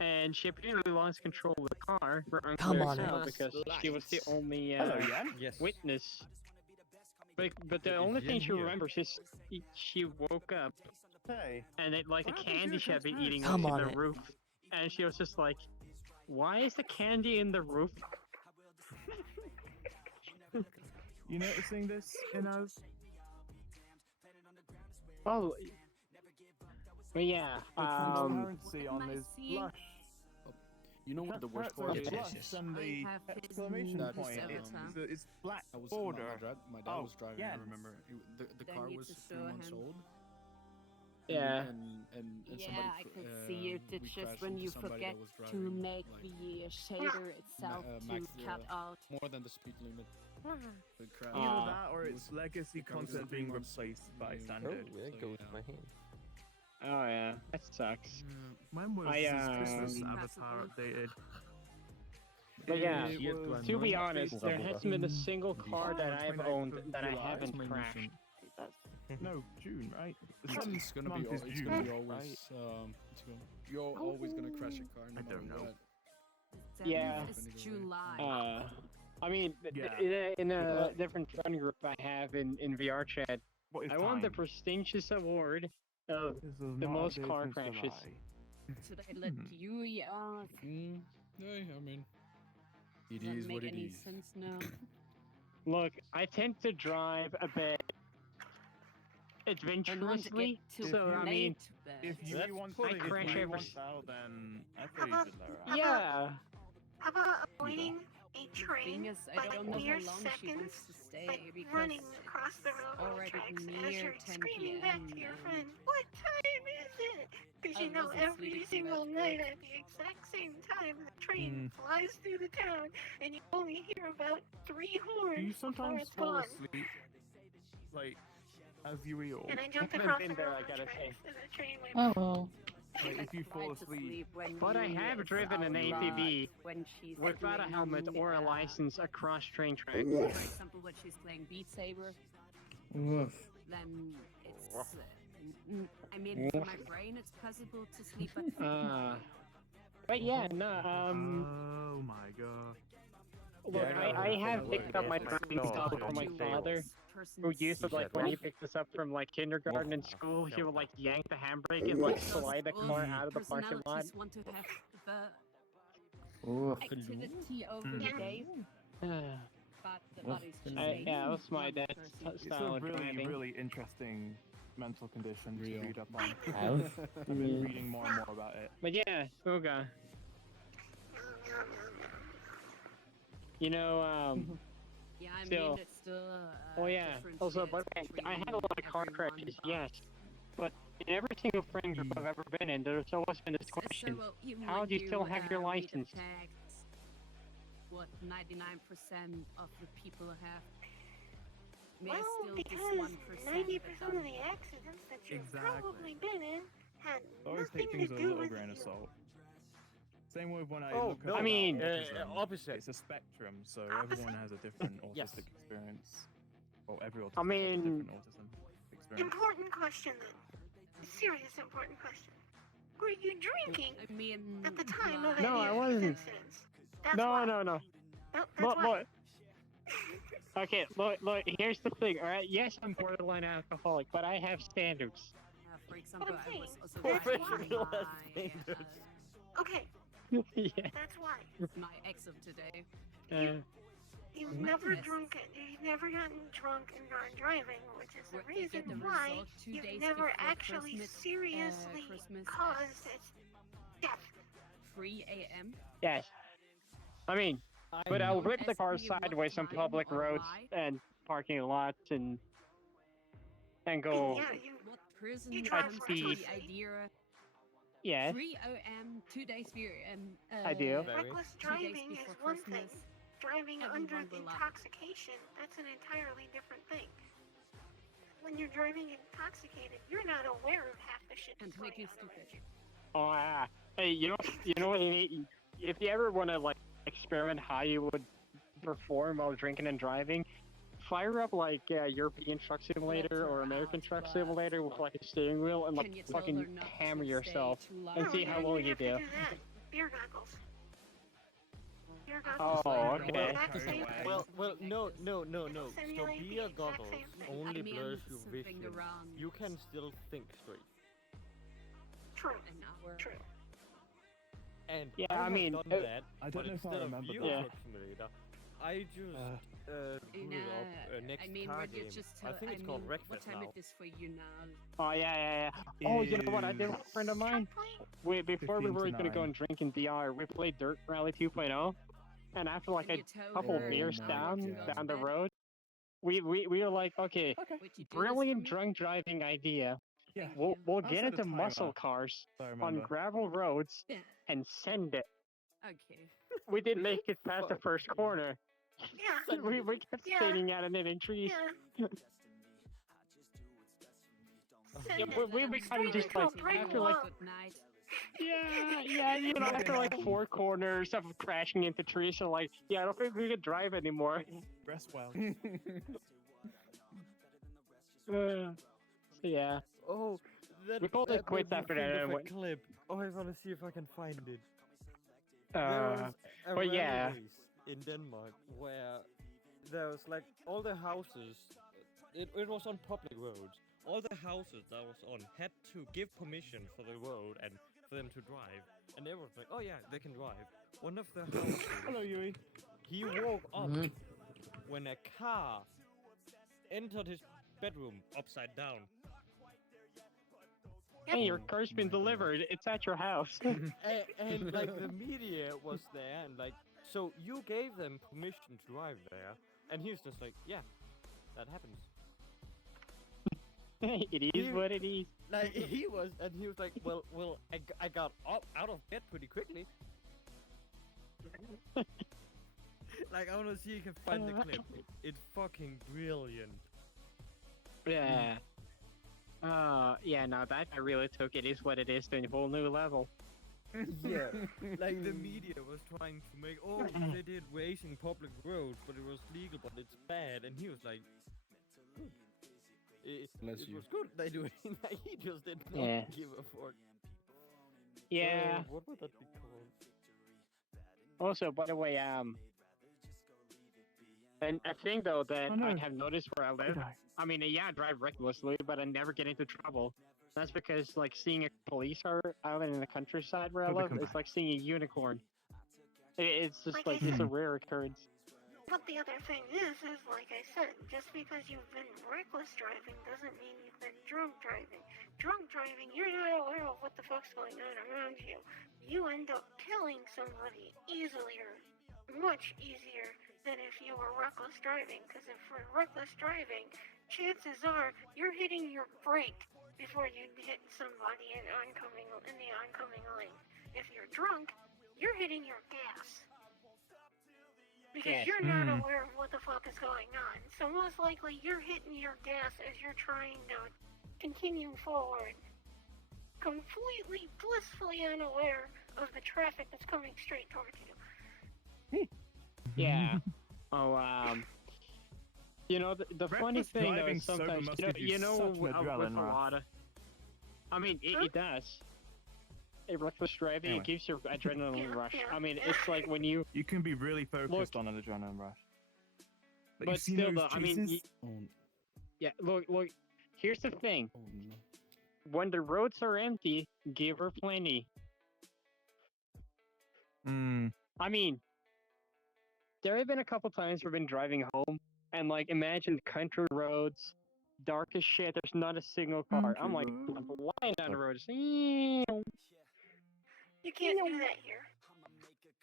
and she apparently lost control of the car for unclear reason because she was the only witness. But the only thing she remembers is she woke up and it like a candy she had been eating was in the roof, and she was just like, "Why is the candy in the roof?" You noticing this in us? Oh, but yeah. Transparency on his blush. You know what the worst part is? And the exclamation point. It's black border. My dad was driving. I remember the car was 3 months old. Yeah. And yeah, somebody, I could see it. It's just when you forget to make the shader itself to cut out. More than the speed limit. Either that or it's legacy content being replaced by standard. Oh, there goes my hand. Oh yeah, that sucks. When was his Christmas avatar updated? But yeah, to be honest, there hasn't been a single car that I've owned that I haven't crashed. No, June, right? It's gonna be always. You're always gonna crash a car. No I don't know. Yeah. It's July. I mean, in a different friend group I have in VR chat, I won the prestigious award of the most car crashes. Should I let you? Yeah. Yeah, I mean, it Doesn't is make what it any is. sense now. Look, I tend to drive a bit adventurously, so I mean, if you want I crash every. Then I thought you should learn. Yeah. How about avoiding a train I by don't know mere how long she seconds, wants to stay like because running across the railroad already tracks as near you're 10 screaming back to your PM. friend, "What time is it?" Because you I know wasn't every sleeping single much, night at the exact same time the train flies through the town and you only hear about 3 horns Do you before sometimes it's fall gone. asleep, like, as you wheel? And I jumped I've across been the there, I railroad gotta tracks say. and the train went Like, if you fall asleep. But I have driven an ATV when she's without a doing, helmet or a license across train tracks. For example, when she's playing Beat Saber, Woof. then it's. I mean, for my brain, it's possible to sleep at. But yeah, no. Oh my god. Look, I have picked up my driving style from my father, who used to, like, when he picked us up from, like, kindergarten and school, he would, like, yank the handbrake and, like, slide the car out of the parking lot. Personalities want to have the activity over the day. Yeah, that's my dad's It's style a of really, driving. really interesting mental condition to read up on. Health? I've been reading more and more about it. But yeah, Uga. You know, Yeah, I still. mean, it's still Oh yeah. Also, by the way, I had a lot of car crashes, yes. But in every single friend group I've ever been in, there's always been this question: how do you still have your license? What 99% of the people have. Well, Still because this 1%. 90% of the accidents that you've probably been in had Always nothing take to things with a do little with grain of you. salt. Same with when I Oh, look at no. I mean, autism, opposite. It's a spectrum, so everyone has a different autistic experience. Well, every autistic I has a mean- different autism experience. Important question then. A serious important question. Were you drinking I mean, at the time of No, any I of wasn't. these incidents? That's No, why. no, no. No, that's Look, why. look. Okay, look, here's the thing, alright? Yes, I'm borderline alcoholic, but I have standards. for example, I'm I saying, was also that's driving why. my, Okay, Yeah. that's why. my ex of today. You've never drunk it. You've never gotten drunk and gone driving, which is the reason why you've never actually seriously caused its death. 3 a.m. Yes. I mean, but I'll rip the car sideways on public roads and parking lots and go Yeah, What prison you drive comes to recklessly. the idea? Yes. 3 a.m. 2 days I do. Reckless 2 days driving is before one thing. Christmas. Driving under Everyone will laugh. intoxication, that's an entirely different thing. When you're driving intoxicated, you're not aware of half the shit that's going on around you. Oh yeah. Hey, you know what you need? If you ever want to like experiment how you would perform while drinking and driving, fire up like European Truck Simulator or American Truck Simulator with like a steering wheel and like Can you tell fucking her not to hammer stay yourself too long? and No, see you how don't well even you have to do. do that. Beer goggles. Beer Oh, goggles. okay. Exact same thing. Well, no. So Simulate the beer exact goggles same thing. only I mean, blurs your something vision. around You can still think straight. True. an hour. True. And Yeah, I I have mean, done that. I don't but know if I instead of remember Euro that. Truck Simulator, I just In, booted up a next I mean, car when you game. just I tell, think it's called what Breakfast time now. it is for you now? Oh yeah. Oh, you know what I did with a friend of mine? Before we 15 were to gonna go 9. and drink in DR, we played Dirt Rally 2.0, and after like Can a you tell couple her beers an hour down to go to the bed? road, we were like, okay, Would you do this for brilliant me? drunk driving idea. Yeah. We'll I'll get set a into muscle timer, cars I on remember. gravel roads Yeah. and send it. Okay. We didn't make it past the first corner. Yeah. we kept Yeah. skating out and hitting trees. Yeah. Yeah, we kind of just like after like Good night. yeah, you know, after like 4 corners of crashing into trees, so like, yeah, I don't think we could drive anymore. Rest well. Yeah. Oh, that, We called it that quits made me after think that, of a and clip. Oh, I want to see if I can find it. Uh, There was a but yeah. rally race in Denmark where there was like all the houses. It was on public roads. All the houses that was on had to give permission for the road and for them to drive. And everyone was like, oh yeah, they can drive. One of the houses. Hello, Yui. He woke up Mhm. when a car entered his bedroom upside down. Hey, your car's been delivered. It's at your house. And like the media was there and like, so you gave them permission to drive there, and he was just like, yeah, that happens. It is what it is. Like he was like, well, I got up out of bed pretty quickly. Like I wanna see if you can find the clip. It's fucking brilliant. Yeah. Yeah, no, that I really took It Is What It Is to a whole new level. Yeah, like the media was trying to make, oh, they did racing public roads, but it was legal, but it's bad, and he was like, it was good. They do it. Like, he just did not Yeah. give a fuck. Yeah. What would that be called? Also, by the way, and a thing though that I have noticed where I live. I mean, yeah, I drive recklessly, but I never get into trouble. That's because, like, seeing a police car out in the countryside where I live, it's like seeing a unicorn. It's just like it's a rare occurrence. But the other thing is like I said, just because you've been reckless driving doesn't mean you've been drunk driving. Drunk driving, you're not aware of what the fuck's going on around you. You end up killing somebody easier, much easier than if you were reckless driving. Because if we're reckless driving, chances are you're hitting your brake before you hit somebody in the oncoming lane. If you're drunk, you're hitting your gas. Because you're not aware of what the fuck is going on. So most likely you're hitting your gas as you're trying to continue forward. Completely, blissfully unaware of the traffic that's coming straight towards you. Yeah. Oh, you know, the funny thing though is sometimes, with a lot of... I mean, it does. A reckless driving, it gives you adrenaline rush. I mean, it's like when you... You can be really focused on an adrenaline rush. But still, though, I mean... Yeah, look, here's the thing. When the roads are empty, give her plenty. I mean, there have been a couple times we've been driving home, and like, imagine country roads, dark as shit, there's not a single car. I'm like, flying down the road. You can't do that here.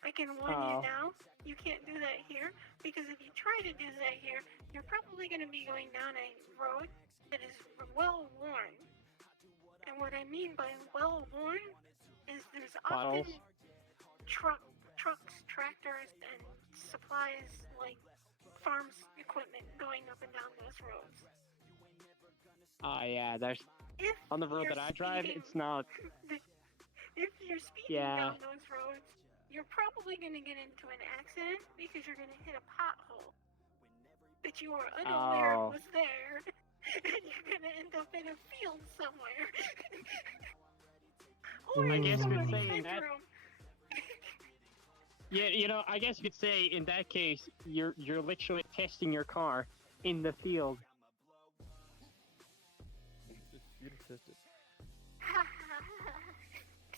I can warn you now, you can't do that here, because if you try to do that here, you're probably going to be going down a road that is well worn. And what I mean by well worn is there's often trucks, tractors, and supplies like farms equipment going up and down those roads. Yeah, there's... on the road that I drive, it's not... If you're speeding down those roads, you're probably going to get into an accident because you're going to hit a pothole that you are unaware was there, and you're going to end up in a field somewhere. Or I guess you could say in that... bedroom. Yeah, you know, I guess you could say in that case, you're literally testing your car in the field.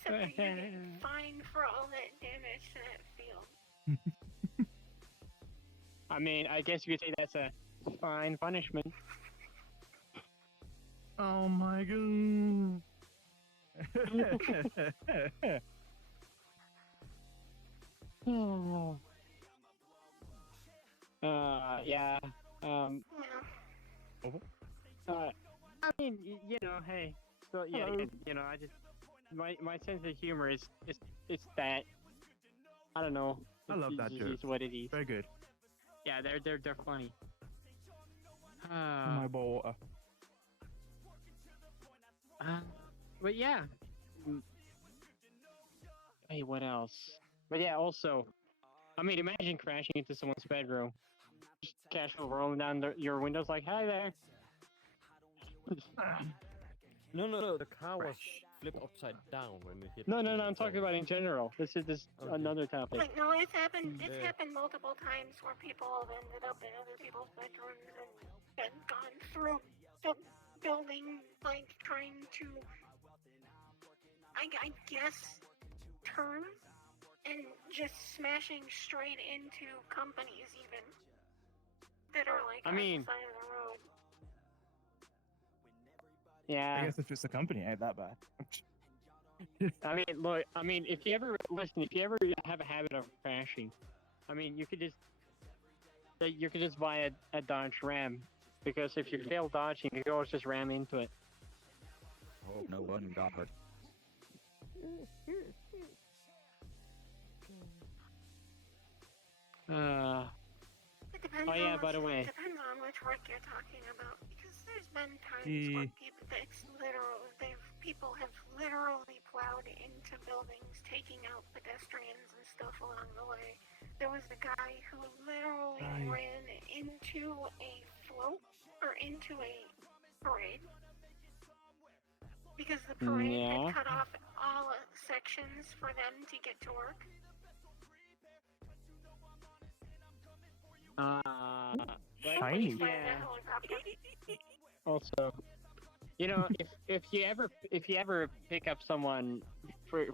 Except that you're getting fined for all that damage to that field. I mean, I guess you could say that's a fine punishment. Oh my god. Yeah. I mean, you know, hey. So yeah, you know, I just my sense of humor is it's that. I don't know. I love that joke. It's what it is. Very good. Yeah, they're funny. My bowl water. But yeah. Hey, what else? But yeah, also, I mean, imagine crashing into someone's bedroom. Just casual rolling down your windows like, hi there. No, the car was flipped upside down when it hit. No, I'm talking about in general. This is another topic. Like, no, it's happened multiple times where people have ended up in other people's bedrooms and gone through the building, like, trying to, I guess, turn and just smashing straight into companies even that are, like, on the side of the road. Yeah. I guess if it's a company, it ain't that bad. I mean, look. I mean, if you ever have a habit of crashing, I mean, you could just buy a Dodge Ram, because if you fail dodging, you can always just ram into it. Oh, no one got hurt. It depends by the way. It depends on which work you're talking about, because there's been times where people have literally plowed into buildings, taking out pedestrians and stuff along the way. There was a guy who literally ran into a float, or into a parade, because the parade had cut off all sections for them to get to work. Shiny. Yeah. Also, you know, if you ever pick up someone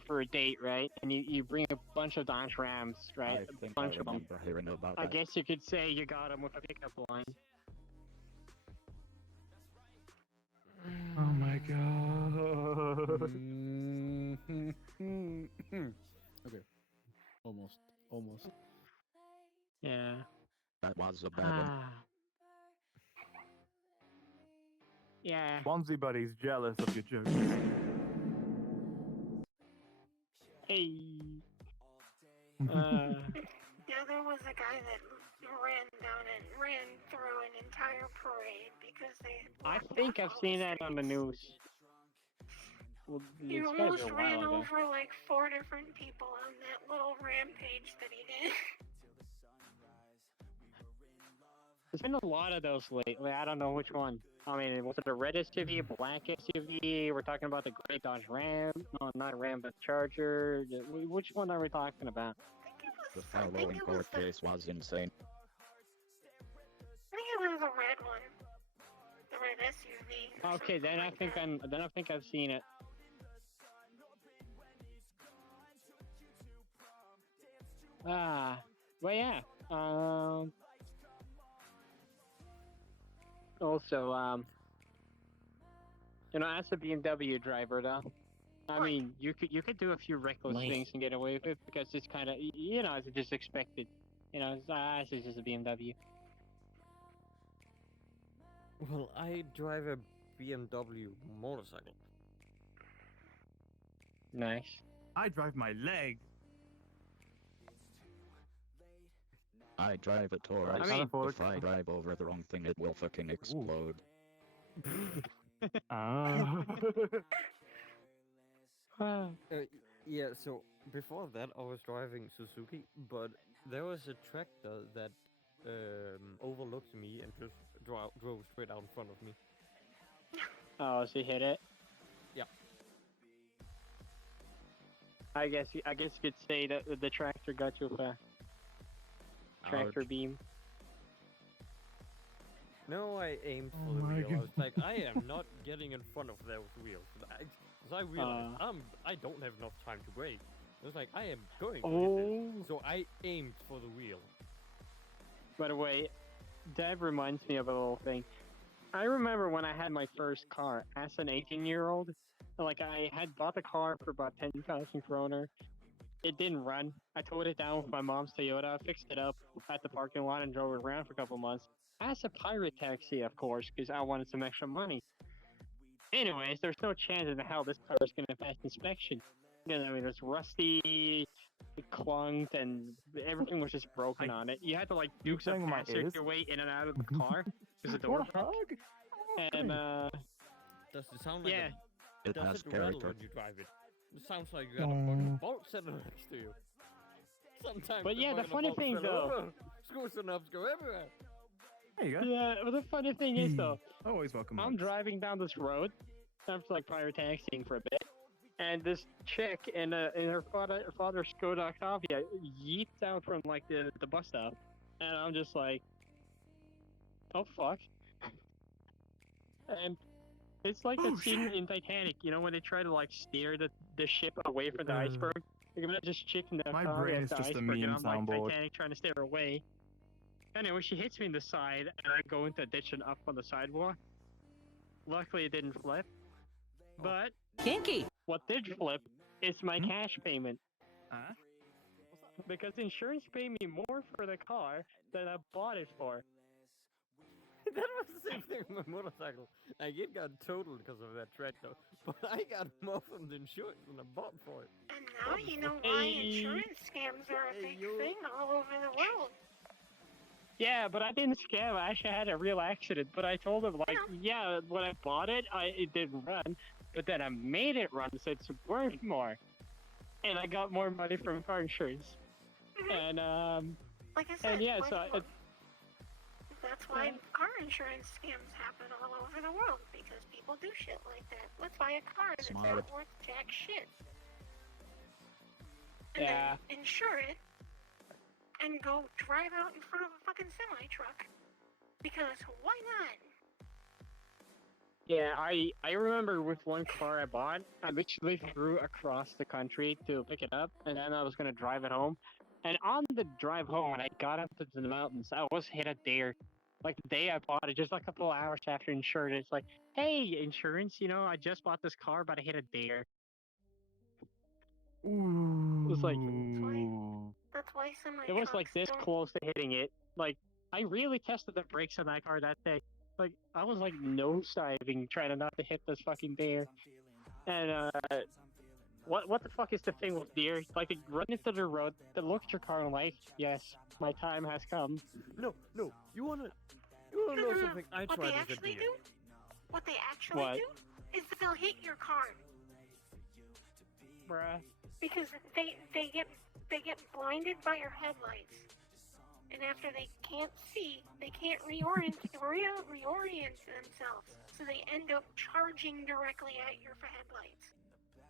for a date, right? And you bring a bunch of Dodge Rams, right? I A think I bunch of them. remember hearing about I that. guess you could say you got them with a pickup line. Oh my god. Okay. Almost. Yeah. That was a bad one. Yeah. Swansea buddy's jealous of your jokes. Hey. Now there was a guy that ran down and ran through an entire parade because they. I think I've seen that on the news. Well, He it's gotta be almost a while ran ago. over like 4 different people on that little rampage that he did. There's been a lot of those lately. I don't know which one. I mean, was it a red SUV, a black SUV? We're talking about the gray Dodge Ram. No, not a Ram, but Charger. Which one are we talking about? The following court case was insane. I think it was a red one. The red SUV. Okay, then I think I've seen it. But yeah. Also, as a BMW driver, though, I mean, you could do a few reckless things and get away with it because it's kind of, it's just expected. It's just a BMW. Well, I drive a BMW motorcycle. Nice. I drive my leg. I drive a Taurus. If I drive over the wrong thing, it will fucking explode. Yeah, so before that I was driving Suzuki, but there was a tractor that overlooked me and just drove straight out in front of me. Oh, so you hit it? Yeah. I guess you could say that the tractor got you with a tractor beam. No, I aimed for the wheel. I was like, I am not getting in front of those wheels. Because I realized I don't have enough time to brake. I was like, I am going to hit this. So I aimed for the wheel. By the way, that reminds me of a little thing. I remember when I had my first car as an 18-year-old. Like, I had bought the car for about 10,000 kroner. It didn't run. I towed it down with my mom's Toyota, fixed it up at the parking lot, and drove it around for a couple months. As a pirate taxi, of course, because I wanted some extra money. Anyways, there's no chance in hell this car is going to pass inspection. I mean, it's rusty, it clunked, and everything was just broken on it. You had to, like, do some passage your way in and out of the car because the door broke. And, Does it sound like it does has it rattle character. when you drive it? It sounds like you got a fucking bolt sitting next to you. Sometimes But yeah, the funny thing, though... Screws and knobs go everywhere. There you go. Yeah, but the funny thing is, though... Always welcome. I'm driving down this road. I'm like pirate taxiing for a bit. And this chick in her father's Skoda Octavia yeets out from, like, the bus stop. And I'm just like... Oh, fuck. And... It's like the scene in Titanic, when they try to like steer the ship away from the iceberg. You're gonna just chick in the My car brain at is the just a iceberg, and meme I'm like soundboard. Titanic trying to steer away. Anyway, she hits me in the side, and I go into a ditch and up on the sidewalk. Luckily, it didn't flip. But kinky. What did flip is my cash payment. Huh? Because insurance paid me more for the car than I bought it for. That was the same thing with my motorcycle. Like, it got totaled because of that tractor, but I got more from the insurance than I bought for it. And now you know why insurance scams are a big thing all over the world. Yeah, but I didn't scam. I actually had a real accident. But I told him, like, yeah, when I bought it, it didn't run. But then I made it run, so it's worth more. And I got more money from car insurance. And, like I said, and yeah, so... That's why car insurance scams happen all over the world, because people do shit like that. Let's buy a car that's not worth jack shit. And then insure it, and go drive out in front of a fucking semi-truck. Because why not? Yeah, I remember with one car I bought, I literally flew across the country to pick it up, and then I was gonna drive it home. And on the drive home, when I got up into the mountains, I was hit a deer. Like the day I bought it, just like a couple hours after insurance, it's like, hey, insurance, I just bought this car, but I hit a deer. It was like, That's why semi it was like trucks this don't. close to hitting it. Like, I really tested the brakes on that car that day. Like, I was like nosediving, trying to not to hit this fucking deer. And what the fuck is the thing with deer? Like, they run into the road, they look at your car and like, yes, my time has come. No, you wanna know something I What tried they with a actually deer? do? What they actually What? do is they'll hit your car Bruh. because they get blinded by your headlights, and after they can't see, they can't reorient themselves, so they end up charging directly at your headlights.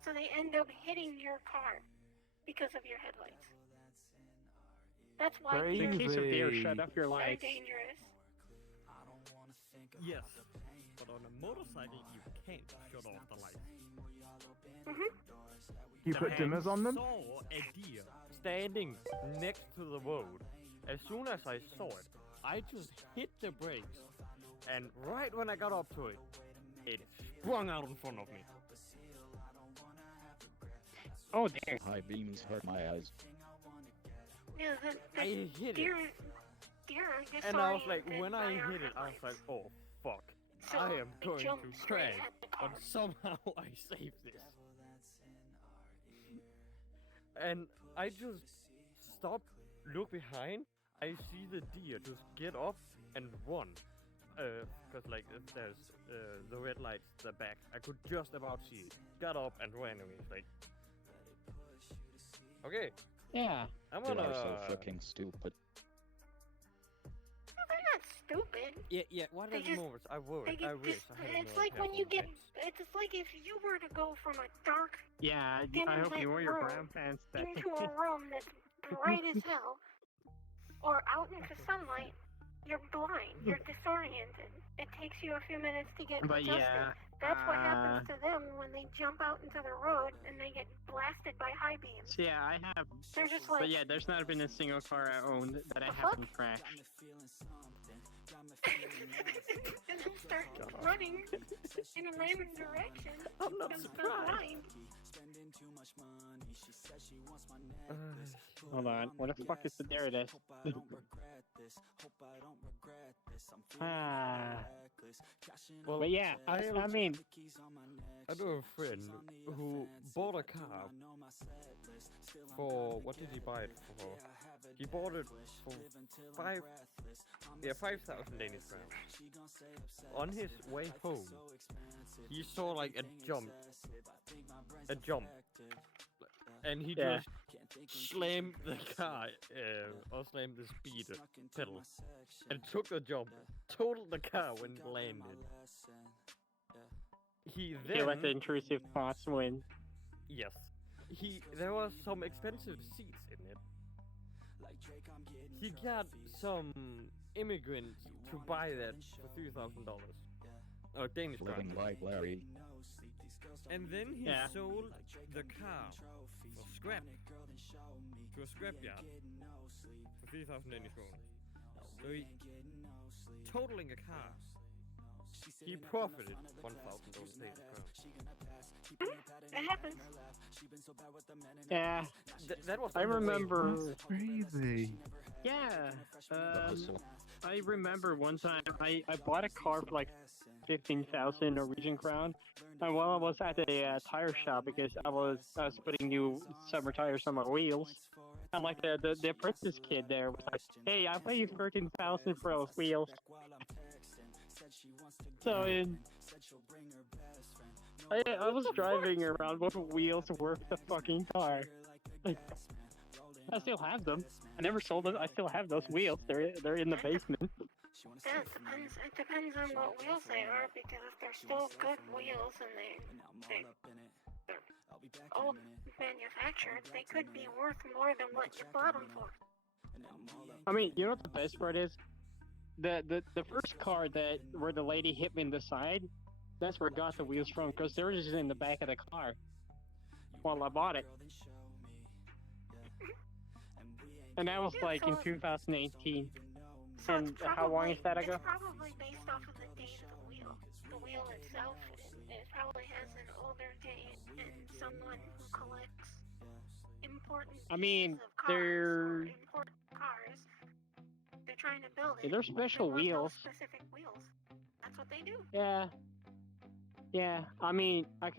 So they end up hitting your car because of your headlights. That's why In case of deer, shut off your are lights. dangerous. Yes, but on a motorcycle you can't shut off the lights. You put dimmers on them? I saw a deer standing next to the road. As soon as I saw it, I just hit the brakes, and right when I got up to it, it sprung out in front of me. Oh, dear. High beams hurt my eyes. Yeah, I hit deer, it. Deer are disoriented And I was like, when I by our hit it, I was headlights. like, oh fuck, So I am they going jump to straight crash, at the but car. somehow I saved this. And I just stop, look behind, I see the deer just get up and run. Cause like there's the red lights, the back, I could just about see it. Got up and ran and it's like, okay. Yeah. I'm They gonna. are so fucking stupid. No, they're not stupid. Yeah. What They are the just- moments? I wish. They get it's like when you get. It's like if you were to go from a dark Yeah, dim I hope lit you wore your room brown pants that into a room that's bright as hell, or out into sunlight. You're blind. You're disoriented. It takes you a few minutes to get But adjusted. yeah, That's what happens to them when they jump out into the road and they get blasted by high beams. So yeah, I have. They're just like. But yeah, there's not been a single car I owned that I The haven't crashed. and then start running in a random direction. I'm not because they're surprised. blind. Hold on, what the fuck is the there it is? Well, but yeah, I mean, I know a friend who bought a car for, what did he buy it for? He bought it for 5,000 Danish crowns. On his way home, he saw like a jump, and he Yeah. just slammed the car, or slammed the speed pedal, and took the jump, totaled the car when it landed. He they let the then, intrusive thoughts win. yes, there was some expensive seats in it. He got some immigrants to buy that for $3,000. Or Danish Living crowns. like Larry. And then he Yeah. sold the car for scrap to a scrapyard for 3,000 Danish kroner. So he, totaling a car, he profited $1,000 Danish kroner. It happens. Yeah, That was I on the way remember. home. Crazy. Yeah, hustle. I remember one time I bought a car for like 15,000 Norwegian crown, and while I was at a tire shop because I was putting new summer tires on my wheels, and like the apprentice kid there was like, "Hey, I pay you 13,000 for those wheels." So I was driving around with wheels worth the fucking car. I still have them. I never sold them. I still have those wheels. They're in the basement. That depends. It depends on what wheels they are, because if they're still good wheels and they're old manufactured, they could be worth more than what you bought them for. I mean, you know what the best part is? The first car where the lady hit me in the side, That's where I got the wheels from, because they were just in the back of the car while I bought it. And that was like in 2018. So And how long is that ago? It's probably based off of the date of the wheel. The wheel itself, it probably has an older date, and someone who collects important I mean, pieces of cars or they're important cars, they're trying to build it. they're special they want wheels. those specific wheels. That's what they do. Yeah. Yeah, I mean, I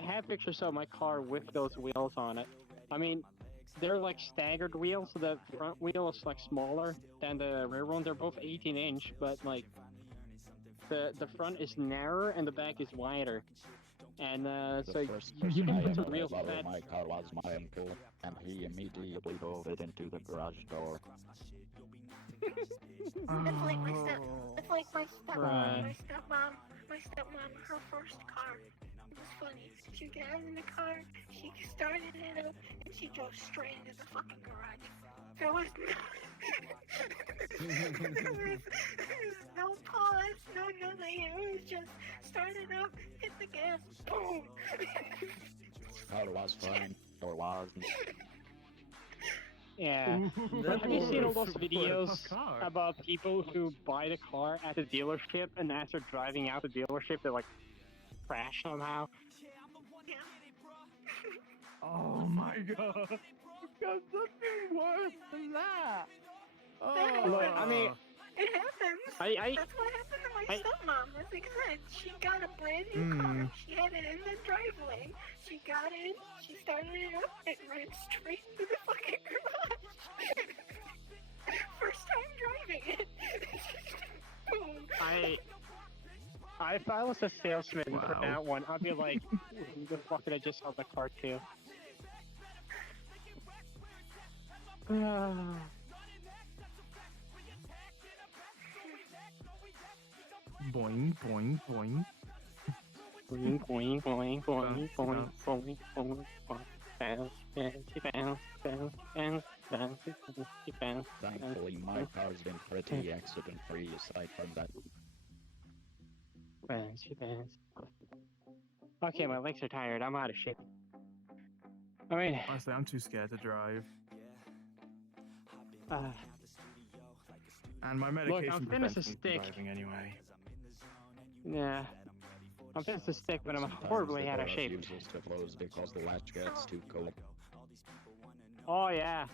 have pictures of my car with those wheels on it. I mean, they're like staggered wheels, so the front wheel is like smaller than the rear one. They're both 18-inch, but like the front is narrower and the back is wider. And so you can put some real fat. My car was my uncle, and he immediately drove it into the garage door. It's like my stepmom. Right. My stepmom, her first car. It was funny. She got in the car, she started it up, and she drove straight into the fucking garage. There was no pause, no nothing. It was just started up, hit the gas, boom. Car was fine, or wasn't. Yeah. But have you seen all those videos about people who buy the car at the dealership and as they're driving out the dealership, they like crash somehow? Oh my god. Got nothing worse than that. Oh. Look, I mean, it happens. That's what happened to my stepmom. As I said, she got a brand new car. She had it in the driveway. She got in, she started it up, it ran straight into the fucking garage. First time driving it. Boom. If I was a salesman for that one, I'd be like, who the fuck did I just sell the car to? Boing, boing, boing. Boing, boing, boing, boing, boing, boing, boing, boing. Bounce, bounce, bounce, bounce, bounce, bounce, bounce. Thankfully, my car's been pretty accident-free aside from that. Bounce, bounce. Okay, my legs are tired. I'm out of shape. I mean, honestly, I'm too scared to drive. And my medication look, I'm finished a prevents me stick. from driving anyway. Yeah. I'm finished a stick, but I'm horribly out of shape. Refuses to close because the latch gets too cold. Oh yeah.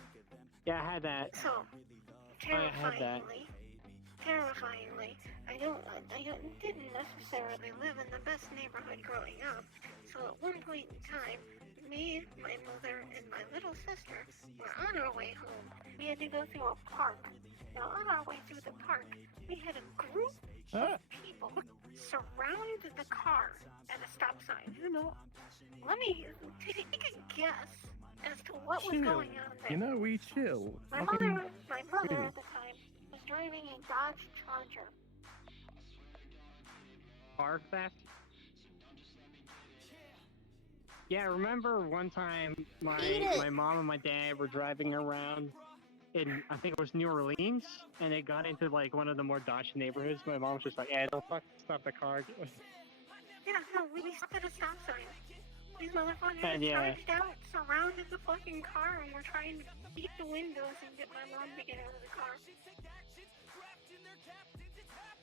Yeah, I had that. So, terrifyingly, I didn't necessarily live in the best neighborhood growing up. So at one point in time, me, my mother, and my little sister were on our way home. We had to go through a park. Now on our way through the park, we had a group of people surround the car at a stop sign. Let me take a guess as to what was going on there. You know, we chill. My mother at the time was driving a Dodge Charger. Car theft? Yeah, remember one time my mom and my dad were driving around in, I think it was New Orleans, and they got into like one of the more Dodge neighborhoods. My mom was just like, "Hey, don't fuck stop the car." Yeah, no, we stopped at a stop sign. These motherfuckers And yeah. charged out, surrounded the fucking car, and were trying to beat the windows and get my mom to get out of the car.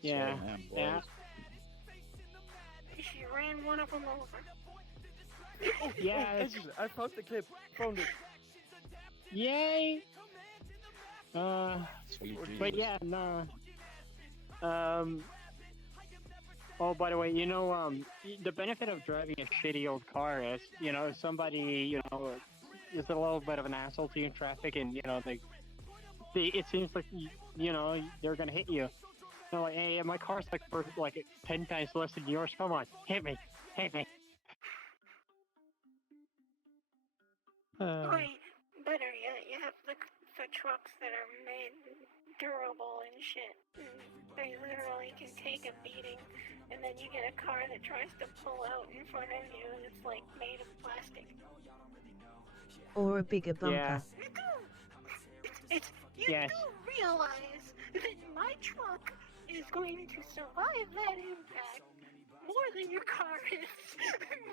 Yeah, yeah. She ran one of them over. Yeah, I found the clip. Found it. Yay! But yeah, no. Oh, by the way, you know, the benefit of driving a shitty old car is, you know, if somebody, you know, is a little bit of an asshole to you in traffic, and you know, it seems like, you know, they're gonna hit you. They're like, hey, my car's like worth like 10 times less than yours. Come on, hit me, hit me. Wait, better yet, you have the trucks that are made durable and shit. They literally can take a beating, and then you get a car that tries to pull out in front of you, and it's like made of plastic. Or a bigger bumper. Yeah. You do realize that my truck is going to survive that impact more than your car is.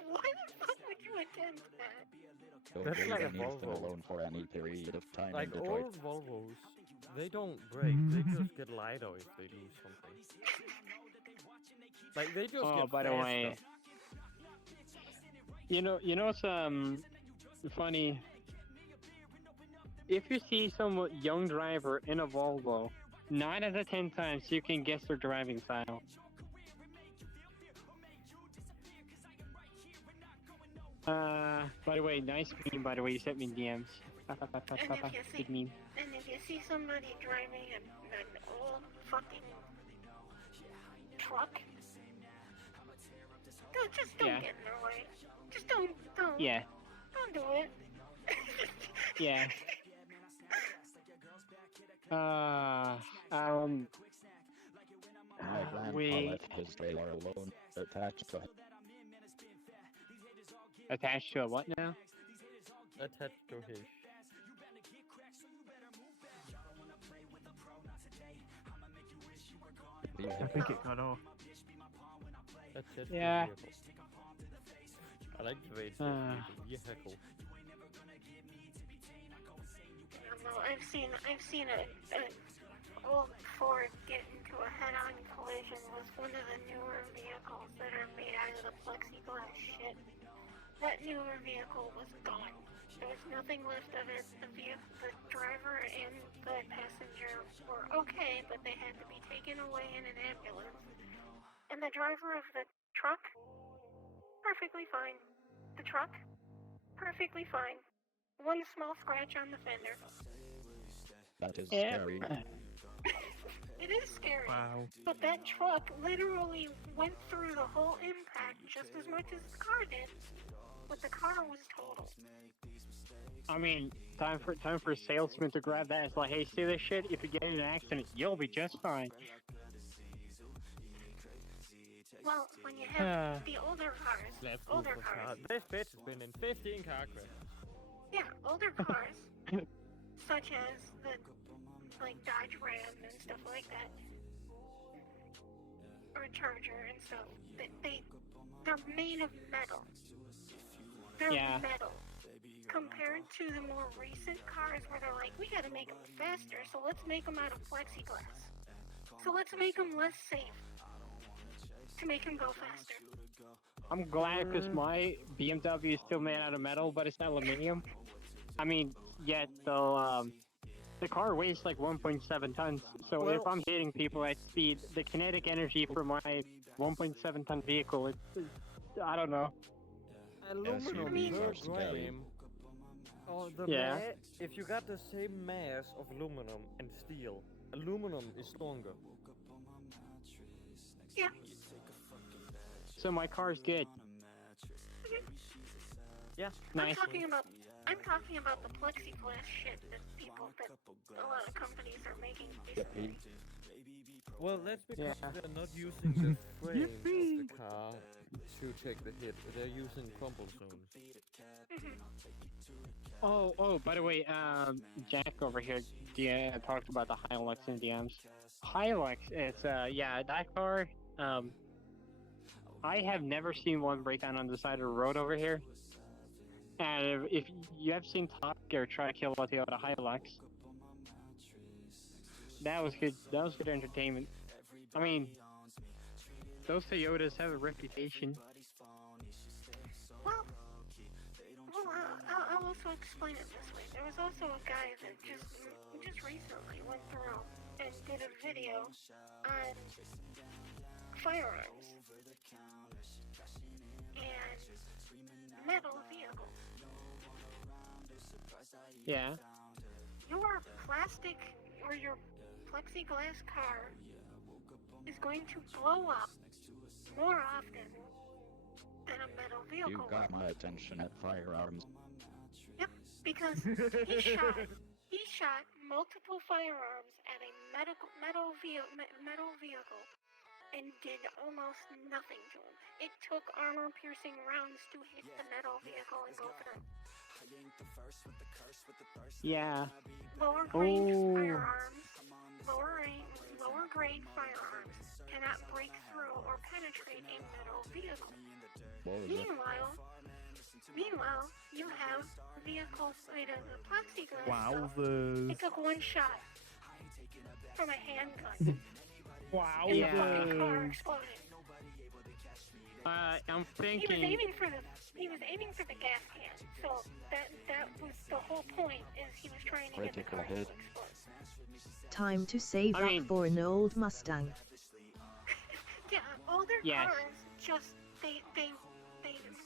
Why the fuck would you attempt that? That's Don't like a leave anything Volvo. alone for any period of time Like in Detroit. old Volvos, they don't break. They just get lighter if they lose something. Like they just Oh, get by the way, faster. you know what's funny? If you see some young driver in a Volvo, 9 out of 10 times you can guess their driving style. By the way, nice meme. By the way, you sent me DMs. Good meme. And if you see somebody driving an old fucking truck, just don't Yeah. get in their way. Just don't. Yeah. Don't do it. Yeah. My grandpa wait. left his trailer alone, attached to Attached to a what now? Attached to his. I think it got off. Attached Yeah. to vehicle. I like the way it's vehicle. No, I've seen a old Ford get into a head-on collision with one of the newer vehicles that are made out of the plexiglass shit. That newer vehicle was gone. There was nothing left of it. The driver and the passenger were okay, but they had to be taken away in an ambulance. And the driver of the truck, perfectly fine. The truck, perfectly fine. One small scratch on the fender. That is Yeah. scary. It is scary. Wow. But that truck literally went through the whole impact just as much as the car did. But the car was total. I mean, time for a salesman to grab that. It's like, hey, see this shit? If you get in an accident, you'll be just fine. Well, when you have the older cars, This bitch has been in 15 car crashes. yeah, older cars, such as the Dodge Ram and stuff like that, or Charger and stuff, they're made of metal. They're metal. Compared to the more recent cars where they're like, we gotta make them faster, so let's make them out of plexiglass. So let's make them less safe to make them go faster. I'm glad because my BMW is still made out of metal, but it's aluminum. I mean, yet though, the car weighs like 1.7 tons. So if I'm hitting people at speed, the kinetic energy for my 1.7 ton vehicle, I don't know. Aluminum per gram. Oh, if you got the same mass of aluminum and steel, aluminum is stronger. Yeah. So my car's good. Yeah. Nice. I'm talking about the plexiglass shit that a lot of companies are making recently. Well, that's because they're not using the frame of the car to take the hit. They're using crumple zones. Oh, by the way, Jack over here talked about the Hilux in DMs. Hilux, it's, that car, I have never seen one break down on the side of the road over here. And if you have seen Top Gear try to kill a Toyota Hilux, that was good. That was good entertainment. I mean, those Toyotas have a reputation. Well, I'll also explain it this way. There was also a guy that just recently went through and did a video on firearms and metal vehicles. Yeah. Your plastic or your plexiglass car is going to blow up more often than a metal vehicle. You got my attention at firearms. Yep, because he shot multiple firearms at a metal vehicle and did almost nothing to him. It took armor-piercing rounds to hit the metal vehicle and go through. Yeah. Lower range firearms lower grade firearms cannot break through or penetrate a metal vehicle. Meanwhile, you have vehicles made of the plexiglass stuff. It took one shot from a handgun. Wow. And the fucking car exploded. I'm thinking. He was aiming for the gas can. So that was the whole point. Is he was trying to get the car to explode. Time to save up for an old Mustang. Yeah, older cars just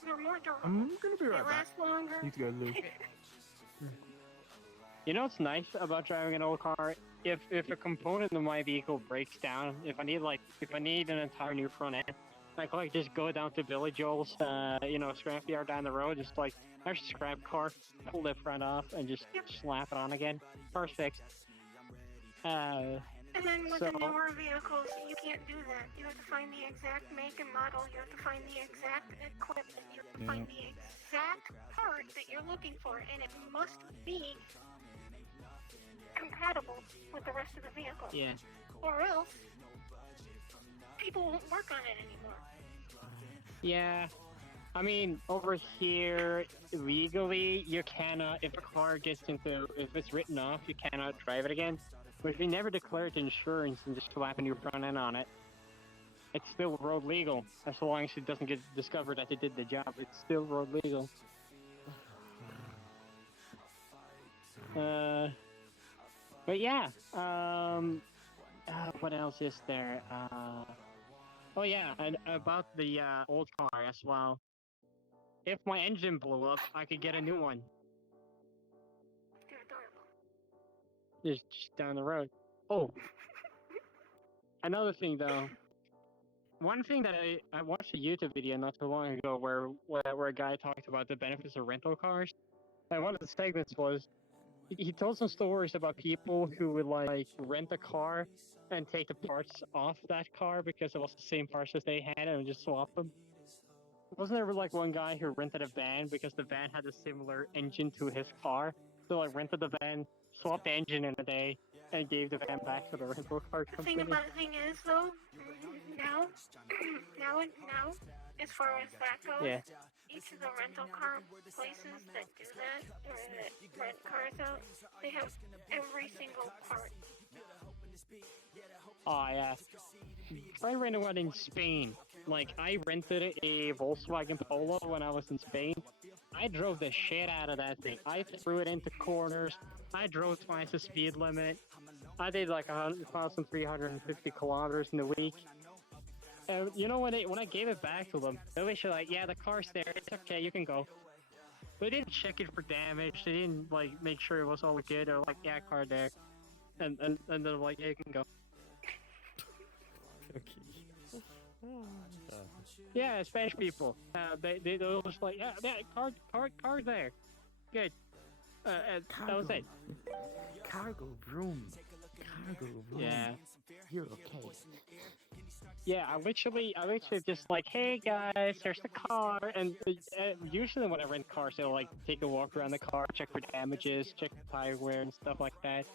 they're more durable. I'm gonna be right they last longer. Need to go, Luke. You know what's nice about driving an old car? If a component of my vehicle breaks down, if I need an entire new front end, I can like just go down to Billy Joel's, scrap yard down the road, just like there's a scrap car, pull the front off, and just slap it on again. Car's fixed. And then with the newer vehicles, you can't do that. You have to find the exact make and model. You have to find the exact equipment. You have to find the exact part that you're looking for, and it must be compatible with the rest of the vehicle. Yeah. Or else, people won't work on it anymore. Yeah. I mean, over here, legally, you cannot, if a car gets if it's written off, you cannot drive it again. But if you never declare it to insurance and just slap a new front end on it, it's still road legal. As long as it doesn't get discovered that they did the job, it's still road legal. But yeah, what else is there? Oh yeah, and about the old car as well. If my engine blew up, I could get a new one. Just down the road. Oh, another thing though. One thing that I watched a YouTube video not too long ago where a guy talked about the benefits of rental cars, and one of the segments was he told some stories about people who would like rent a car and take the parts off that car because it was the same parts as they had and just swap them. Wasn't there like one guy who rented a van because the van had a similar engine to his car? So like rented the van, swapped the engine in a day, and gave the van back to the rental car company. The thing is though, now, as far as that goes, each of the rental car places that do that, or that rent cars out, they have every single part. Oh yeah. I rented one in Spain. Like, I rented a Volkswagen Polo when I was in Spain. I drove the shit out of that thing. I threw it into corners. I drove twice the speed limit. I did like 1,350 kilometers in a week. And you know, when I gave it back to them, they were like, yeah, the car's there. It's okay, you can go. They didn't check it for damage. They didn't like make sure it was all good. They're like, yeah, car there. And they're like, yeah, you can go. Yeah, Spanish people. They were just like, yeah, car there. Good. And that was it. Cargo room. Yeah. You're okay. Yeah, I literally just like, hey guys, there's the car, and usually when I rent cars, they'll like take a walk around the car, check for damages, check the tire wear and stuff like that.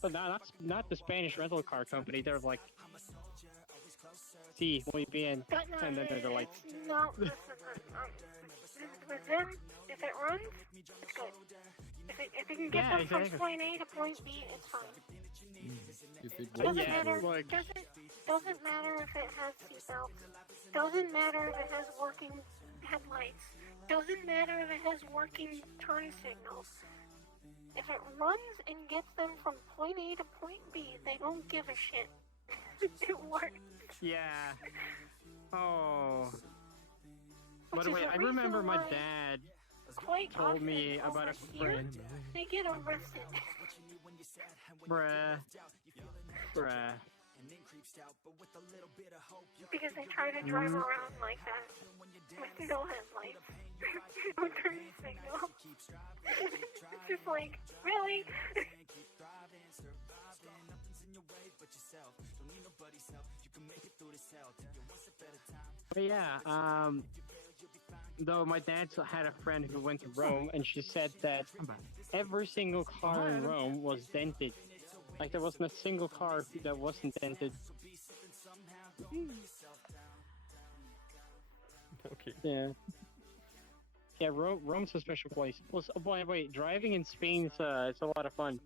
But not the Spanish rental car company. They're like, see, muy bien, and then they're like, No, listen, with them, if it runs, it's good. If it can get them from point A to point B, it's fine. Doesn't matter. Doesn't matter if it has seatbelts. Doesn't matter if it has working headlights. Doesn't matter if it has working turn signals. If it runs and gets them from point A to point B, they don't give a shit. It works. Yeah. Oh. By the way, I remember my dad told me about a friend. They get arrested. Bruh. Because they try to drive around like that with no headlights. No turn signal. It's just like, really? But yeah, though my dad had a friend who went to Rome, and she said that every single car in Rome was dented. Like there wasn't a single car that wasn't dented. Okay. Yeah. Yeah, Rome's a special place. Plus, oh boy, wait, driving in Spain it's a lot of fun.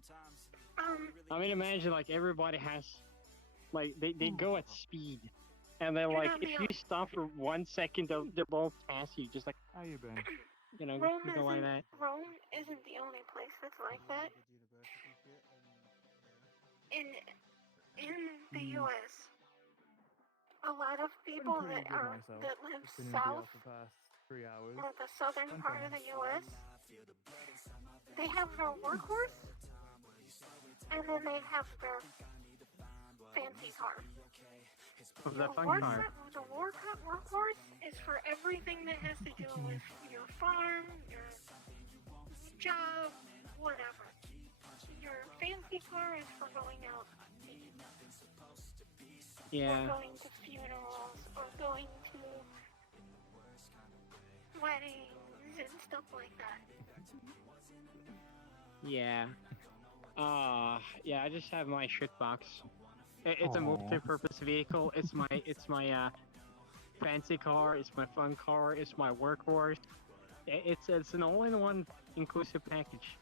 I mean, imagine like everybody has, like they go at speed, and they're like, if you stop for 1 second, they'll both pass you, just like. How you been? You know, Rome you go like that. Rome isn't the only place that's like that. In the U.S., a lot of people that live south, the past 3 hours. or the southern part of the U.S., they have their workhorse, and then they have their fancy car. The fun car. The workhorse is for everything that has to do with your farm, your job, whatever. Your fancy car is for going out. Yeah. Or going to funerals, or going to weddings and stuff like that. Yeah. Yeah, I just have my shit box. It's a multi-purpose vehicle. It's my fancy car. It's my fun car. It's my workhorse. It's an all-in-one inclusive package.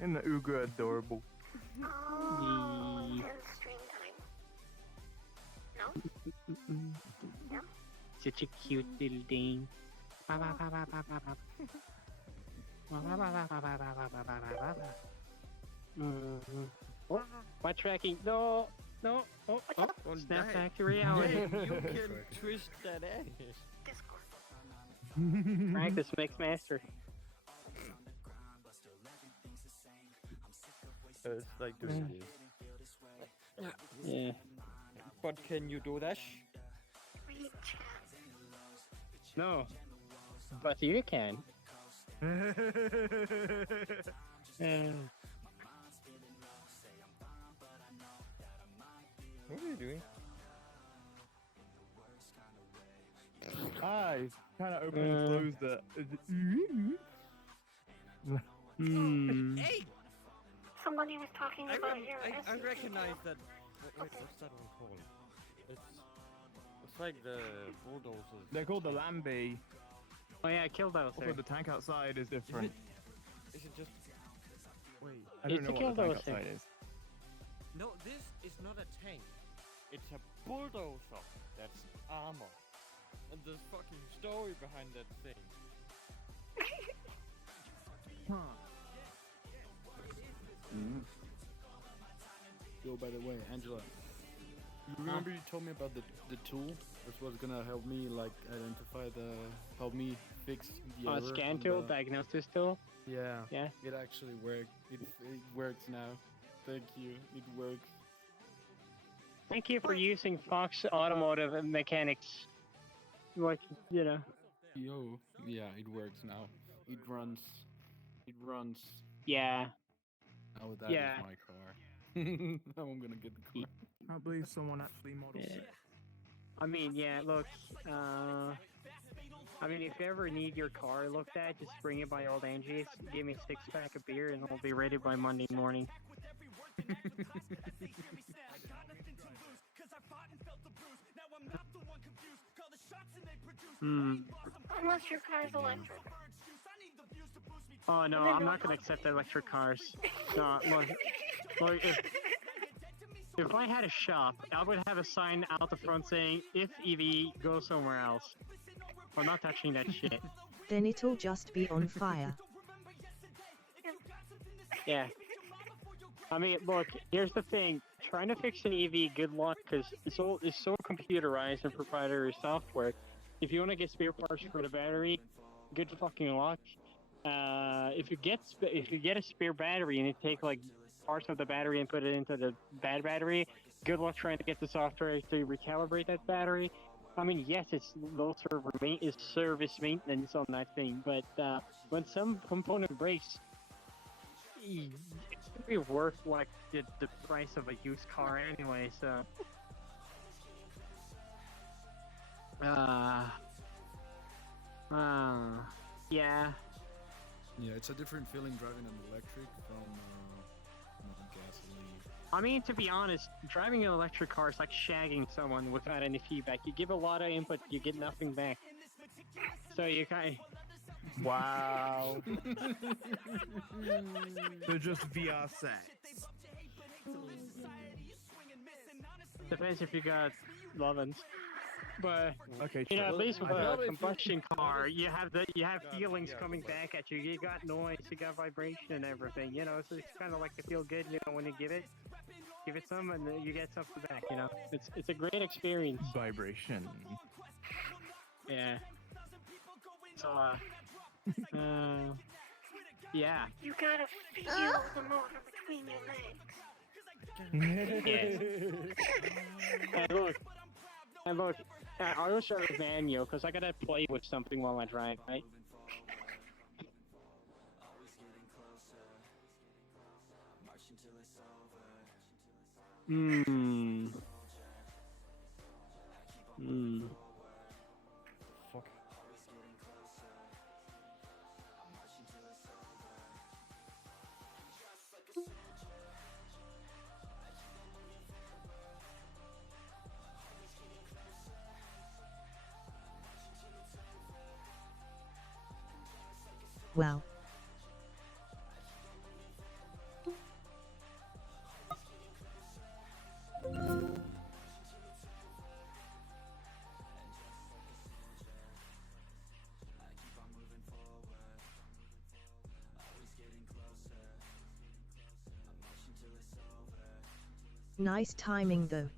Isn't the UwU adorable? Oh, it's stream time. No? Yeah? Such a cute little thing. Oh, my tracking. No. Oh, snap back to reality. Yeah, you can twist that ass. Practice makes master. It's like doing this. Yeah. But can you do that? No. But you can. What are you doing? I kind of opened and closed it. Hey! Somebody was talking about your I recognize that. Wait, what's that one called? It's like the bulldozers. They're called the Lambie. Oh yeah, I killed those. Also, the tank outside is different. Is it just? Wait. I don't know what the tank outside is. No, this is not a tank. It's a bulldozer. That's armor. And there's fucking story behind that thing. Yo, by the way, Angela, you remember you told me about the tool that was gonna help me help me fix the error scan on tool, the... diagnosis tool. Yeah. Yeah. It actually worked. It works now. Thank you. It works. Thank you for using Fox Automotive Mechanics. Like, you know. Yo, yeah, it works now. It runs. Yeah. Now that is my car. Now I'm gonna get the car. I can't believe someone actually modeled it. I mean, yeah, look, I mean, if you ever need your car looked at, just bring it by old Angie's, give me a 6-pack of beer, and it'll be ready by Monday morning. Unless your car's electric. Oh no, I'm not gonna accept electric cars. No, look, if I had a shop, I would have a sign out the front saying, if EV, go somewhere else. I'm not touching that shit. Then it'll just be on fire. Yeah. I mean, look, here's the thing. Trying to fix an EV, good luck, because it's so computerized and proprietary software. If you want to get spare parts for the battery, good fucking luck. If you get a spare battery and you take like parts of the battery and put it into the bad battery, good luck trying to get the software to recalibrate that battery. I mean, yes, it's low service maintenance on that thing, but when some component breaks, it could be worth like the price of a used car anyway. So, yeah. Yeah, it's a different feeling driving an electric from gasoline. I mean, to be honest, driving an electric car is like shagging someone without any feedback. You give a lot of input, you get nothing back. So you kind of... Wow. So just VR sex. Depends if you got lovin's. But okay, you know, at least with a if combustion car, you have feelings coming back at you. You got noise, you got vibration and everything. You know, so it's kind of like to feel good. You know, when you give it some, and then you get something back. You know, it's a great experience. Vibration. Yeah. So yeah. You gotta feel the motor between your legs. Yes. And look, I will start with manual because I gotta play with something while I drive, right? Fuck. Wow. Nice timing though.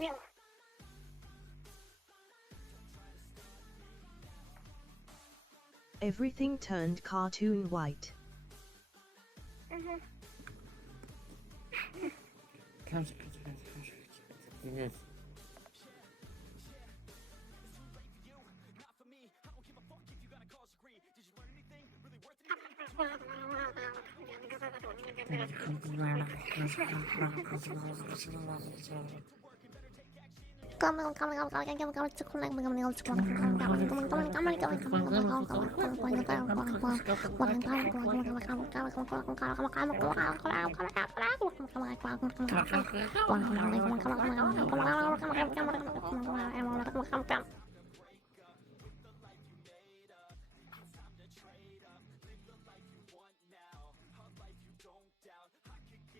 Yeah. Everything turned cartoon white.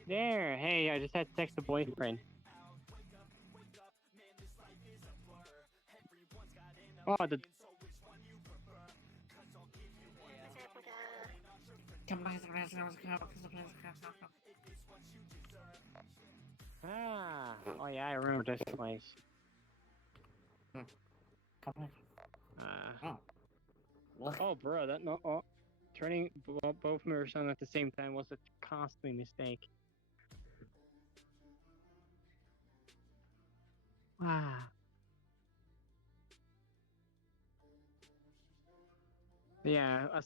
There, hey, I just had to text the boyfriend. Oh, the... Ah, oh yeah, I remember this place. Oh, bro, that no, oh, turning both mirrors on at the same time was a costly mistake. Wow. Yeah, I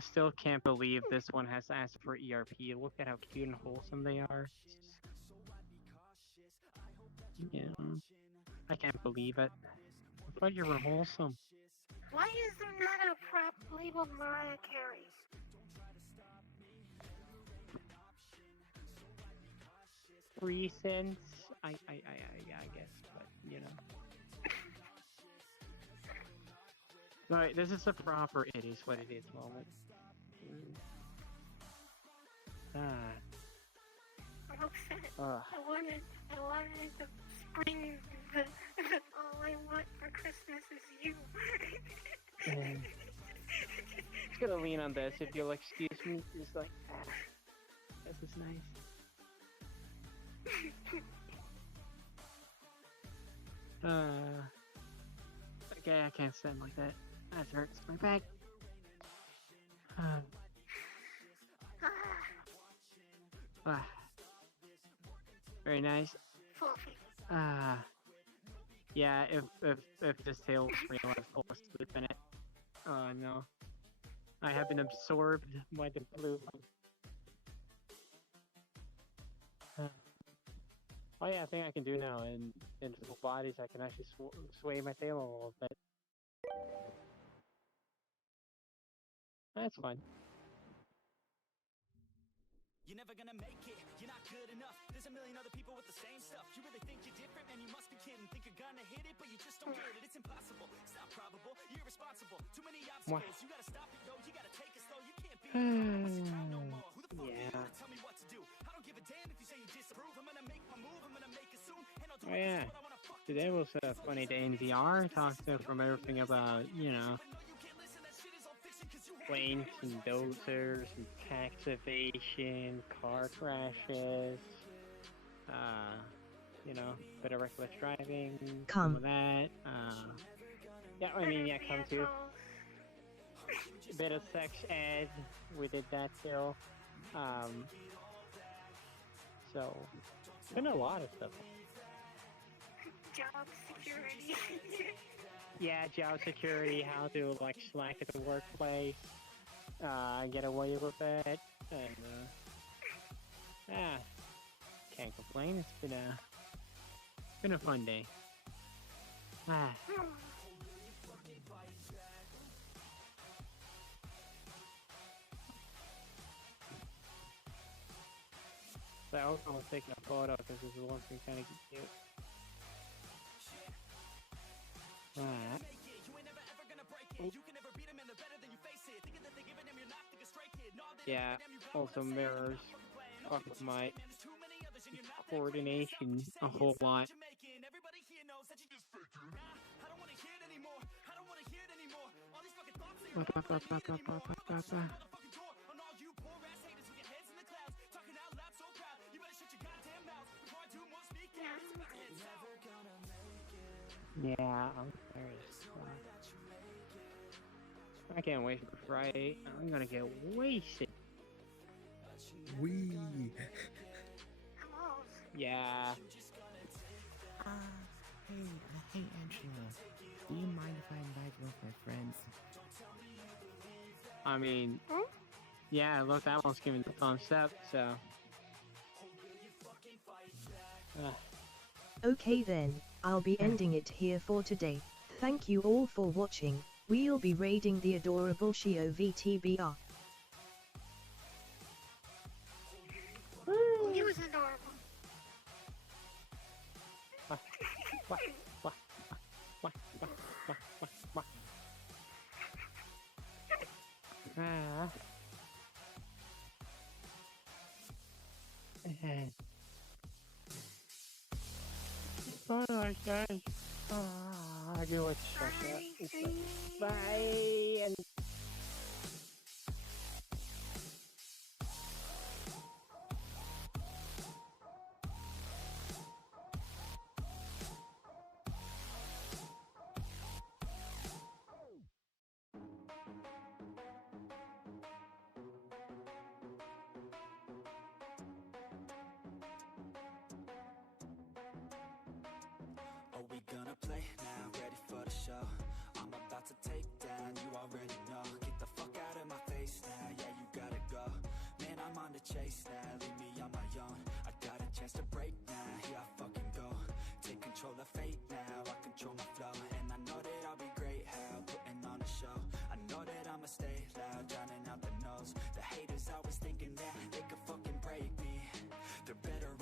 still can't believe this one has asked for ERP. Look at how cute and wholesome they are. Yeah, I can't believe it. I thought you were wholesome. Why is there not a prop labeled Mariah Carey? 3 cents? I guess, but you know. Right, this is a proper it is what it is moment. I wanted to spring the all I want for Christmas is you. Just gonna lean on this if you'll excuse me. Just like, this is nice. Okay, I can't stand like that. That hurts my back. Very nice. Yeah, if this tail was real, I'd fall asleep in it. Oh no. I have been absorbed by the blue. Oh yeah, I think I can do now. In full bodies, I can actually sway my tail a little bit. That's fun. You're never gonna make it, you're not good enough. There's a million other people with the same stuff. You really think you're different, man, you must be kidding. Think you're gonna hit it, but you just don't get it. It's impossible, it's not probable, you're irresponsible. Too many obstacles, you gotta stop it, yo. You gotta take it slow, you can't be no more. Who the fuck are you to tell me what to do? I don't give a damn if you say you disapprove. I'm gonna make my move, I'm gonna make it soon. And I'll do Oh yeah, today was a funny day in VR. Talked from everything about, you know, planes and dozers and tax evasion, car crashes, you know, bit of reckless driving, some of that. Yeah, I mean, yeah, come to. A bit of sex ed, we did that too. So, been a lot of stuff. Job security. Yeah, job security, how to like slack at the workplace, get away with it, and can't complain. It's been a fun day. So I was taking a photo because this is one thing kind of cute. Yeah, also mirrors off of my coordination a whole lot. Yeah, I'm serious. I can't wait for Friday. I'm gonna get wasted. Wee. Yeah. Hey Angela, do you mind if I invite one of my friends? I mean, yeah, look, that one's giving the thumbs up, so. Okay then, I'll be ending it here for today. Thank you all for watching. We'll be raiding the adorable Shio VTBR. He was adorable. Bye, guys. I do it. Bye. And Are we gonna play now? Ready for the show? I'm about to take down, you already know. Get the fuck out of my face now, yeah, you gotta go. Man, I'm on the chase now, leave me on my own. I got a chance to break now, here I fucking go. Take control of fate now, I control my flow. And I know that I'll be great, how putting on a show. I know that I'ma stay loud, drowning out the noise. The haters always thinking that they could fucking break me. They're better